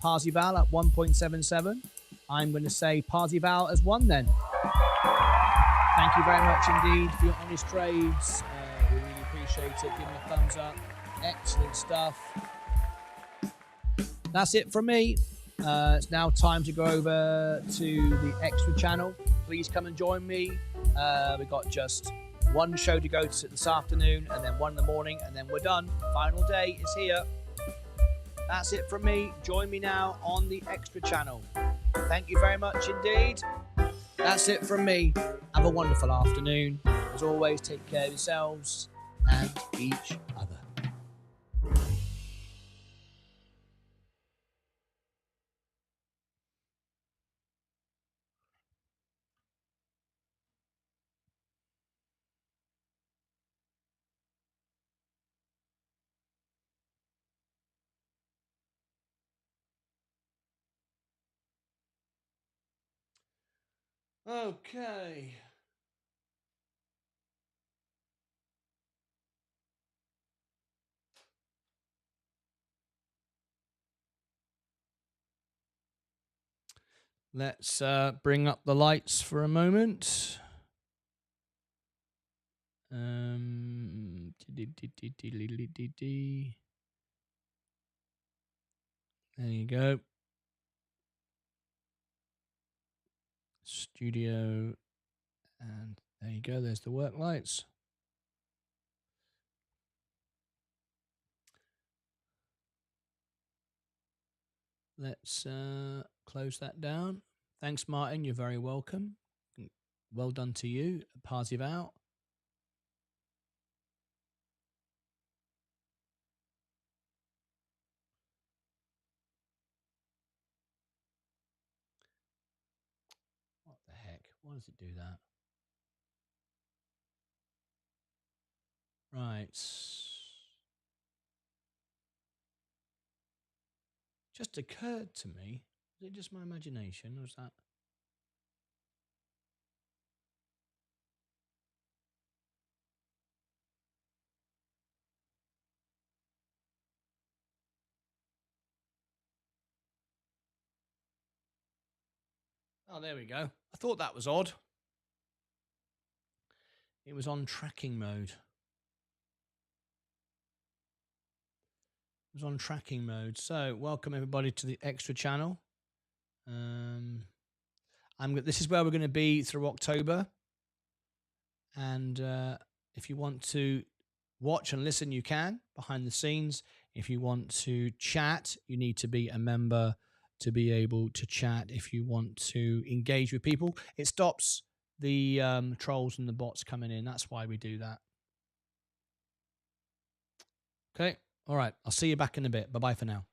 Parzival at 1.77. I'm going to say Parzival has won then. Thank you very much indeed for your honest trades. We really appreciate it. Give me a thumbs up. Excellent stuff. That's it from me. It's now time to go over to the extra channel. Please come and join me. We've got just one show to go to this afternoon, and then one in the morning, and then we're done. Final day is here. That's it from me. Join me now on the extra channel. Thank you very much indeed. That's it from me. Have a wonderful afternoon. as always, take care of yourselves and each other. Okay. Let's bring up the lights for a moment. There you go. Studio. And there you go. There's the work lights. Let's close that down. Thanks, Martyn. You're very welcome. Well done to you. Party out. What the heck? Why does it do that? Right. Just occurred to me. Is it just my imagination, or is that? Oh, there we go. I thought that was odd. It was on tracking mode. It was on tracking mode. So, welcome everybody to the extra channel. This is where we're going to be through October. And if you want to watch and listen, you can behind the scenes. If you want to chat, you need to be a member to be able to chat. If you want to engage with people, it stops the trolls and the bots coming in. That's why we do that. Okay. All right. I'll see you back in a bit. Bye-bye for now.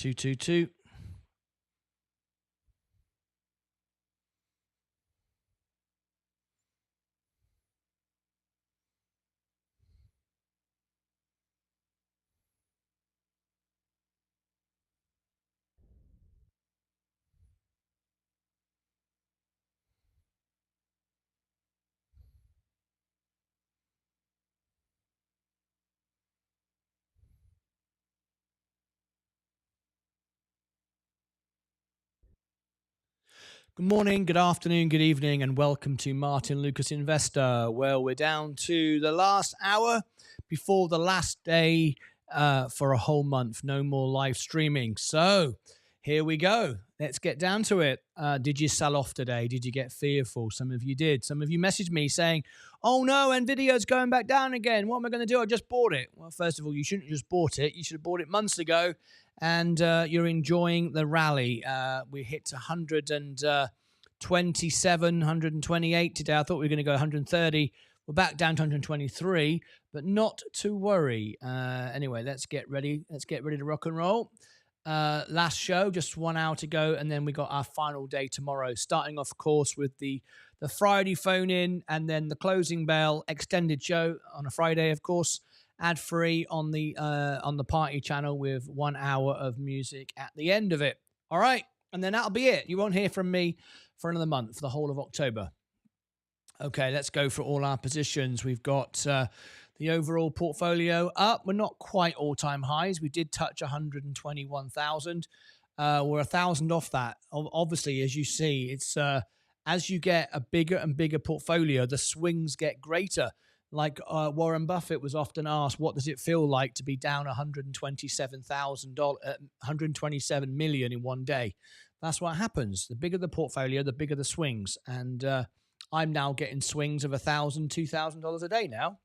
222. Good morning, good afternoon, good evening, and welcome to Martyn Lucas Investor. Well, we're down to the last hour before the last day for a whole month. No more live streaming. So here we go. Let's get down to it. Did you sell off today? Did you get fearful? Some of you did. Some of you messaged me saying, oh no, NVIDIA's going back down again. What am I going to do? I just bought it. Well, first of all, you shouldn't have just bought it. You should have bought it months ago. And you're enjoying the rally. We hit 127, 128 today. I thought we were going to go 130. We're back down to 123, but not to worry. Anyway, let's get ready. Let's get ready to rock and roll. Last show, just 1 hour to go, and then we got our final day tomorrow. Starting off, of course, with the Friday phone-in, and then the closing bell extended show on a Friday, of course. Ad-free on the party channel with 1 hour of music at the end of it. All right, and then that'll be it. You won't hear from me for another month, for the whole of October. Okay, let's go for all our positions. We've got the overall portfolio up. We're not quite all-time highs. We did touch 121,000. We're 1,000 off that. Obviously, as you see, it's as you get a bigger and bigger portfolio, the swings get greater. Like Warren Buffett was often asked, what does it feel like to be down $127 million in one day? That's what happens. The bigger the portfolio, the bigger the swings. And I'm now getting swings of $1,000, $2,000 a day now.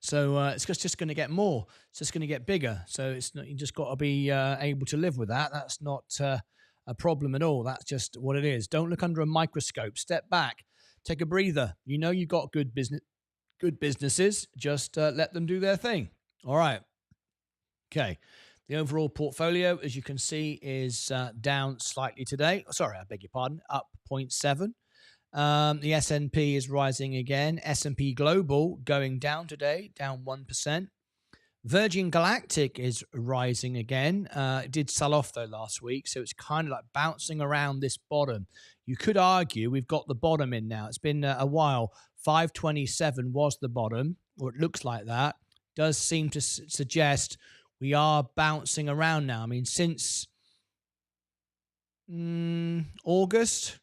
So it's just going to get more. It's just going to get bigger. So it's not, you just got to be able to live with that. That's not a problem at all. That's just what it is. Don't look under a microscope. Step back. Take a breather. You know you got good businesses. Just let them do their thing. All right. Okay. The overall portfolio, as you can see, is down slightly today. Sorry, I beg your pardon. Up 0.7. The S&P is rising again. S&P Global going down today, down 1%. Virgin Galactic is rising again. It did sell off, though, last week, so it's kind of like bouncing around this bottom. You could argue we've got the bottom in now. It's been a while. 527 was the bottom, or it looks like that. Does seem to suggest we are bouncing around now. I mean, since August,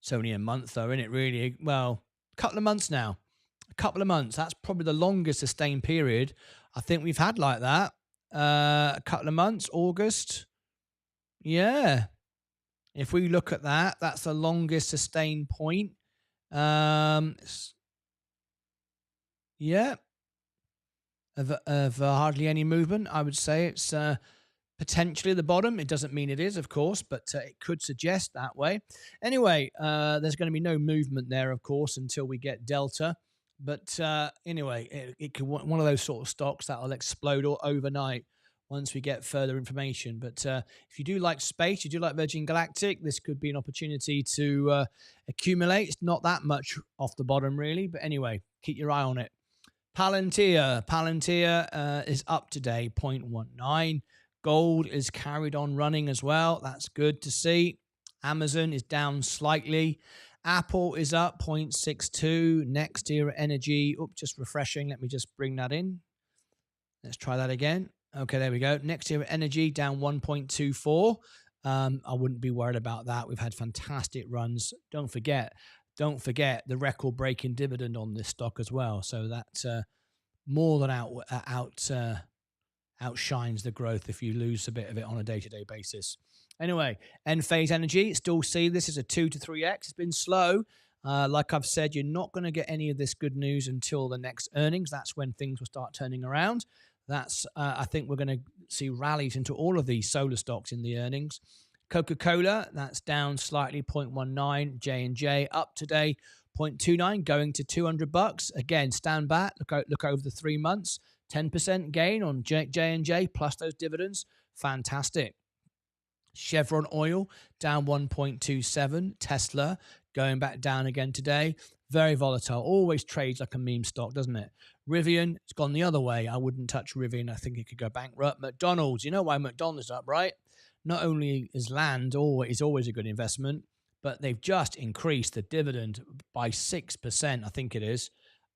it's only a month, though, isn't it, really? Well, a couple of months now. A couple of months. That's probably the longest sustained period I think we've had like that. A couple of months, August. Yeah. If we look at that, that's the longest sustained point. Yeah. Of hardly any movement, I would say it's potentially the bottom. It doesn't mean it is, of course, but it could suggest that way. Anyway, there's going to be no movement there, of course, until we get Delta. But anyway, it could one of those sort of stocks that will explode overnight once we get further information. But if you do like space, you do like Virgin Galactic, this could be an opportunity to accumulate. It's not that much off the bottom, really. But anyway, keep your eye on it. Palantir is up today, 0.19. Gold is carried on running as well. That's good to see. Amazon is down slightly. Apple is up 0.62. Next Era Energy, just refreshing. Let me just bring that in. Let's try that again. Okay, there we go. Next Era Energy down 1.24. I wouldn't be worried about that. We've had fantastic runs. Don't forget the record-breaking dividend on this stock as well. So that more than outshines the growth if you lose a bit of it on a day-to-day basis. Anyway, Enphase Energy, still see this is a 2 to 3x. It's been slow. Like I've said, you're not going to get any of this good news until the next earnings. That's when things will start turning around. That's I think we're going to see rallies into all of these solar stocks in the earnings. Coca-Cola, that's down slightly, 0.19. J&J up today, 0.29, going to $200. Again, stand back, look over the 3 months. 10% gain on J&J plus those dividends. Fantastic. Chevron Oil down 1.27. Tesla going back down again today. Very volatile. Always trades like a meme stock, doesn't it? Rivian, it's gone the other way. I wouldn't touch Rivian. I think it could go bankrupt. McDonald's, you know why McDonald's is up, right? Not only is land is always a good investment, but they've just increased the dividend by 6%, I think it is.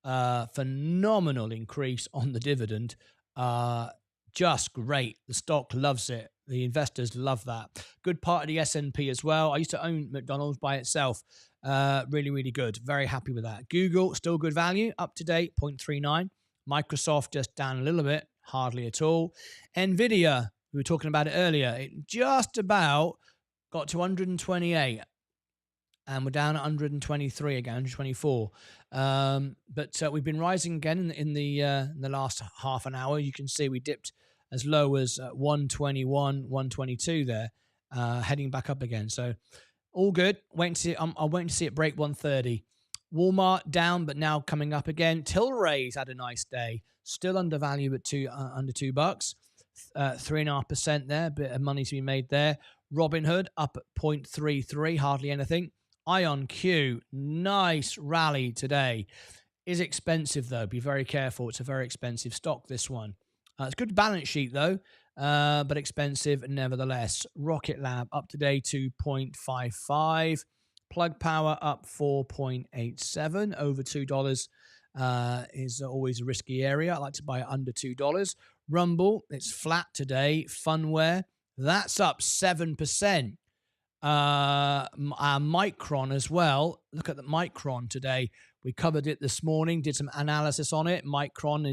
Phenomenal increase on the dividend. Just great. The stock loves it. The investors love that. Good part of the S&P as well. I used to own McDonald's by itself. Really, really good. Very happy with that. Google, still good value, up to date, 0.39. Microsoft just down a little bit, hardly at all. Nvidia, we were talking about it earlier, it just about got to 128. And we're down at 123 again, 124. But we've been rising again in the last half an hour. You can see we dipped as low as 121, 122 there, heading back up again. So all good. I'm waiting to see it break 130. Walmart down, but now coming up again. Tilray's had a nice day. Still undervalued at under $2. 3.5% there. Bit of money to be made there. Robinhood up at 0.33, hardly anything. IonQ, nice rally today. Is expensive though. Be very careful. It's a very expensive stock, this one. It's a good balance sheet though, but expensive nevertheless. Rocket Lab up today 2.55. Plug Power up 4.87. Over $2 is always a risky area. I like to buy it under $2. Rumble, it's flat today. Funware, that's up 7%. Our Micron as well. Look at the Micron today. We covered it this morning, did some analysis on it. Micron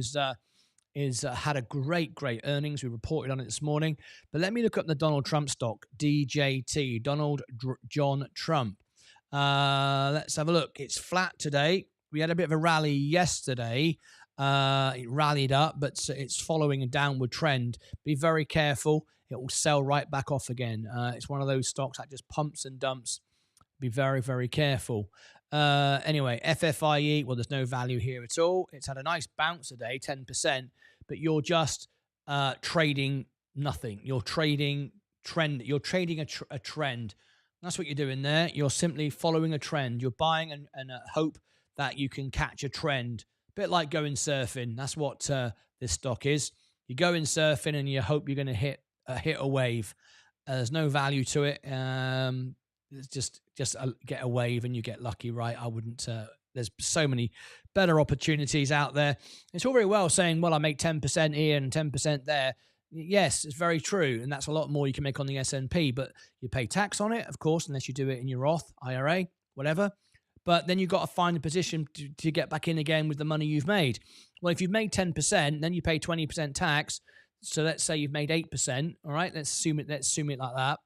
is had a great earnings. We reported on it this morning. But let me look up the Donald Trump stock, DJT, John Trump. Let's have a look. It's flat today. We had a bit of a rally yesterday. It rallied up, but it's following a downward trend. Be very careful. It will sell right back off again. It's one of those stocks that just pumps and dumps. Be very, very careful. Anyway, FFIE, well, there's no value here at all. It's had a nice bounce today, 10%, but you're just trading nothing. You're trading trend. You're trading a trend. That's what you're doing there. You're simply following a trend. You're buying and hope that you can catch a trend. A bit like going surfing. That's what this stock is. You go in surfing and you hope you're going to hit a wave. There's no value to it. It's just get a wave and you get lucky, right? I wouldn't. There's so many better opportunities out there. It's all very well saying, well, I make 10% here and 10% there. Yes, it's very true, and that's a lot more you can make on the S&P, but you pay tax on it, of course, unless you do it in your Roth, IRA, whatever. But then you've got to find a position to get back in again with the money you've made. Well, if you've made 10%, then you pay 20% tax. So let's say you've made 8%, all right? Let's assume it like that.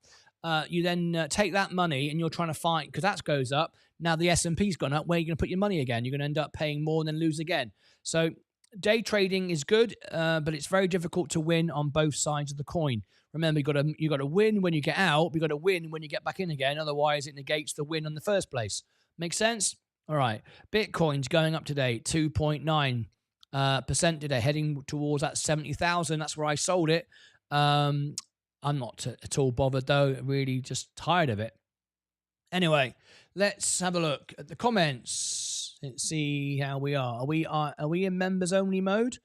You then take that money and you're trying to find, because that goes up. Now the S&P's gone up. Where are you going to put your money again? You're going to end up paying more and then lose again. So day trading is good, but it's very difficult to win on both sides of the coin. Remember, you got to win when you get out. You got to win when you get back in again. Otherwise, it negates the win in the first place. Make sense? All right. Bitcoin's going up today, 2.9% today, heading towards that 70,000. That's where I sold it. I'm not at all bothered though. Really, just tired of it. Anyway, let's have a look at the comments. Let's see how we are. Are we in members only mode?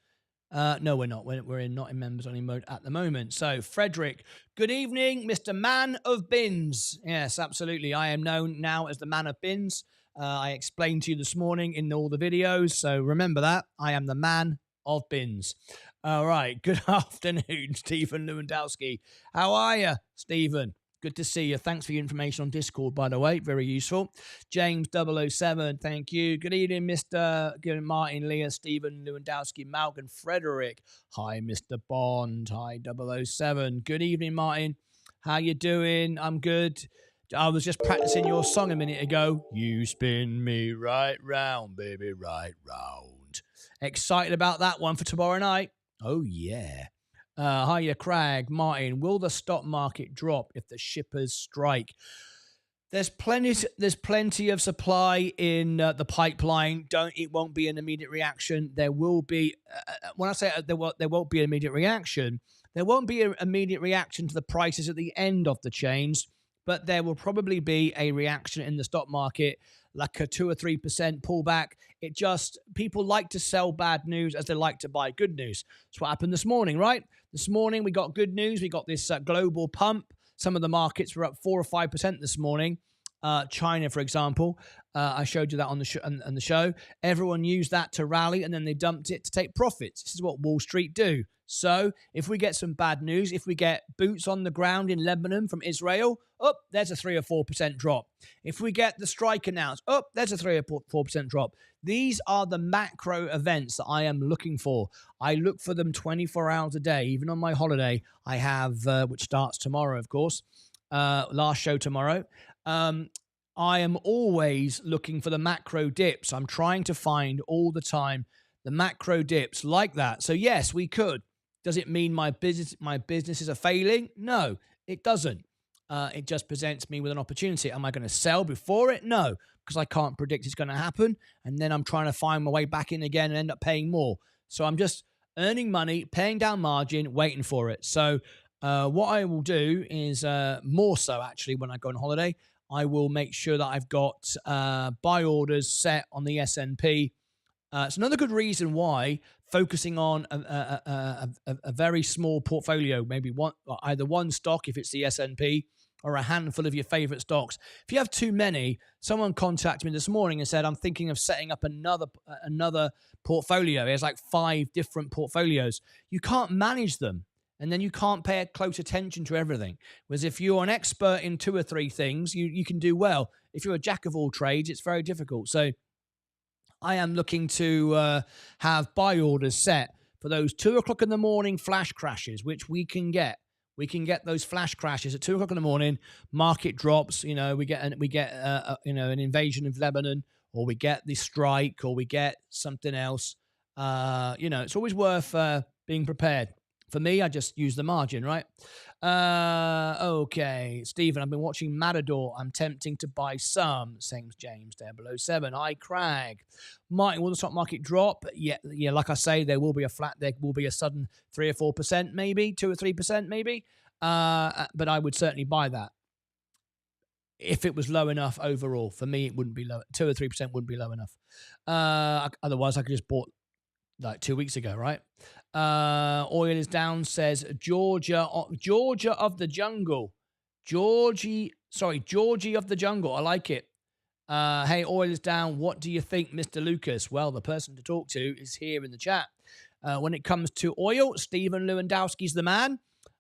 No, we're not. We're not in members only mode at the moment. So, Frederick, good evening, Mr. Man of Bins. Yes, absolutely. I am known now as the Man of Bins. I explained to you this morning in all the videos. So remember that. I am the Man of Bins. All right. Good afternoon, Stephen Lewandowski. How are you, Stephen? Good to see you. Thanks for your information on Discord, by the way. Very useful. James 007, thank you. Good evening, Mr. Martin, Leah, Stephen, Lewandowski, Malcolm, Frederick. Hi, Mr. Bond. Hi, 007. Good evening, Martin. How you doing? I'm good. I was just practicing your song a minute ago. You spin me right round, baby, right round. Excited about that one for tomorrow night? Oh, yeah. Hiya, Craig, Martin. Will the stock market drop if the shippers strike? There's plenty of supply in the pipeline. It won't be an immediate reaction. There will be. When I say there won't be an immediate reaction, There won't be an immediate reaction to the prices at the end of the chains, but there will probably be a reaction in the stock market, like a 2 or 3% pullback. People like to sell bad news as they like to buy good news. That's what happened this morning, right? This morning, we got good news. We got this global pump. Some of the markets were up 4 or 5% this morning. China, for example, I showed you that on the show. Everyone used that to rally, and then they dumped it to take profits. This is what Wall Street do. So if we get some bad news, if we get boots on the ground in Lebanon from Israel, there's a 3 or 4% drop. If we get the strike announced, there's a 3 or 4% drop. These are the macro events that I am looking for. I look for them 24 hours a day, even on my holiday. I have, which starts tomorrow, of course, last show tomorrow. I am always looking for the macro dips. I'm trying to find all the time the macro dips like that. So yes, we could. Does it mean my businesses are failing? No, it doesn't. It just presents me with an opportunity. Am I going to sell before it? No, because I can't predict it's going to happen. And then I'm trying to find my way back in again and end up paying more. So I'm just earning money, paying down margin, waiting for it. So what I will do is more so actually when I go on holiday, I will make sure that I've got buy orders set on the S&P. It's another good reason why focusing on a very small portfolio, maybe either one stock if it's the S&P, or a handful of your favorite stocks. If you have too many, someone contacted me this morning and said, I'm thinking of setting up another portfolio. There's like 5 different portfolios. You can't manage them. And then you can't pay close attention to everything. Whereas if you're an expert in 2 or 3 things, you can do well. If you're a jack of all trades, it's very difficult. So I am looking to have buy orders set for those 2 o'clock in the morning flash crashes, which we can get. We can get those flash crashes at 2 o'clock in the morning. Market drops. We get an invasion of Lebanon, or we get the strike, or we get something else. It's always worth being prepared. For me, I just use the margin, right? Okay. Stephen, I've been watching Matador. I'm tempting to buy some. Same James there below 7. Hi, Craig. Martin, will the stock market drop? Yeah. Like I say, there will be a sudden 3 or 4%, maybe 2 or 3%, maybe. But I would certainly buy that if it was low enough overall. For me, it wouldn't be low. 2 or 3% wouldn't be low enough. Otherwise, I could just bought like 2 weeks ago, right? Oil is down, says Georgia of the jungle. Georgie of the jungle. I like it. Hey, oil is down. What do you think, Mr. Lucas? Well, the person to talk to is here in the chat. When it comes to oil, Stephen Lewandowski's the man.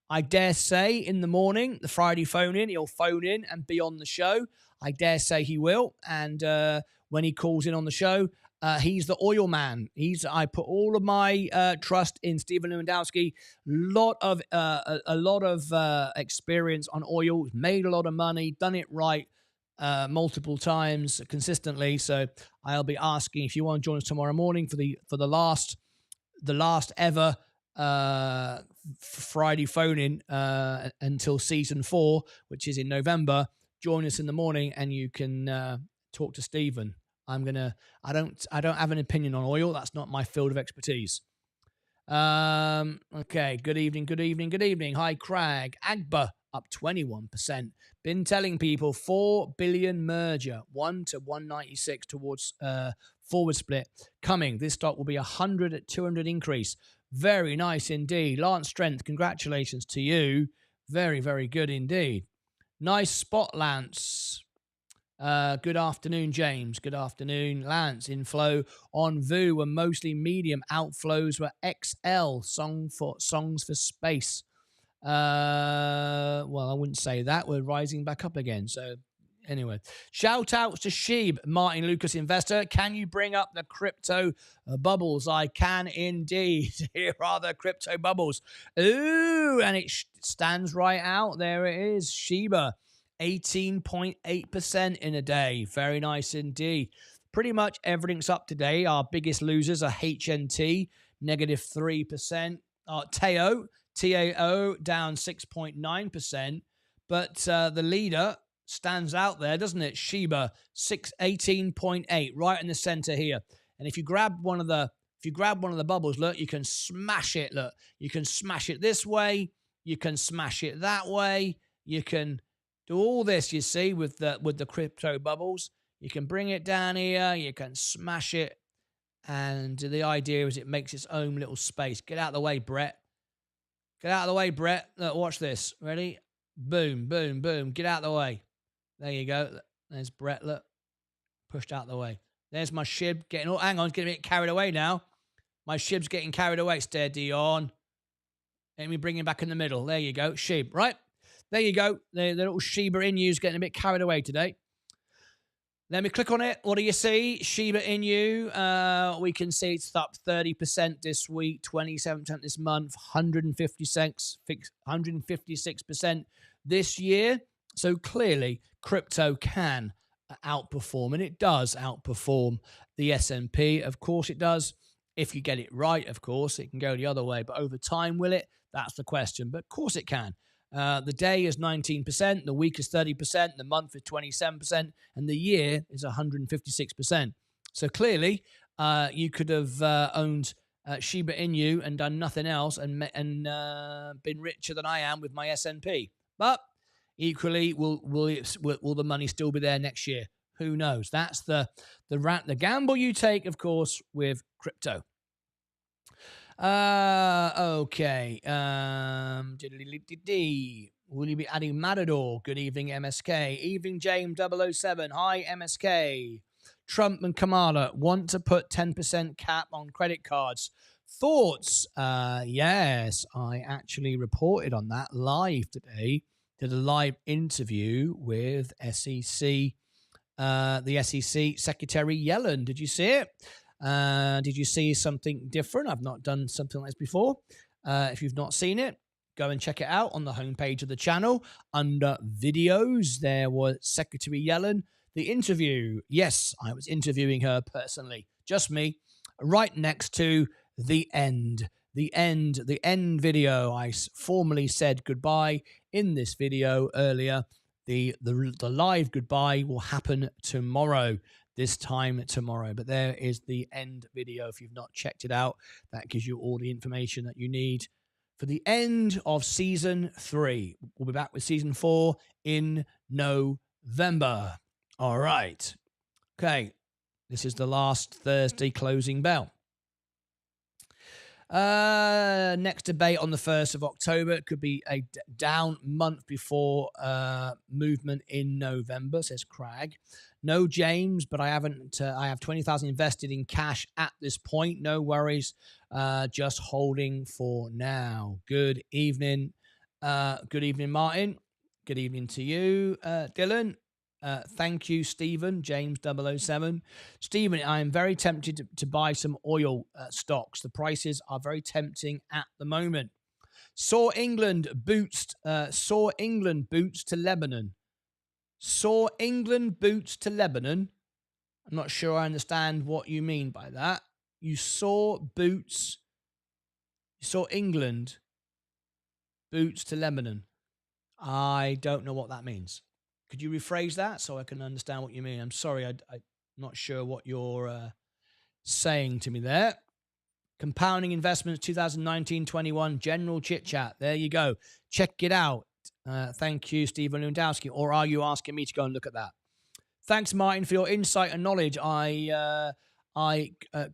I dare say in the morning, the Friday phone-in, he'll phone in and be on the show. I dare say he will. And when he calls in on the show, he's the oil man. I put all of my trust in Stephen Lewandowski. A lot of experience on oil. Made a lot of money. Done it right multiple times consistently. So I'll be asking if you want to join us tomorrow morning for the last ever Friday phone-in until season 4, which is in November. Join us in the morning, and you can talk to Stephen. I don't have an opinion on oil. That's not my field of expertise. Okay. Good evening. Hi, Craig. Agba up 21%. Been telling people 4 billion merger, 1 to 196 towards forward split coming. This stock will be 100 at 200 increase. Very nice indeed. Lance Strength, congratulations to you. Very, very good indeed. Nice spot, Lance. Good afternoon, James. Good afternoon, Lance. Inflow on VU were mostly medium. Outflows were XL. Songs for space. Well, I wouldn't say that. We're rising back up again. So anyway, shout outs to Sheeb, Martyn Lucas Investor. Can you bring up the crypto bubbles? I can indeed. Here are the crypto bubbles. Ooh, and it stands right out. There it is. Shiba. 18.8% in a day. Very nice indeed. Pretty much everything's up today. Our biggest losers are HNT, negative 3%. TAO, down 6.9%. But the leader stands out there, doesn't it? Shiba, 18.8, right in the center here. And if you grab one of the If you grab one of the bubbles, look, you can smash it. Look, you can smash it this way. You can smash it that way. You can do all this, you see, with the crypto bubbles. You can bring it down here. You can smash it. And the idea is it makes its own little space. Get out of the way, Brett. Get out of the way, Brett. Look, watch this. Ready? Boom, boom, boom. Get out of the way. There you go. There's Brett. Look. Pushed out of the way. There's my shib getting... Oh, hang on. It's getting a bit carried away now. My shib's getting carried away. Steady on. Let me bring him back in the middle. There you go. Shib, right? There you go. The little Shiba Inu's getting a bit carried away today. Let me click on it. What do you see? Shiba Inu. We can see it's up 30% this week, 27% this month, 156% this year. So clearly, crypto can outperform, and it does outperform the S&P. Of course it does. If you get it right, of course, it can go the other way. But over time, will it? That's the question. But of course it can. The day is 19%, the week is 30%, the month is 27%, and the year is 156%. So clearly, you could have owned Shiba Inu and done nothing else and been richer than I am with my S&P. But equally, will the money still be there next year? Who knows? That's the gamble you take, of course, with crypto. Okay. Will you be adding Matador? Good evening, MSK. Evening, James 007. Hi, MSK. Trump and Kamala want to put 10% cap on credit cards. Thoughts? Yes, I actually reported on that live today. Did a live interview with SEC, the SEC Secretary Yellen. Did you see it? Did you see something different? I've not done something like this before. If you've not seen it, go and check it out on the homepage of the channel. Under videos, there was Secretary Yellen. The interview. Yes, I was interviewing her personally. Just me. Right next to the end. The end video. I formally said goodbye in this video earlier. The live goodbye will happen tomorrow. This time tomorrow. But there is the end video. If you've not checked it out, that gives you all the information that you need for the end of season 3. We'll be back with season 4 in November. All right. Okay. This is the last Thursday closing bell. Next debate on the 1st of October. It could be a down month before movement in November, says Craig. No, James, but I haven't. I have 20,000 invested in cash at this point. No worries. Just holding for now. Good evening. Good evening, Martin. Good evening to you, Dylan. Thank you, Stephen. James 007. Stephen, I am very tempted to buy some oil stocks. The prices are very tempting at the moment. Saw England boots to Lebanon. Saw England boots to Lebanon. I'm not sure I understand what you mean by that. You saw England boots to Lebanon. I don't know what that means. Could you rephrase that so I can understand what you mean? I'm sorry, I'm not sure what you're saying to me there. Compounding Investments 2019-21 General Chit Chat. There you go. Check it out. Thank you, Stephen Lewandowski. Or are you asking me to go and look at that? Thanks, Martin, for your insight and knowledge. I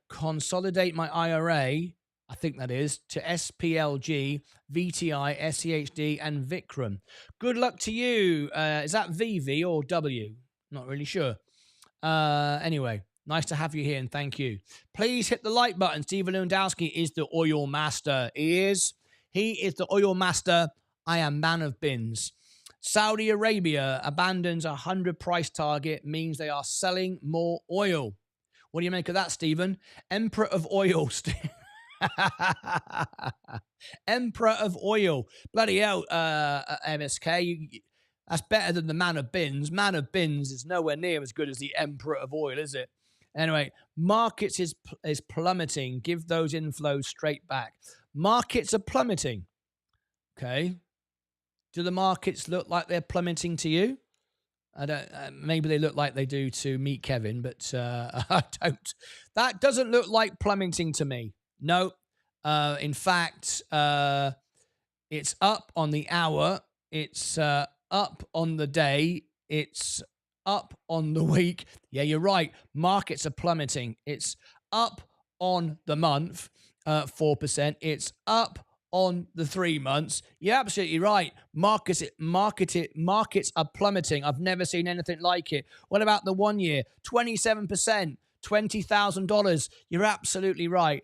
consolidate my IRA, I think that is, to SPLG, VTI, SEHD, and Vikram. Good luck to you. Is that VV or W? Not really sure. Anyway, nice to have you here, and thank you. Please hit the like button. Stephen Lewandowski is the oil master. He is the oil master. I am man of bins. Saudi Arabia abandons 100 price target, means they are selling more oil. What do you make of that, Stephen? Emperor of oil. Emperor of oil. Bloody hell, MSK. That's better than the man of bins. Man of bins is nowhere near as good as the emperor of oil, is it? Anyway, markets is plummeting. Give those inflows straight back. Markets are plummeting. Okay. Do the markets look like they're plummeting to you? I don't. Maybe they look like they do to Meet Kevin, but I don't. That doesn't look like plummeting to me. No. In fact, it's up on the hour. It's up on the day. It's up on the week. Yeah, you're right. Markets are plummeting. It's up on the month, 4%. It's up on the 3 months. You're absolutely right. Markets are plummeting. I've never seen anything like it. What about the 1 year? 27%, $20,000. You're absolutely right.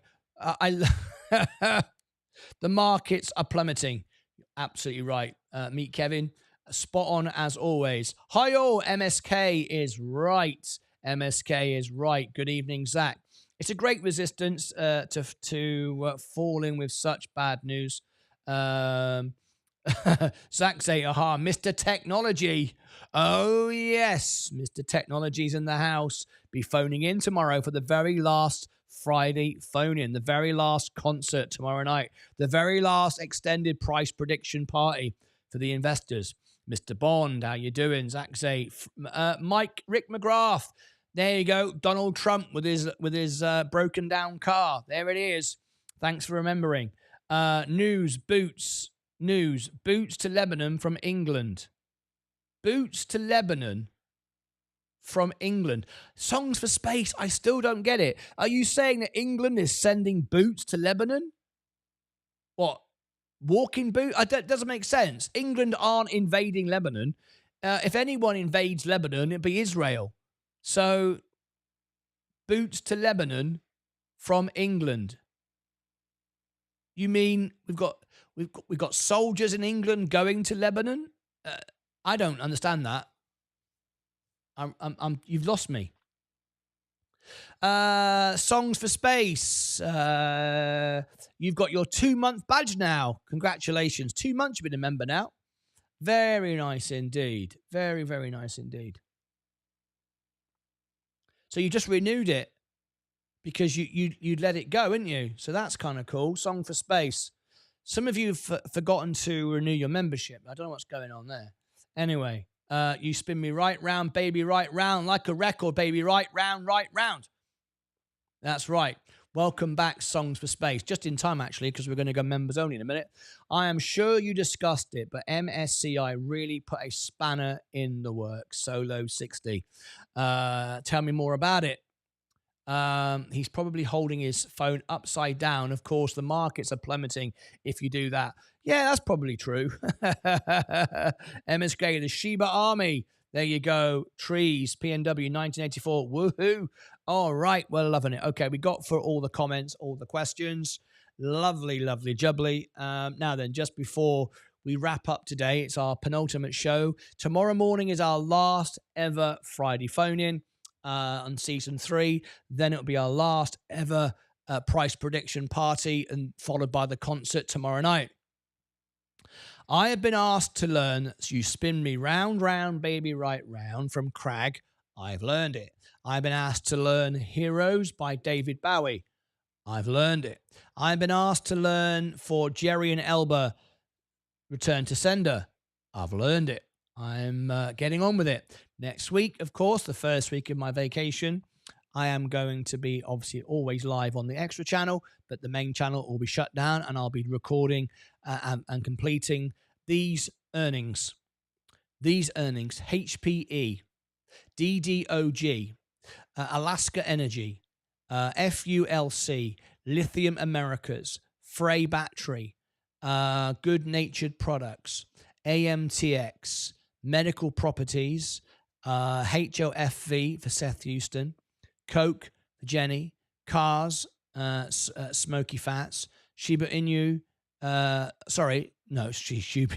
The markets are plummeting. You're absolutely right. Meet Kevin. Spot on as always. Hi all. MSK is right. MSK is right. Good evening, Zach. It's a great resistance to fall in with such bad news. Zach say, aha, Mr. Technology. Oh, yes. Mr. Technology's in the house. Be phoning in tomorrow for the very last Friday phone-in, the very last concert tomorrow night, the very last extended price prediction party for the investors. Mr. Bond, how you doing? Zach say, Rick McGrath. There you go. Donald Trump with his broken down car. There it is. Thanks for remembering. Boots to Lebanon from England. Boots to Lebanon from England. Songs for Space. I still don't get it. Are you saying that England is sending boots to Lebanon? What? Walking boots? That doesn't make sense. England aren't invading Lebanon. If anyone invades Lebanon, it'd be Israel. So, boots to Lebanon from England. You mean we've got soldiers in England going to Lebanon? I don't understand that. You've lost me. Songs for Space. You've got your 2-month badge now. Congratulations. 2 months you've been a member now. Very nice indeed. Very, very nice indeed. So you just renewed it because you'd let it go, didn't you? So that's kind of cool. Song for Space. Some of you have forgotten to renew your membership. I don't know what's going on there. Anyway, you spin me right round, baby, right round, like a record, baby, right round, right round. That's right. Welcome back, Songs for Space. Just in time, actually, because we're going to go members only in a minute. I am sure you discussed it, but MSCI really put a spanner in the works. Solo 60. Tell me more about it. He's probably holding his phone upside down. Of course, the markets are plummeting if you do that. Yeah, that's probably true. MSK, the Shiba Army. There you go. Trees, PNW, 1984. Woohoo. All right. Well, loving it. Okay, we got for all the comments, all the questions. Lovely, lovely, jubbly. Now then, just before we wrap up today, it's our penultimate show. Tomorrow morning is our last ever Friday phone-in on season 3. Then it'll be our last ever price prediction party, and followed by the concert tomorrow night. I have been asked to learn You Spin Me Round, Round, Baby, Right Round from Crag. I've learned it. I've been asked to learn Heroes by David Bowie. I've learned it. I've been asked to learn for Jerry and Elba, Return to Sender. I've learned it. I'm getting on with it. Next week, of course, the first week of my vacation, I am going to be obviously always live on the extra channel, but the main channel will be shut down, and I'll be recording and completing these earnings. These earnings, HPE, DDOG, Alaska Energy, FULC, Lithium Americas, Frey Battery, Good Natured Products, AMTX, Medical Properties, HOFV for Seth Houston, Coke for Jenny, Cars, Smoky Fats, Shiba Inu, Shiba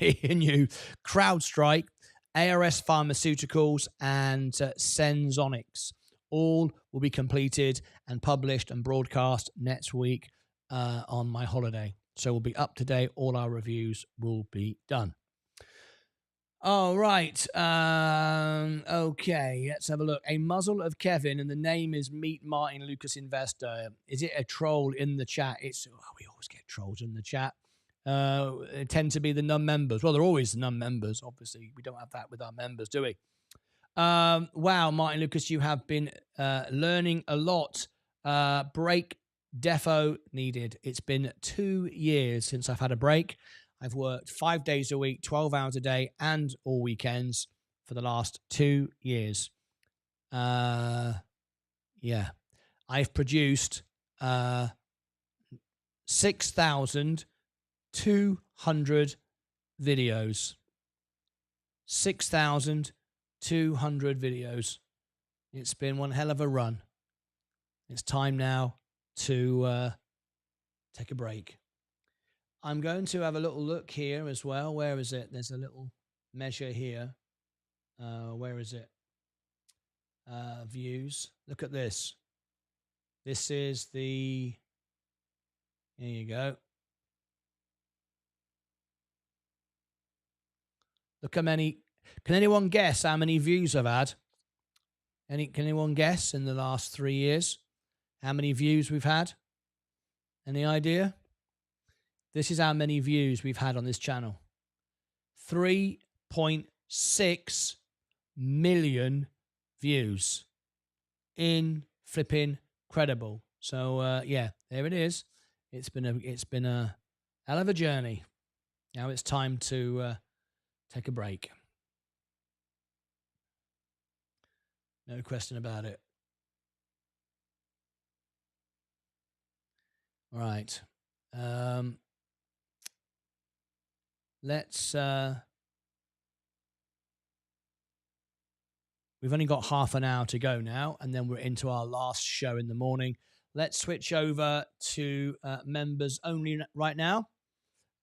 Inu, CrowdStrike, ARS Pharmaceuticals, and Sensonics. All will be completed and published and broadcast next week on my holiday. So we'll be up to date. All our reviews will be done. All right. Okay, let's have a look. A muzzle of Kevin, and the name is Meet Martyn Lucas Investor. Is it a troll in the chat? We always get trolls in the chat. It tend to be the non-members. Well, they're always the non-members. Obviously, we don't have that with our members, do we? Wow, Martyn Lucas, you have been learning a lot. Break defo needed. It's been 2 years since I've had a break. I've worked 5 days a week, 12 hours a day, and all weekends for the last 2 years. Yeah. I've produced 6,200 videos. 6,200 videos. It's been one hell of a run. It's time now to take a break. I'm going to have a little look here as well. Where is it? There's a little measure here. Where is it? Views. Look at this. This is the... Here you go. Look how many... Can anyone guess how many views I've had? Can anyone guess in the last 3 years how many views we've had? Any idea? This is how many views we've had on this channel. 3.6 million views. In flipping credible. So yeah, there it is. It's been a hell of a journey. Now it's time to take a break. No question about it. All right. Let's... We've only got half an hour to go now, and then we're into our last show in the morning. Let's switch over to members only right now.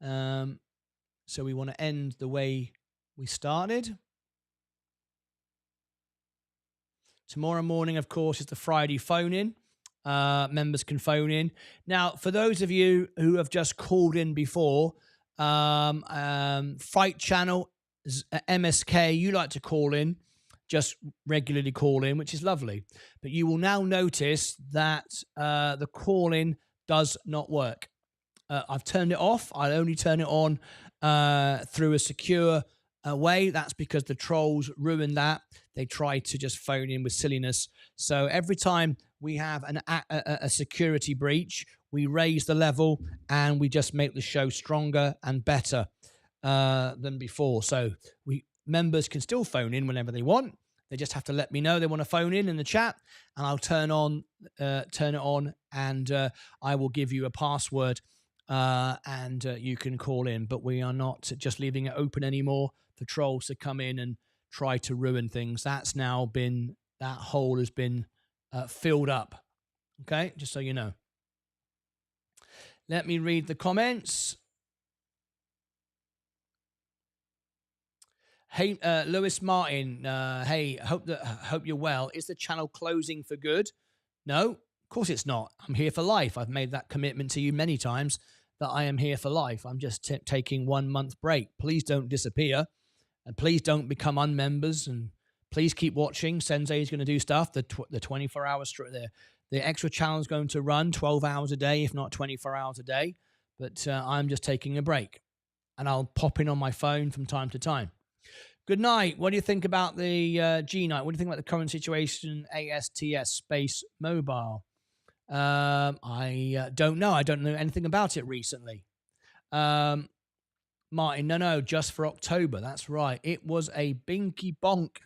So we want to end the way we started. Tomorrow morning, of course, is the Friday phone-in. Members can phone in. Now, for those of you who have just called in before, Fight Channel, MSK, you like to call in, just regularly call in, which is lovely. But you will now notice that the call-in does not work. I've turned it off. I only turn it on through a secure way. That's because the trolls ruined that. They try to just phone in with silliness. So every time we have a security breach, we raise the level and we just make the show stronger and better than before. So members can still phone in whenever they want. They just have to let me know they want to phone in the chat, and I'll turn it on, and I will give you a password, and you can call in. But we are not just leaving it open anymore for trolls to come in and try to ruin things. That hole has been filled up. Okay, just so you know. Let me read the comments. Hey, Lewis Martin. Hey, hope you're well. Is the channel closing for good? No, of course it's not. I'm here for life. I've made that commitment to you many times that I am here for life. I'm just taking 1 month break. Please don't disappear, and please don't become unmembers, and please keep watching. Sensei is going to do stuff. The 24 hours the extra channel is going to run 12 hours a day, if not 24 hours a day. But I'm just taking a break, and I'll pop in on my phone from time to time. Good night. What do you think about the G Night? What do you think about the current situation, ASTS Space Mobile? I don't know. I don't know anything about it recently. Martin, no, just for October. That's right. It was a binky bonk.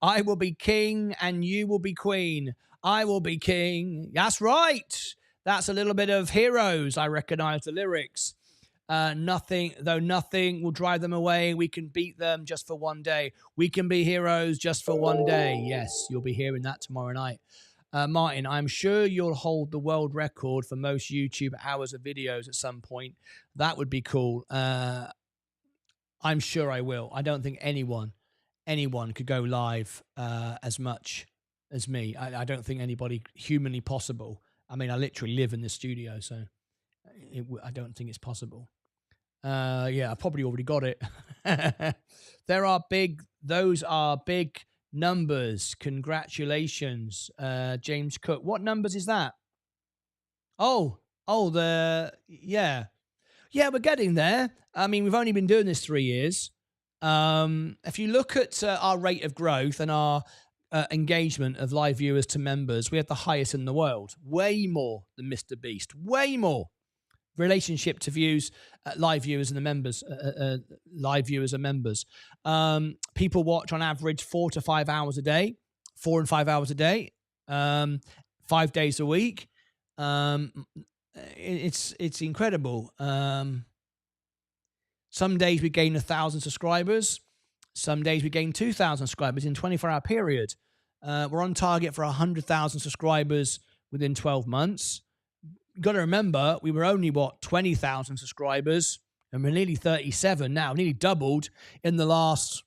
I will be king and you will be queen. I will be king. That's right. That's a little bit of Heroes. I recognize the lyrics. Nothing will drive them away. We can beat them just for one day. We can be heroes just for one day. Yes, you'll be hearing that tomorrow night. Martin, I'm sure you'll hold the world record for most YouTube hours of videos at some point. That would be cool. I'm sure I will. I don't think anyone could go live as much as me. I don't think anybody humanly possible. I mean, I literally live in the studio, so I don't think it's possible. Yeah, I probably already got it. Those are big numbers. Congratulations, James Cook. What numbers is that? Yeah, we're getting there. I mean, we've only been doing this 3 years. If you look at our rate of growth and our engagement of live viewers to members, we have the highest in the world. Way more than Mr. Beast. Way more. Relationship to views, live viewers and the members, live viewers and members. People watch on average 4 to 5 hours a day, 4 and 5 hours a day, 5 days a week. It's incredible. Some days we gain 1,000 subscribers. Some days we gain 2,000 subscribers in a 24-hour period. We're on target for 100,000 subscribers within 12 months. You've got to remember, we were only, 20,000 subscribers, and we're nearly 37 now, nearly doubled in the last,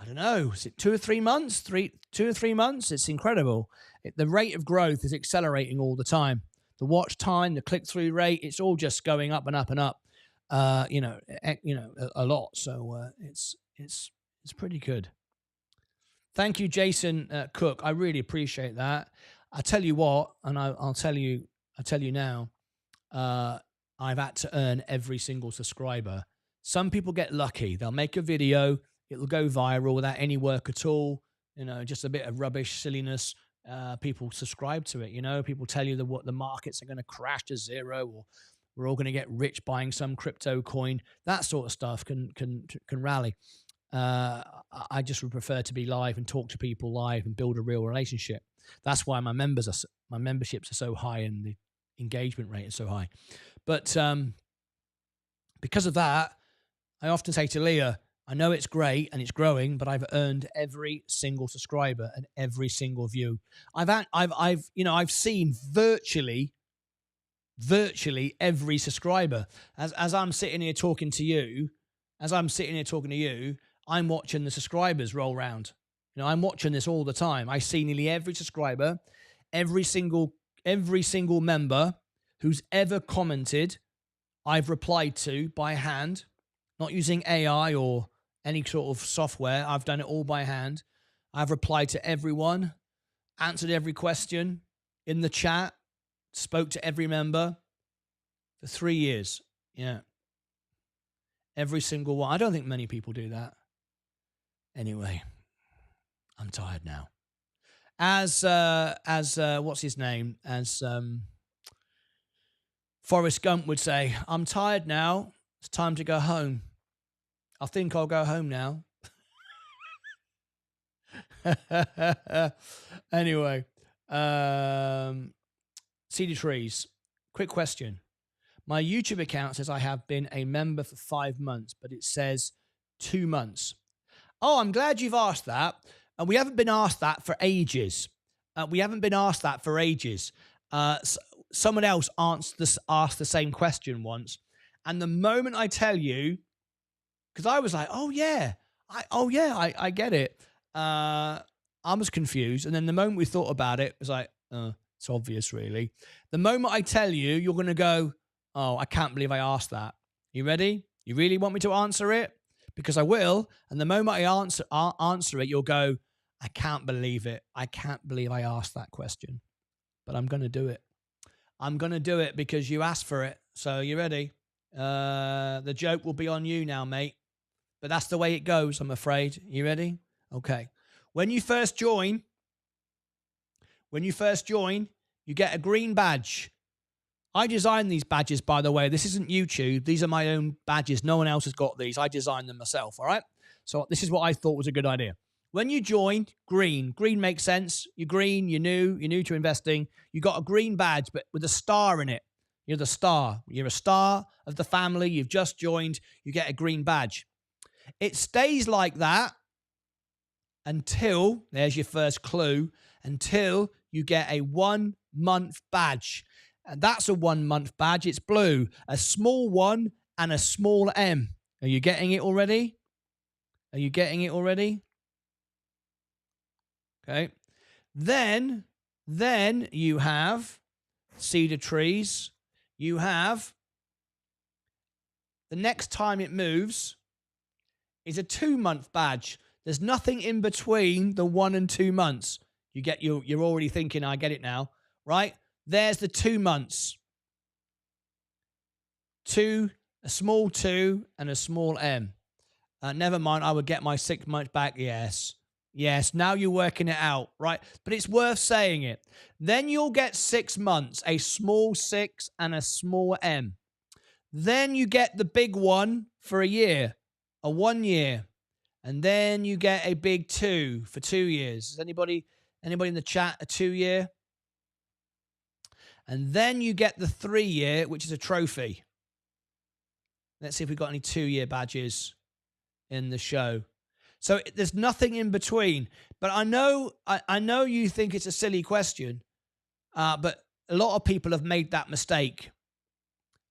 I don't know, is it 2 or 3 months? 2 or 3 months? It's incredible. The rate of growth is accelerating all the time. The watch time, the click-through rate, it's all just going up and up and up, a lot. So it's pretty good. Thank you, Jason Cook. I really appreciate that. I tell you what, and I'll tell you now, I've had to earn every single subscriber. Some people get lucky. They'll make a video, it'll go viral without any work at all, just a bit of rubbish, silliness. People subscribe to it, people tell you what the markets are going to crash to zero, or we're all going to get rich buying some crypto coin. That sort of stuff can rally. I just would prefer to be live and talk to people live and build a real relationship. That's why my memberships are so high and the engagement rate is so high. But because of that, I often say to Leah, I know it's great and it's growing, but I've earned every single subscriber and every single view. I've seen virtually every subscriber. As I'm sitting here talking to you, I'm watching the subscribers roll round. I'm watching this all the time. I see nearly every subscriber, every single member who's ever commented, I've replied to by hand, not using AI or any sort of software. I've done it all by hand. I've replied to everyone, answered every question in the chat, spoke to every member for 3 years. Yeah. Every single one. I don't think many people do that. Anyway, I'm tired now. As what's his name? As Forrest Gump would say, I'm tired now. It's time to go home. I think I'll go home now. Anyway, Cedar Trees. Quick question. My YouTube account says I have been a member for 5 months, but it says 2 months. Oh, I'm glad you've asked that. And we haven't been asked that for ages. Someone else asked the same question once. And the moment I tell you, because I was like, I get it. I was confused. And then the moment we thought about it, it was like, it's obvious, really. The moment I tell you, you're going to go, oh, I can't believe I asked that. You ready? You really want me to answer it? Because I will. And the moment I answer it, you'll go, I can't believe it. I can't believe I asked that question. But I'm going to do it. I'm going to do it because you asked for it. So you ready? The joke will be on you now, mate. But that's the way it goes, I'm afraid. You ready? Okay. When you first join, you get a green badge. I designed these badges, by the way. This isn't YouTube. These are my own badges. No one else has got these. I designed them myself, all right? So this is what I thought was a good idea. When you join, green. Green makes sense. You're green, you're new to investing. You got a green badge, but with a star in it. You're the star. You're a star of the family. You've just joined. You get a green badge. It stays like that until, there's your first clue, until you get a 1 month badge. And that's a 1 month badge. It's blue, a small 1 and a small M. Are you getting it already? Okay. Then you have Cedar Trees. You have the next time it moves is a 2 month badge. There's nothing in between the 1 and 2 months. You're already thinking, I get it now, right? There's the 2 months. 2, a small 2 and a small M. Never mind, I would get my 6 months back. Yes. Yes, now you're working it out, right? But it's worth saying it. Then you'll get 6 months, a small 6 and a small M. Then you get the big one for a year, a 1 year. And then you get a big 2 for 2 years. Is anybody in the chat a 2 year? And then you get the 3 year, which is a trophy. Let's see if we've got any 2 year badges in the show. So there's nothing in between. But I know you think it's a silly question, but a lot of people have made that mistake.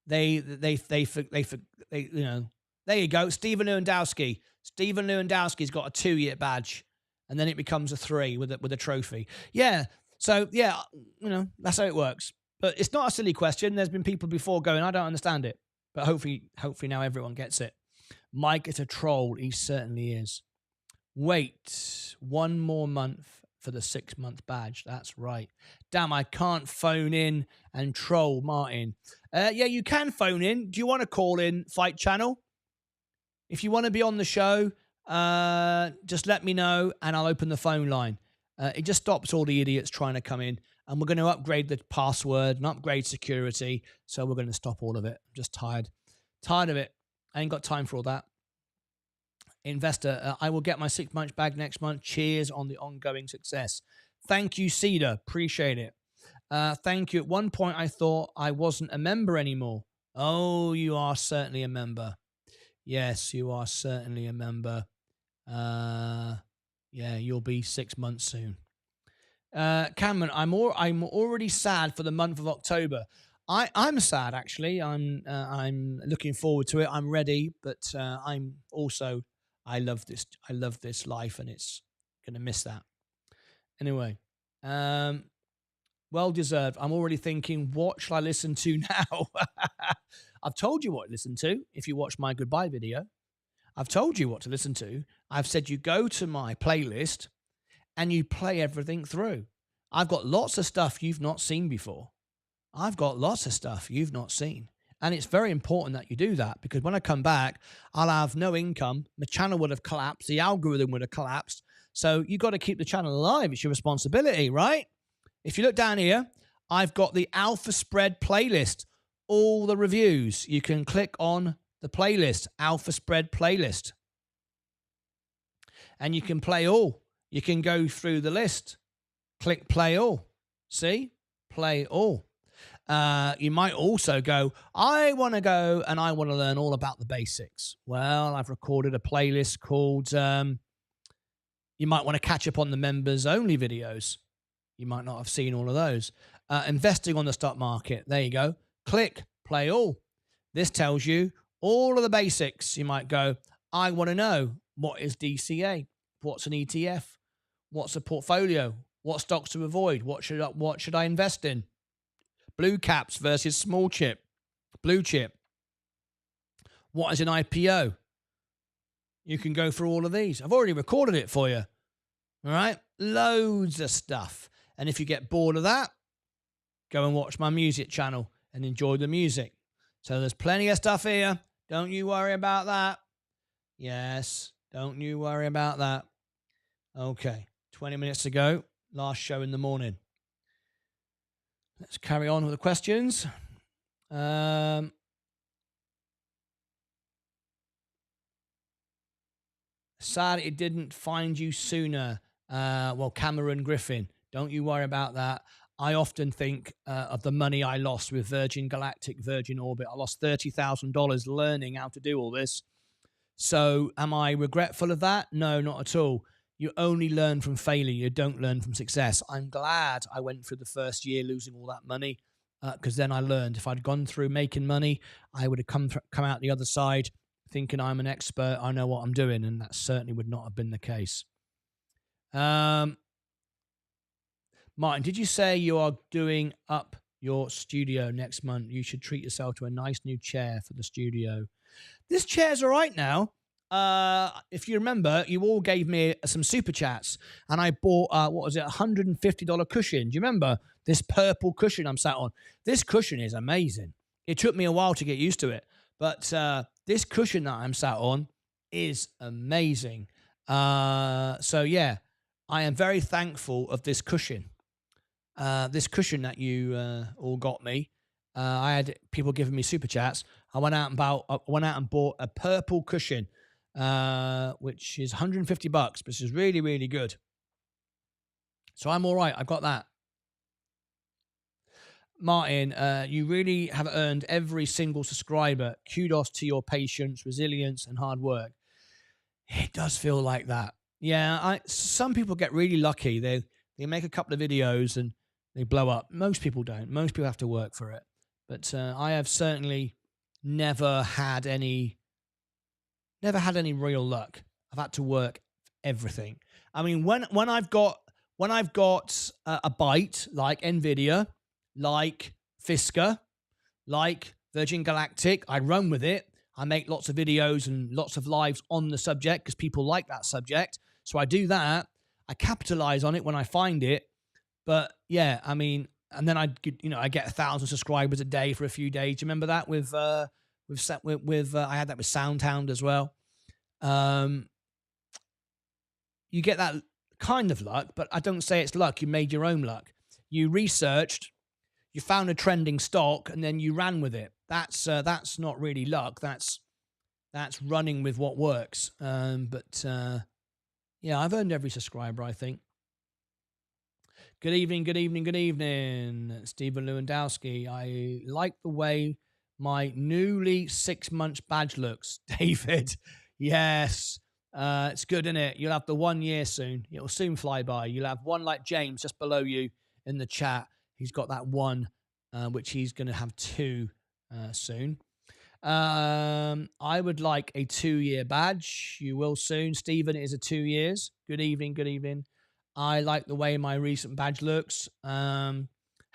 They you know, there you go. Stephen Lewandowski. Stephen Lewandowski's got a 2 year badge, and then it becomes a 3 with a trophy. Yeah. So yeah, you know, that's how it works. But it's not a silly question. There's been people before going, I don't understand it. But hopefully now everyone gets it. Mike is a troll. He certainly is. Wait 1 more month for the 6 month badge. That's right. Damn, I can't phone in and troll Martyn. Yeah, you can phone in. Do you want to call in Fight Channel? If you want to be on the show, just let me know and I'll open the phone line. It just stops all the idiots trying to come in. And we're going to upgrade the password and upgrade security. So we're going to stop all of it. I'm just tired. Tired of it. I ain't got time for all that. Investor, I will get my 6 months back next month. Cheers on the ongoing success. Thank you, Cedar. Appreciate it. Thank you. At one point, I thought I wasn't a member anymore. Oh, you are certainly a member. Yes, you are certainly a member. Yeah, you'll be 6 months soon. Cameron, I'm already sad for the month of October. I'm sad actually. I'm looking forward to it. I'm ready, but I'm also I love this life, and it's gonna miss that. Anyway, well deserved. I'm already thinking, what shall I listen to now? I've told you what to listen to if you watch my goodbye video. I've told you what to listen to. I've said you go to my playlist and you play everything through. I've got lots of stuff you've not seen before. I've got lots of stuff you've not seen. And it's very important that you do that, because when I come back, I'll have no income. My channel would have collapsed. The algorithm would have collapsed. So you've got to keep the channel alive. It's your responsibility, right? If you look down here, I've got the Alpha Spread playlist, all the reviews. You can click on the playlist, Alpha Spread playlist. And you can play all. You can go through the list. Click play all. See? Play all. You might also go, I want to go and I want to learn all about the basics. Well, I've recorded a playlist called, you might want to catch up on the members only videos. You might not have seen all of those. Investing on the stock market. There you go. Click play all. This tells you all of the basics. You might go, I want to know, what is DCA? What's an ETF? What's a portfolio? What stocks to avoid? What should I invest in? Blue caps versus small chip. Blue chip. What is an IPO? You can go through all of these. I've already recorded it for you. All right? Loads of stuff. And if you get bored of that, go and watch my music channel and enjoy the music. So there's plenty of stuff here. Don't you worry about that. Yes, don't you worry about that. Okay, 20 minutes to go. Last show in the morning. Let's carry on with the questions. Sad it didn't find you sooner. Well, Cameron Griffin, don't you worry about that. I often think of the money I lost with Virgin Galactic, Virgin Orbit. I lost $30,000 learning how to do all this. So am I regretful of that? No, not at all. You only learn from failure. You don't learn from success. I'm glad I went through the first year losing all that money, because then I learned. If I'd gone through making money, I would have come out the other side thinking I'm an expert. I know what I'm doing, and that certainly would not have been the case. Martyn, did you say you are doing up your studio next month? You should treat yourself to a nice new chair for the studio. This chair's all right now. If you remember, you all gave me some super chats, and I bought what was it, $150 cushion. Do you remember this purple cushion I'm sat on? This cushion is amazing. It took me a while to get used to it, but this cushion that I'm sat on is amazing. So yeah, I am very thankful of this cushion. This cushion that you all got me. I had people giving me super chats. I went out and bought a purple cushion, which is $150, which is really, really good. So I'm all right. I've got that. Martin, you really have earned every single subscriber. Kudos to your patience, resilience, and hard work. It does feel like that. Yeah, some people get really lucky. They make a couple of videos and they blow up. Most people don't. Most people have to work for it. But I have certainly never had any real luck. I've had to work everything. I mean, when I've got a bite like Nvidia, like Fisker, like Virgin Galactic, I run with it. I make lots of videos and lots of lives on the subject because people like that subject. So I do that. I capitalize on it when I find it. But yeah, I mean, and then I get 1,000 subscribers a day for a few days. Do you remember that with I had that with Soundhound as well. You get that kind of luck, but I don't say it's luck. You made your own luck. You researched, you found a trending stock, and then you ran with it. That's not really luck. That's running with what works. Yeah, I've earned every subscriber, I think. Good evening, Stephen Lewandowski. I like the way my newly 6-month badge looks, David. Yes, it's good, isn't it? You'll have the 1 year soon. It'll soon fly by. You'll have one like James just below you in the chat. He's got that one, which he's going to have 2 soon. I would like a 2-year badge. You will soon. Stephen, it is a 2 years. Good evening. I like the way my recent badge looks. How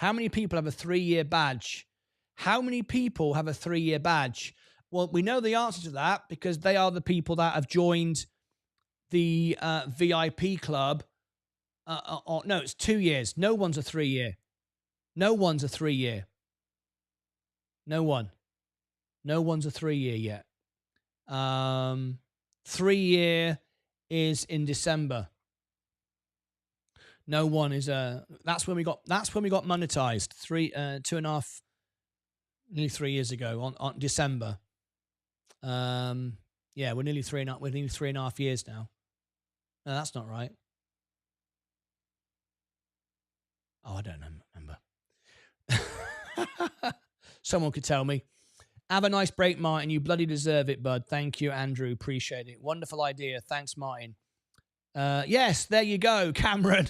many people have a 3-year badge? How many people have a 3-year badge? Well, we know the answer to that because they are the people that have joined the VIP club. No, it's 2 years. No one's a 3-year. No one's a 3-year. No one. No one's a 3-year yet. 3-year is in December. No one is that's when we got monetized 2.5 nearly 3 years ago on December. Yeah, we're nearly 3.5 years now. No, that's not right. Oh, I don't remember. Someone could tell me. Have a nice break, Martin. You bloody deserve it, bud. Thank you, Andrew. Appreciate it. Wonderful idea. Thanks, Martin. Yes, there you go, Cameron.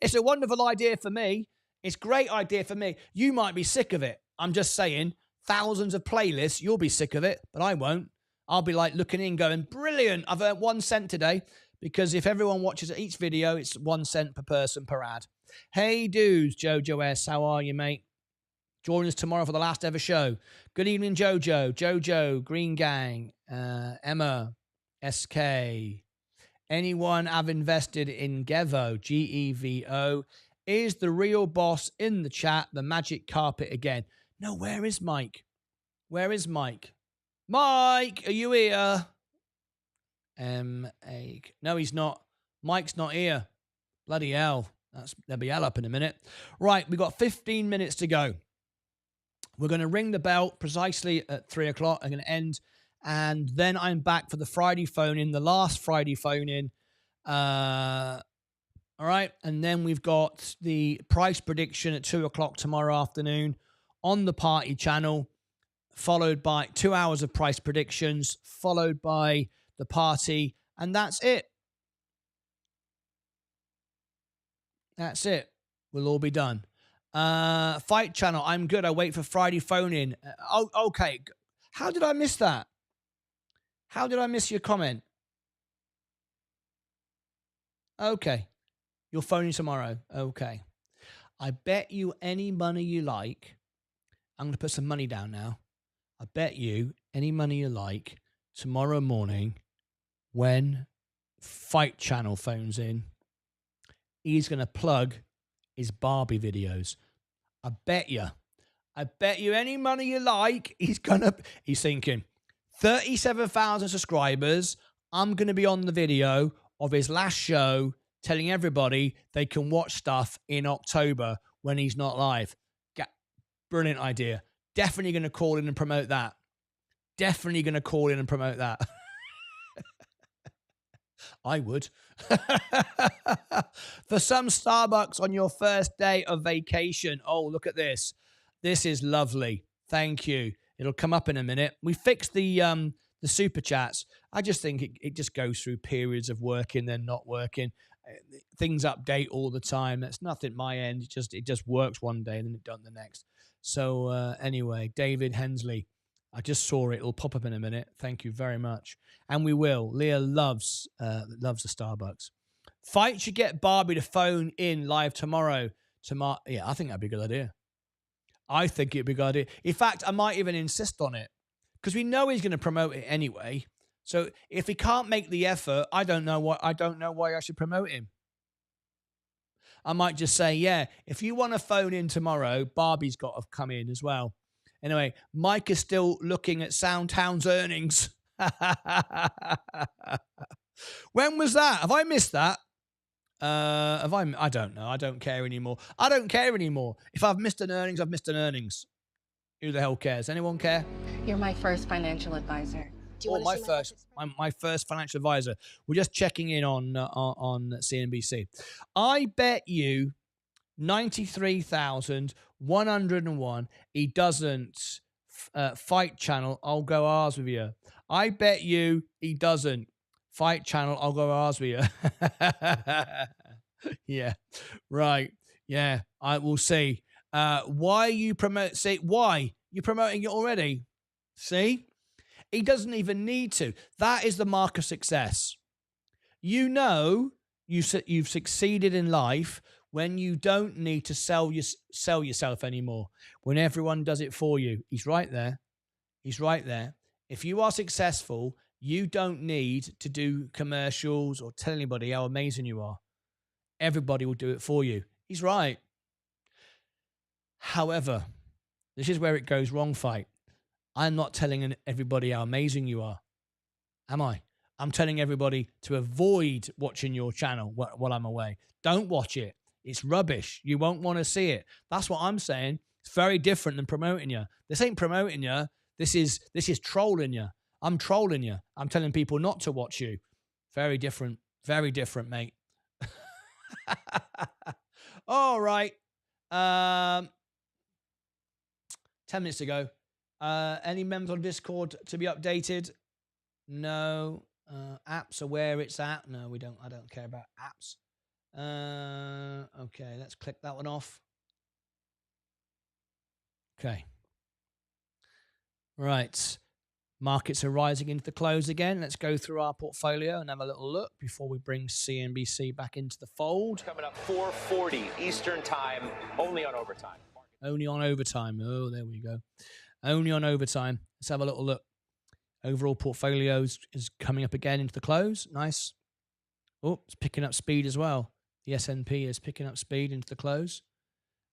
It's a wonderful idea for me. It's a great idea for me. You might be sick of it. I'm just saying, thousands of playlists, you'll be sick of it, but I won't. I'll be like looking in going, brilliant, I've earned 1 cent today, because if everyone watches each video, it's 1 cent per person per ad. Hey, dudes, Jojo S, how are you, mate? Join us tomorrow for the last ever show. Good evening, Jojo, Green Gang, Emma, SK. Anyone have invested in Gevo, Gevo? Is the real boss in the chat the magic carpet again? No, where is Mike? Mike, are you here? No, he's not. Mike's not here. Bloody hell. There'll be hell up in a minute. Right, we've got 15 minutes to go. We're going to ring the bell precisely at 3 o'clock. I'm going to end. And then I'm back for the Friday phone-in, the last Friday phone-in. All right. And then we've got the price prediction at 2 o'clock tomorrow afternoon on the party channel, followed by 2 hours of price predictions, followed by the party. And that's it. That's it. We'll all be done. Fight channel. I'm good. I wait for Friday phone-in. Okay. How did I miss that? How did I miss your comment? Okay. You'll phone you tomorrow. Okay. I bet you any money you like. I'm going to put some money down now. I bet you any money you like tomorrow morning when Fight Channel phones in, he's going to plug his Barbie videos. I bet you any money you like, he's thinking, 37,000 subscribers. I'm going to be on the video of his last show telling everybody they can watch stuff in October when he's not live. Brilliant idea. Definitely going to call in and promote that. Definitely going to call in and promote that. I would. For some, Starbucks on your first day of vacation. Oh, look at this. This is lovely. Thank you. It'll come up in a minute. We fixed the super chats. I just think it just goes through periods of working, then not working. Things update all the time. That's nothing my end. It just works one day and then it doesn't the next. So anyway, David Hensley, I just saw it. It'll pop up in a minute. Thank you very much. And we will. Leah loves the Starbucks. Fight should get Barbie to phone in live tomorrow. Yeah, I think that'd be a good idea. I think it'd be a good idea. In fact, I might even insist on it because we know he's going to promote it anyway. So if he can't make the effort, I don't know why I should promote him. I might just say, yeah, if you want to phone in tomorrow, Barbie's got to come in as well. Anyway, Mike is still looking at Soundtown's earnings. When was that? Have I missed that? I don't know. I don't care anymore. I don't care anymore. If I've missed an earnings, I've missed an earnings. Who the hell cares? Anyone care? You're my first financial advisor. My first financial advisor. We're just checking in on CNBC. I bet you 93,101 he doesn't Fight Channel. I'll go ours with you. I bet you he doesn't Fight Channel. I'll go ours with you. Yeah, right. Yeah, I will see. Why you promote? See, why you're promoting it already? See. He doesn't even need to. That is the mark of success. You know you've succeeded in life when you don't need to sell yourself anymore, when everyone does it for you. He's right there. He's right there. If you are successful, you don't need to do commercials or tell anybody how amazing you are. Everybody will do it for you. He's right. However, this is where it goes wrong, Fight. I'm not telling everybody how amazing you are, am I? I'm telling everybody to avoid watching your channel while I'm away. Don't watch it. It's rubbish. You won't want to see it. That's what I'm saying. It's very different than promoting you. This ain't promoting you. This is trolling you. I'm trolling you. I'm telling people not to watch you. Very different. Very different, mate. All right. 10 minutes ago. Any members on Discord to be updated? No. Apps are where it's at. No, we don't. I don't care about apps. Okay, let's click that one off. Okay. Right. Markets are rising into the close again. Let's go through our portfolio and have a little look before we bring CNBC back into the fold. Coming up 4:40 Eastern Time, only on overtime. Only on overtime. Oh, there we go. Only on overtime. Let's have a little look. Overall portfolios is coming up again into the close. Nice. Oh, it's picking up speed as well. The S&P is picking up speed into the close.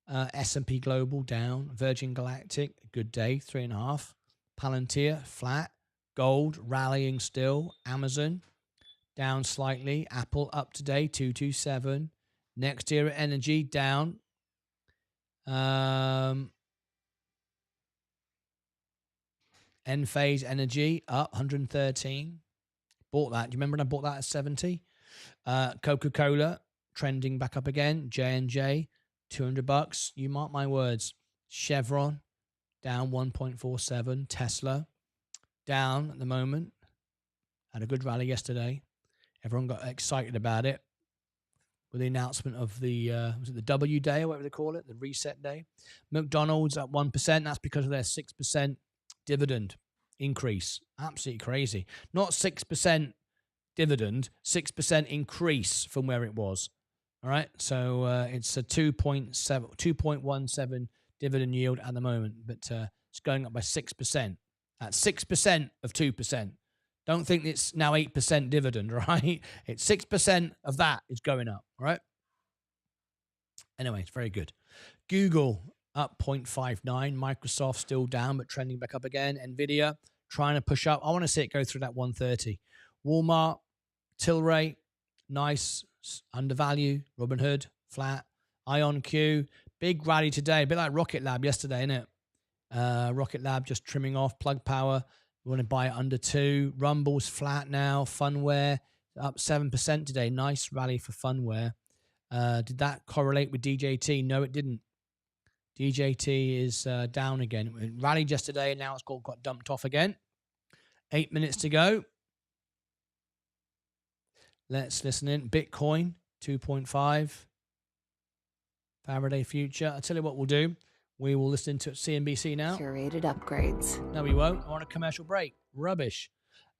S&P Global down. Virgin Galactic, good day, 3.5. Palantir, flat. Gold, rallying still. Amazon, down slightly. Apple, up today, 227. Next Era Energy, down. Enphase Energy, up 113. Bought that. Do you remember when I bought that at 70? Coca-Cola, trending back up again. J&J, $200. You mark my words. Chevron, down 1.47. Tesla, down at the moment. Had a good rally yesterday. Everyone got excited about it with the announcement of the, was it the W day or whatever they call it, the reset day. McDonald's at 1%. That's because of their 6% dividend increase. Absolutely crazy. Not 6% dividend, 6% increase from where it was. All right. So it's a 2.17 dividend yield at the moment, but it's going up by 6%. That's 6% of 2%. Don't think it's now 8% dividend, right? It's 6% of that is going up, right? Anyway, it's very good. Google up 0.59. Microsoft still down, but trending back up again. Nvidia trying to push up. I want to see it go through that 130. Walmart, Tilray, nice, undervalue. Robinhood, flat. IonQ, big rally today. A bit like Rocket Lab yesterday, isn't it? Rocket Lab just trimming off. Plug Power, you want to buy it under 2. Rumble's flat now. Funware, up 7% today. Nice rally for Funware. Did that correlate with DJT? No, it didn't. DJT is down again. It rallied yesterday, and now it's got dumped off again. 8 minutes to go. Let's listen in. Bitcoin, 2.5. Faraday Future. I'll tell you what we'll do. We will listen to CNBC now. Curated upgrades. No, we won't. I want a commercial break. Rubbish.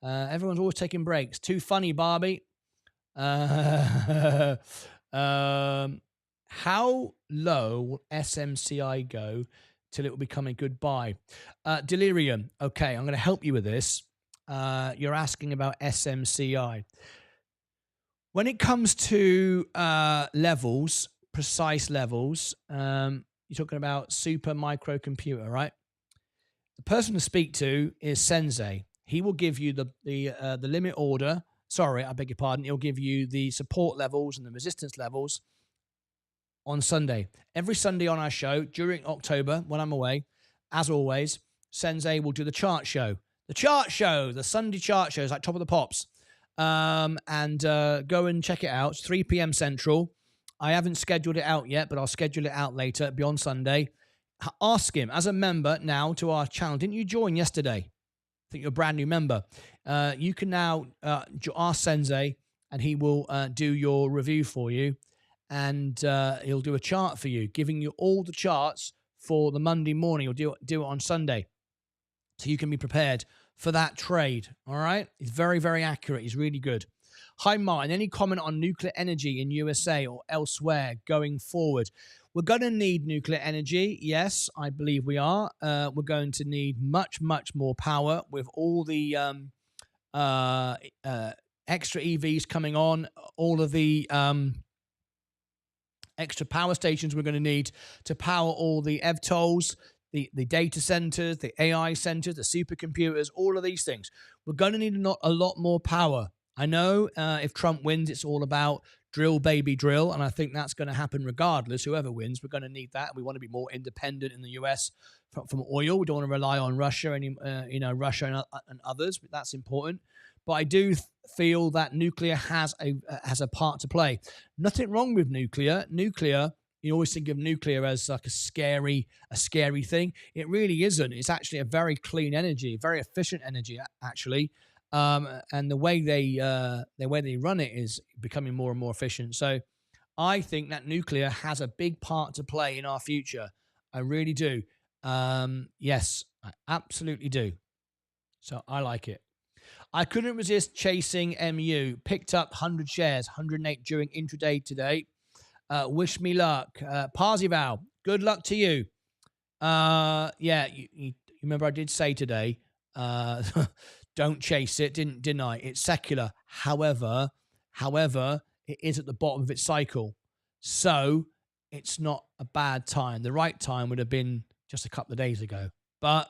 Everyone's always taking breaks. Too funny, Barbie. How low will SMCI go till it will become a good buy? Delirium. Okay, I'm going to help you with this. You're asking about SMCI. When it comes to levels, precise levels, you're talking about super microcomputer, right? The person to speak to is Sensei. He will give you the limit order. Sorry, I beg your pardon. He'll give you the support levels and the resistance levels on Sunday. Every Sunday on our show during October, when I'm away, as always, Sensei will do the chart show. The chart show, the Sunday chart show is like Top of the Pops. And go and check it out. It's 3 p.m. Central. I haven't scheduled it out yet, but I'll schedule it out later. It'll be on Sunday. Ask him, as a member now to our channel. Didn't you join yesterday? I think you're a brand new member. You can now ask Sensei, and he will do your review for you. And he'll do a chart for you, giving you all the charts for the Monday morning. He'll do it on Sunday, so you can be prepared for that trade. All right? He's very, very accurate. He's really good. Hi, Martin. Any comment on nuclear energy in USA or elsewhere going forward? We're going to need nuclear energy. Yes, I believe we are. We're going to need much, much more power with all the extra EVs coming on, all of the extra power stations we're going to need to power all the EVTOLs, the data centers, the AI centers, the supercomputers, all of these things. We're going to need a lot more power. I know if Trump wins, it's all about drill, baby, drill. And I think that's going to happen regardless. Whoever wins, we're going to need that. We want to be more independent in the US from oil. We don't want to rely on Russia, Russia and others, but that's important. But I do feel that nuclear has a part to play. Nothing wrong with nuclear. Nuclear, you always think of nuclear as like a scary thing. It really isn't. It's actually a very clean energy, very efficient energy, actually. And the way they run it is becoming more and more efficient. So I think that nuclear has a big part to play in our future. I really do. Yes, I absolutely do. So I like it. I couldn't resist chasing MU. Picked up 100 shares, 108 during intraday today. Wish me luck. Parzival, good luck to you. You remember I did say today, don't chase it, didn't I? It's secular. However, it is at the bottom of its cycle. So it's not a bad time. The right time would have been just a couple of days ago. But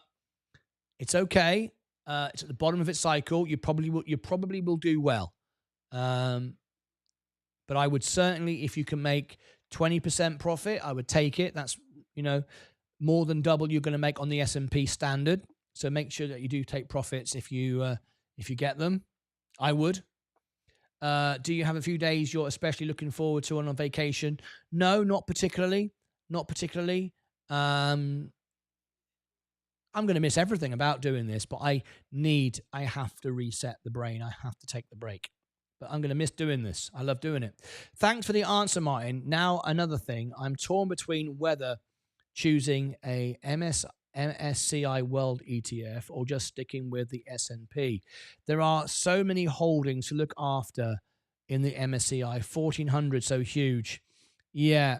it's okay. It's at the bottom of its cycle. You probably will do well. But I would certainly, if you can make 20% profit, I would take it. That's, more than double you're going to make on the S&P standard. So make sure that you do take profits if you get them. I would. Do you have a few days you're especially looking forward to on vacation? No, not particularly. Not particularly. I'm going to miss everything about doing this, but I have to reset the brain. I have to take the break. But I'm going to miss doing this. I love doing it. Thanks for the answer, Martin. Now, another thing. I'm torn between whether choosing a MSCI World ETF or just sticking with the S&P. There are so many holdings to look after in the MSCI. 1,400, so huge. Yeah,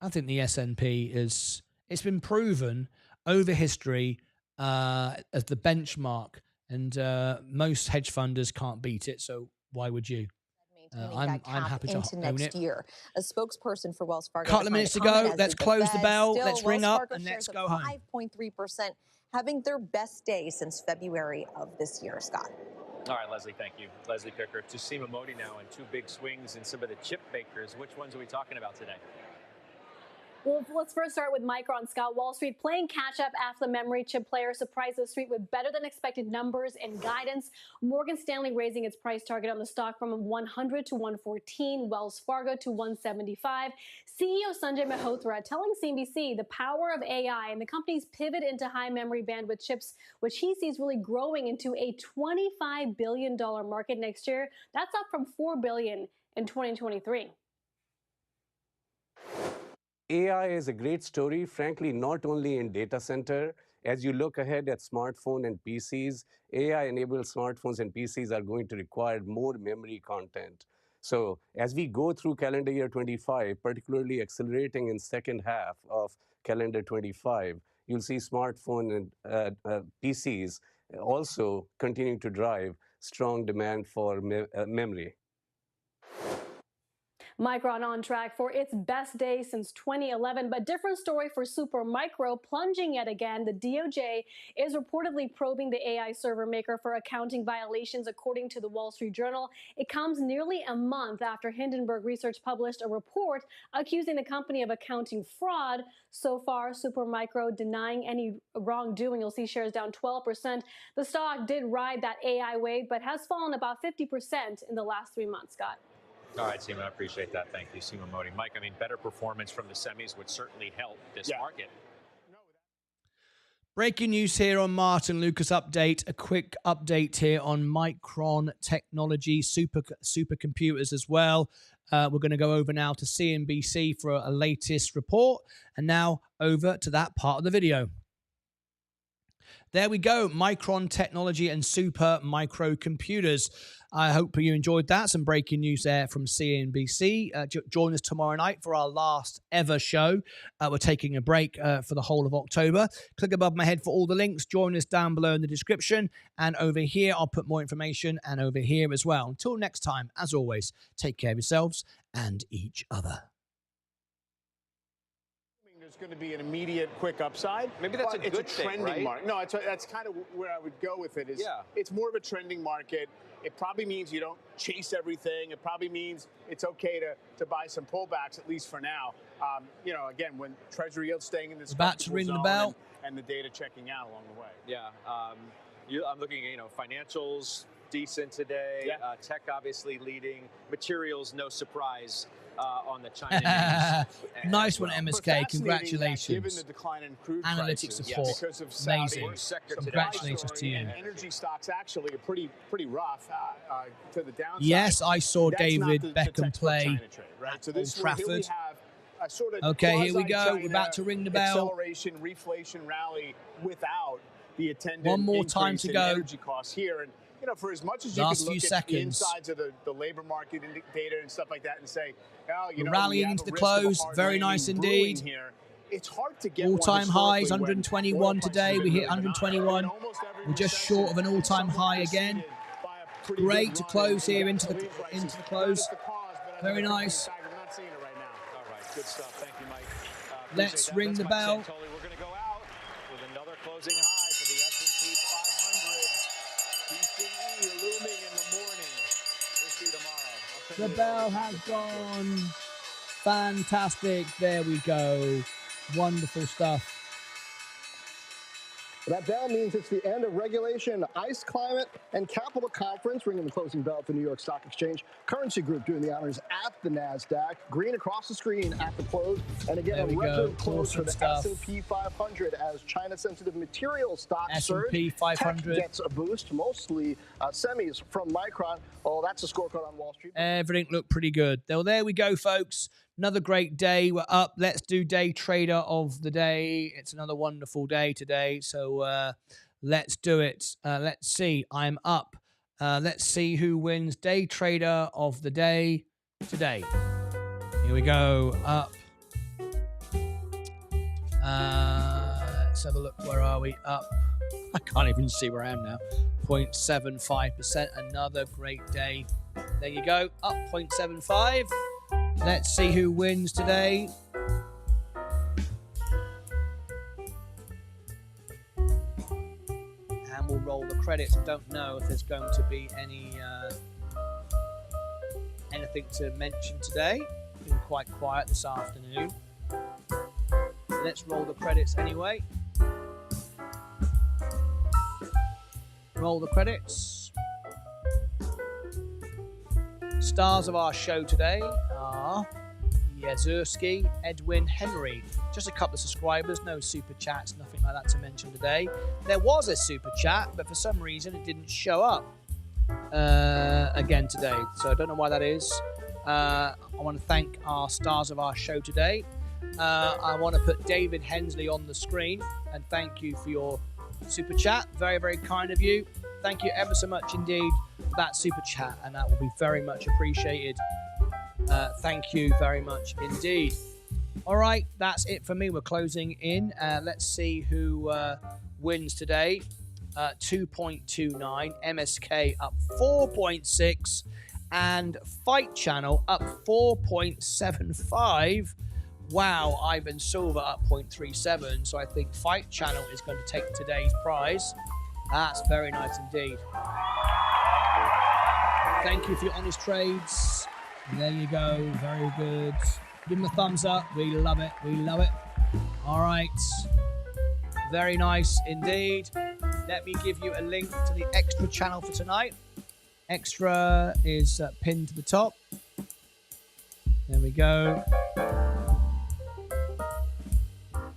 I think the S&P it's been proven over history as the benchmark, and most hedge funders can't beat it, so why would you? I'm happy to into own next it. year. A spokesperson for Wells Fargo. Couple of minutes to go. Let's close the bell. Let's ring up and let's go home. 5.3%, having their best day since February of this year, Scott. All right, Leslie, thank you. Leslie Picker. To Seema Modi now and two big swings in some of the chip makers. Which ones are we talking about today? Well, let's first start with Micron, Scott. Wall Street playing catch-up after the memory chip player surprised the street with better-than-expected numbers and guidance. Morgan Stanley raising its price target on the stock from 100 to 114, Wells Fargo to 175. CEO Sanjay Mehrotra telling CNBC the power of AI and the company's pivot into high memory bandwidth chips, which he sees really growing into a $25 billion market next year. That's up from $4 billion in 2023. AI is a great story, frankly, not only in data center. As you look ahead at smartphone and PCs, AI-enabled smartphones and PCs are going to require more memory content. So as we go through calendar year 25, particularly accelerating in second half of calendar 25, you'll see smartphone and PCs also continuing to drive strong demand for memory. Micron on track for its best day since 2011, but different story for Supermicro, plunging yet again. The DOJ is reportedly probing the AI server maker for accounting violations, according to the Wall Street Journal. It comes nearly a month after Hindenburg Research published a report accusing the company of accounting fraud. So far, Supermicro denying any wrongdoing. You'll see shares down 12%. The stock did ride that AI wave, but has fallen about 50% in the last 3 months, Scott. All right, Seema, I appreciate that. Thank you, Seema Modi. Mike, I mean, better performance from the semis would certainly help this market. Breaking news here on Martyn Lucas Update. A quick update here on Micron Technology, supercomputers as well. We're going to go over now to CNBC for a latest report. And now over to that part of the video. There we go, Micron Technology and super microcomputers. I hope you enjoyed that. Some breaking news there from CNBC. Join us tomorrow night for our last ever show. We're taking a break for the whole of October. Click above my head for all the links. Join us down below in the description. And over here, I'll put more information, and over here as well. Until next time, as always, take care of yourselves and each other. There's going to be an immediate quick upside. Maybe that's a good It's a trending thing, right? market. No, that's kind of where I would go with it. It's more of a trending market. It probably means you don't chase everything. It probably means it's okay to buy some pullbacks, at least for now. Again, when Treasury yields staying in this about to ring the bell and the data checking out along the way. Yeah, I'm looking at financials decent today. Tech obviously leading. Materials, no surprise. On the China news. Nice one, MSK. Congratulations. Given the decline in crude analytics prices, support. Because of Saudi, amazing. Congratulations to you. And energy stocks actually are pretty rough to the downside. Yes, I saw David Beckham play right? So Old this Trafford. Sort of okay, here we go. We're about to ring the bell. Acceleration, reflation rally without the attendant one more time to go. Energy costs here. And for as much as you Last can look few at seconds. the insides of the labor market data and stuff like that and say, we're rallying into the close. Very nice indeed. Here. It's hard to get all-time highs, 121 today. We hit 121. We're just short of an all-time high again. Great to close here into the close. Very nice. All right, good stuff. Thank you, Mike. Let's ring the bell. We're going to go out with another closing high for the S&P 500. PCE looming in the morning. We'll see you tomorrow. The bell has gone. Fantastic. There we go. Wonderful stuff. That bell means it's the end of Regulation, ICE Climate, and Capital Conference, ringing the closing bell at the New York Stock Exchange. Currency Group doing the honors at the NASDAQ. Green across the screen at the close. And again, a record close for the S&P 500 as China-sensitive materials stocks surge. S&P 500 Tech gets a boost, mostly semis from Micron. Oh, that's a scorecard on Wall Street. Everything looked pretty good. Well, there we go, folks. Another great day. We're up. Let's do day trader of the day. It's another wonderful day today. So let's do it. Let's see. I'm up. Let's see who wins day trader of the day today. Here we go. Up. Let's have a look. Where are we? Up. I can't even see where I am now. 0.75%. Another great day. There you go, up 0.75. Let's see who wins today. And we'll roll the credits. I don't know if there's going to be anything to mention today. It's been quite quiet this afternoon. Let's roll the credits anyway. Roll the credits. Stars of our show today are Yazurski, Edwin, Henry. Just a couple of subscribers, no super chats, nothing like that to mention today. There was a super chat, but for some reason it didn't show up again today. So I don't know why that is. I want to thank our stars of our show today. I want to put David Hensley on the screen and thank you for your super chat. Very, very kind of you. Thank you ever so much indeed for that super chat, and that will be very much appreciated. Thank you very much indeed. All right, that's it for me. We're closing in. Let's see who wins today. 2.29, MSK up 4.6, and Fight Channel up 4.75. Wow, Ivan Silva up 0.37. So I think Fight Channel is going to take today's prize. That's very nice indeed. Thank you for your honest trades. There you go. Very good. Give them a thumbs up. We love it. We love it. All right. Very nice indeed. Let me give you a link to the extra channel for tonight. Extra is pinned to the top. There we go.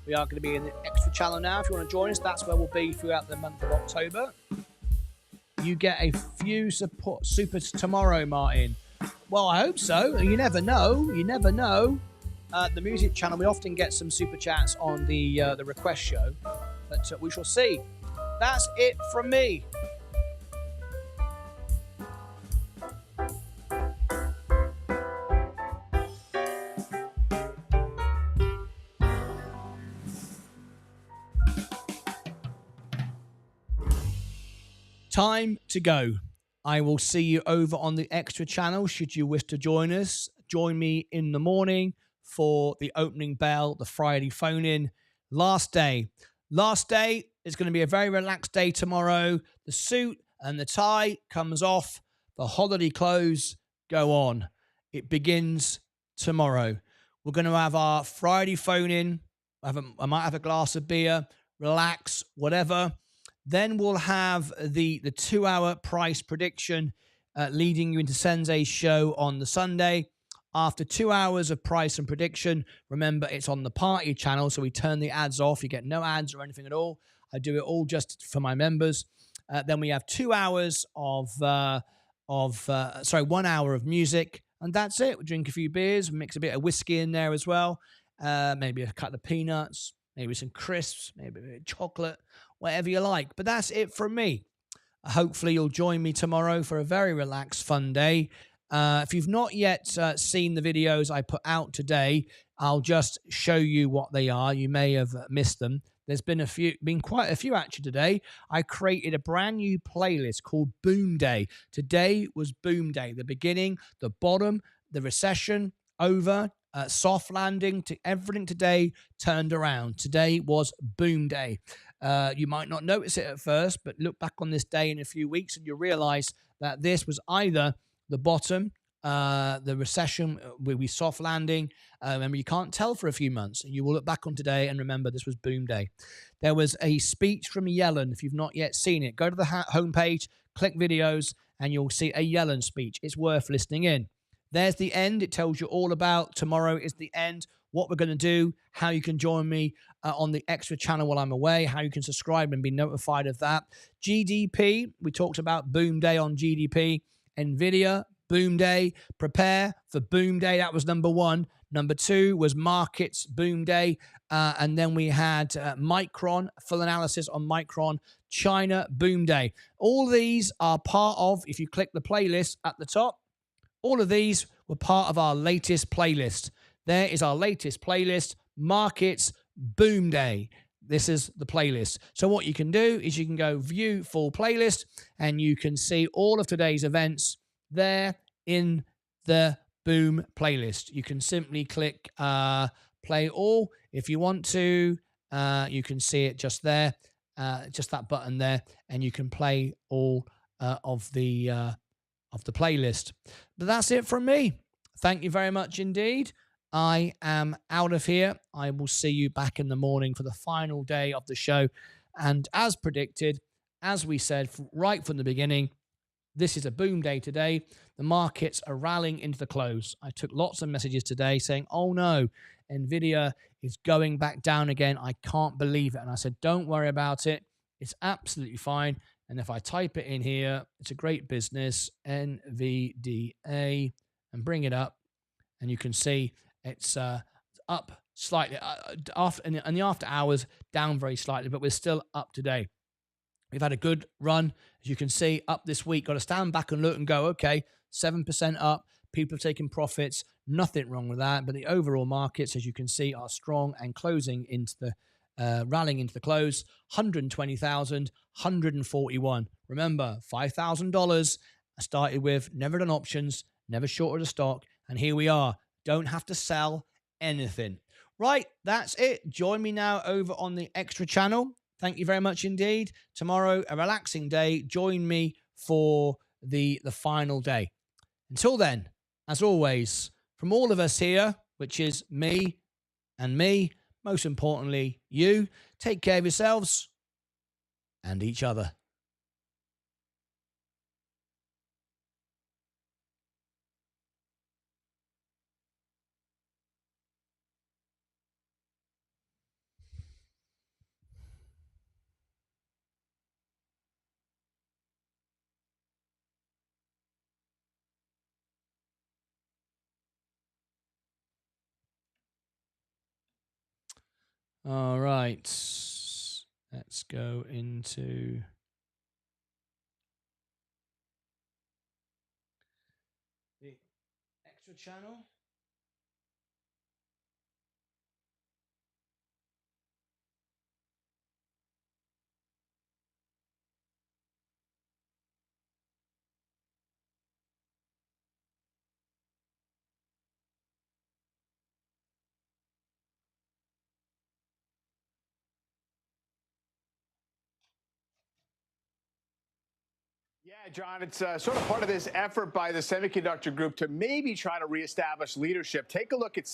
We are going to be in the extra channel now. If you want to join us, that's where we'll be throughout the month of October. You get a few supers tomorrow, Martin. Well, I hope so. You never know. You never know. The music channel, we often get some super chats on the request show, but we shall see. That's it from me. Time to go. I will see you over on the extra channel should you wish to join us. Join me in the morning for the opening bell, the Friday phone-in. Last day. Last day is going to be a very relaxed day tomorrow. The suit and the tie comes off. The holiday clothes go on. It begins tomorrow. We're going to have our Friday phone-in. I might have a glass of beer, relax, whatever. Then we'll have the 2-hour price prediction leading you into Sensei's show on the Sunday. After 2 hours of price and prediction, remember it's on the party channel, so we turn the ads off. You get no ads or anything at all. I do it all just for my members. Then we have 2 hours 1 hour of music, and that's it. We drink a few beers, mix a bit of whiskey in there as well. Maybe a couple of peanuts, maybe some crisps, maybe a bit of chocolate, whatever you like. But that's it from me. Hopefully you'll join me tomorrow for a very relaxed, fun day. If you've not yet seen the videos I put out today, I'll just show you what they are. You may have missed them. There's been quite a few actually today. I created a brand new playlist called Boom Day. Today was Boom Day. The beginning, the bottom, the recession, over, soft landing, to everything today turned around. Today was Boom Day. You might not notice it at first, but look back on this day in a few weeks and you'll realize that this was either the bottom, the recession, we soft landing. Remember, you can't tell for a few months. You will look back on today and remember this was Boom Day. There was a speech from Yellen. If you've not yet seen it, go to the homepage, click videos, and you'll see a Yellen speech. It's worth listening in. There's the end. It tells you all about tomorrow is the end, what we're going to do, how you can join me on the extra channel while I'm away, how you can subscribe and be notified of that. GDP, we talked about Boom Day on GDP. NVIDIA, Boom Day. Prepare for Boom Day. That was number 1. Number 2 was markets, Boom Day. And then we had Micron, full analysis on Micron. China, Boom Day. All these are part of, if you click the playlist at the top, all of these were part of our latest playlist. There is our latest playlist, Markets, Boom Day. This is the playlist. So what you can do is you can go view full playlist and you can see all of today's events there in the Boom playlist. You can simply click play all if you want to. You can see it just there, just that button there, and you can play all of the playlist. But that's it from me. Thank you very much indeed. I am out of here. I will see you back in the morning for the final day of the show. And as predicted, as we said right from the beginning, this is a boom day today. The markets are rallying into the close. I took lots of messages today saying, oh no, Nvidia is going back down again. I can't believe it. And I said, don't worry about it. It's absolutely fine. And if I type it in here, it's a great business, NVDA, and bring it up. And you can see it's up slightly. In the after hours, down very slightly, but we're still up today. We've had a good run, as you can see, up this week. Got to stand back and look and go, okay, 7% up. People have taken profits. Nothing wrong with that. But the overall markets, as you can see, are strong and closing into the rallying into the close. 120,000, 141. Remember, $5,000 I started with. Never done options, never shorted a stock. And here we are. Don't have to sell anything. Right, that's it. Join me now over on the Extra channel. Thank you very much indeed. Tomorrow, a relaxing day. Join me for the final day. Until then, as always, from all of us here, which is me and me, most importantly, you, take care of yourselves and each other. All right, let's go into the Extra channel. Yeah, John, it's sort of part of this effort by the semiconductor group to maybe try to reestablish leadership. Take a look at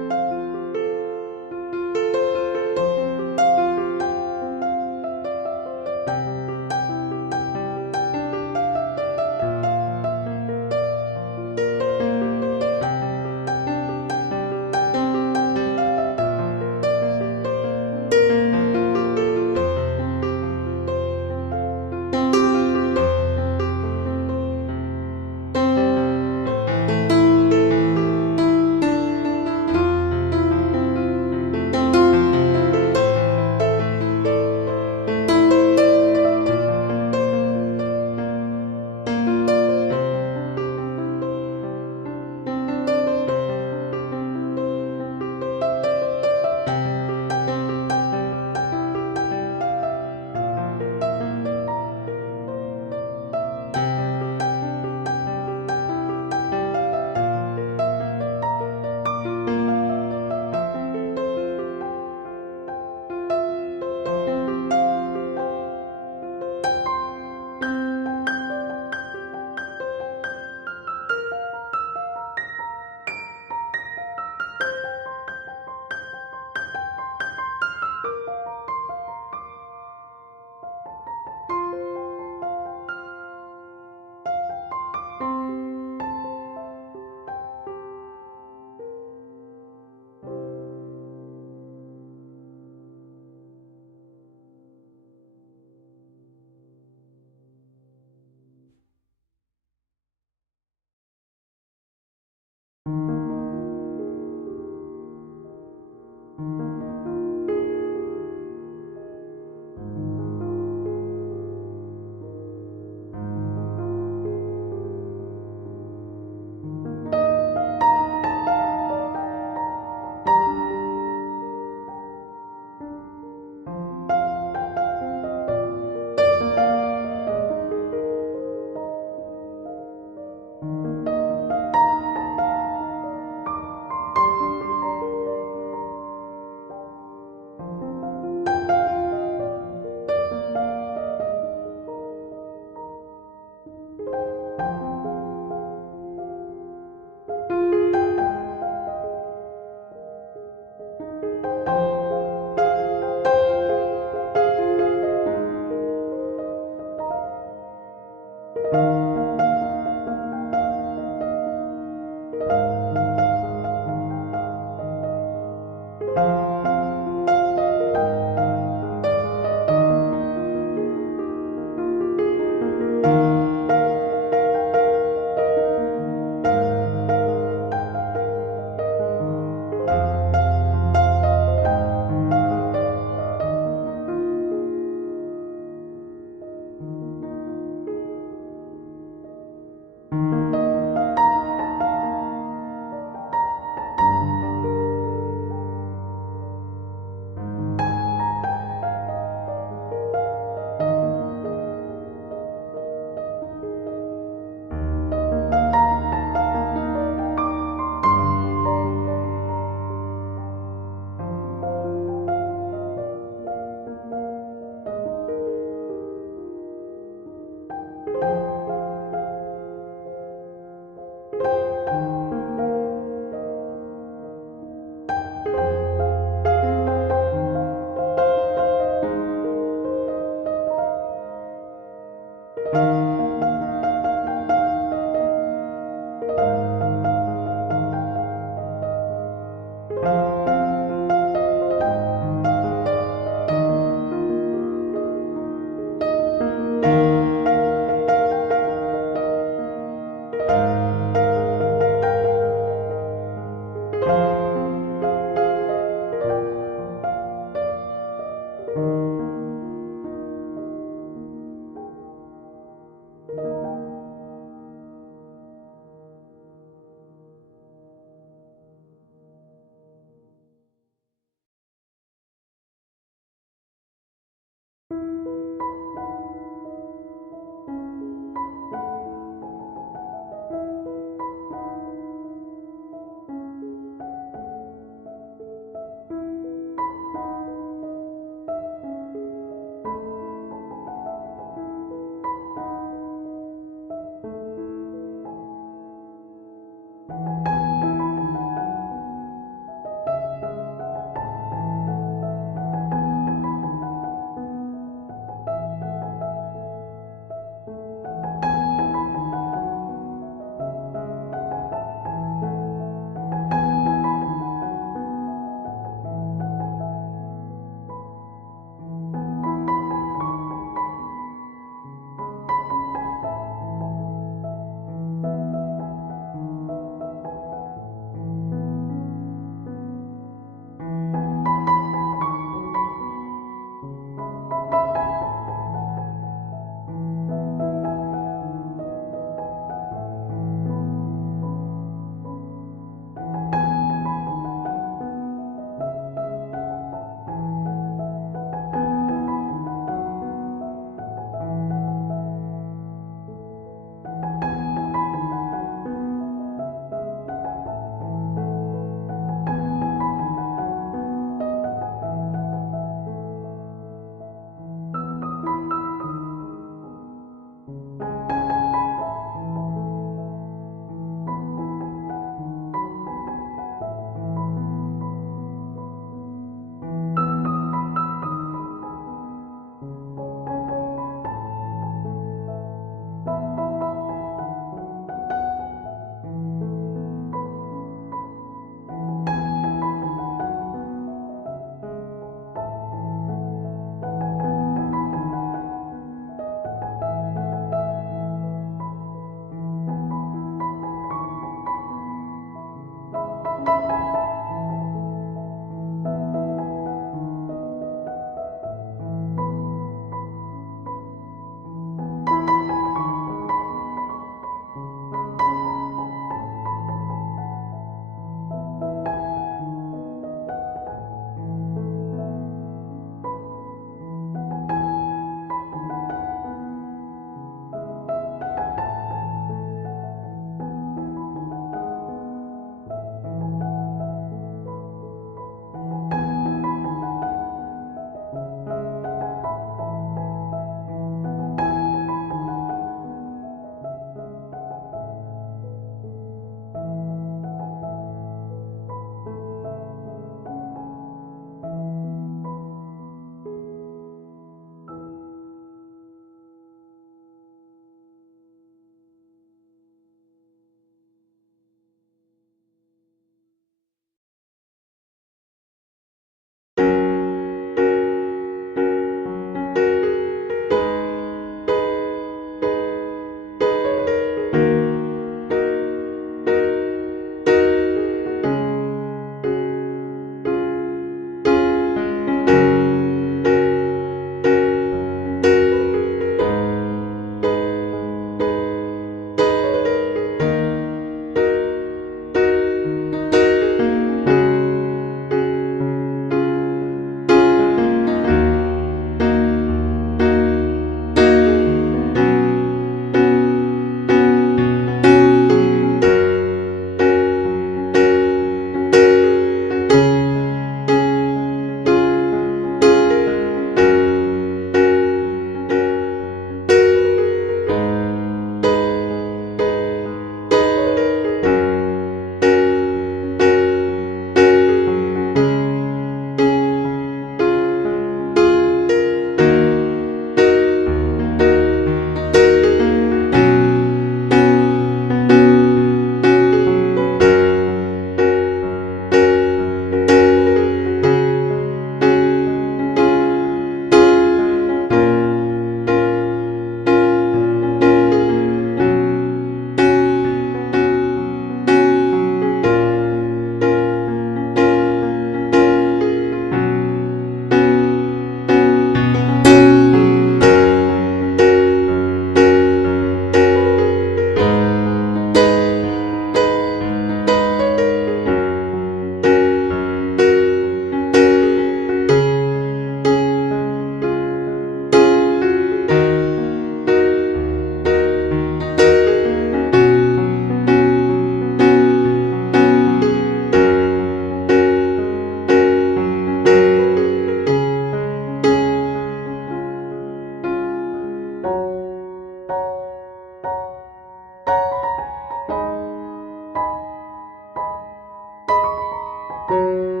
Bye.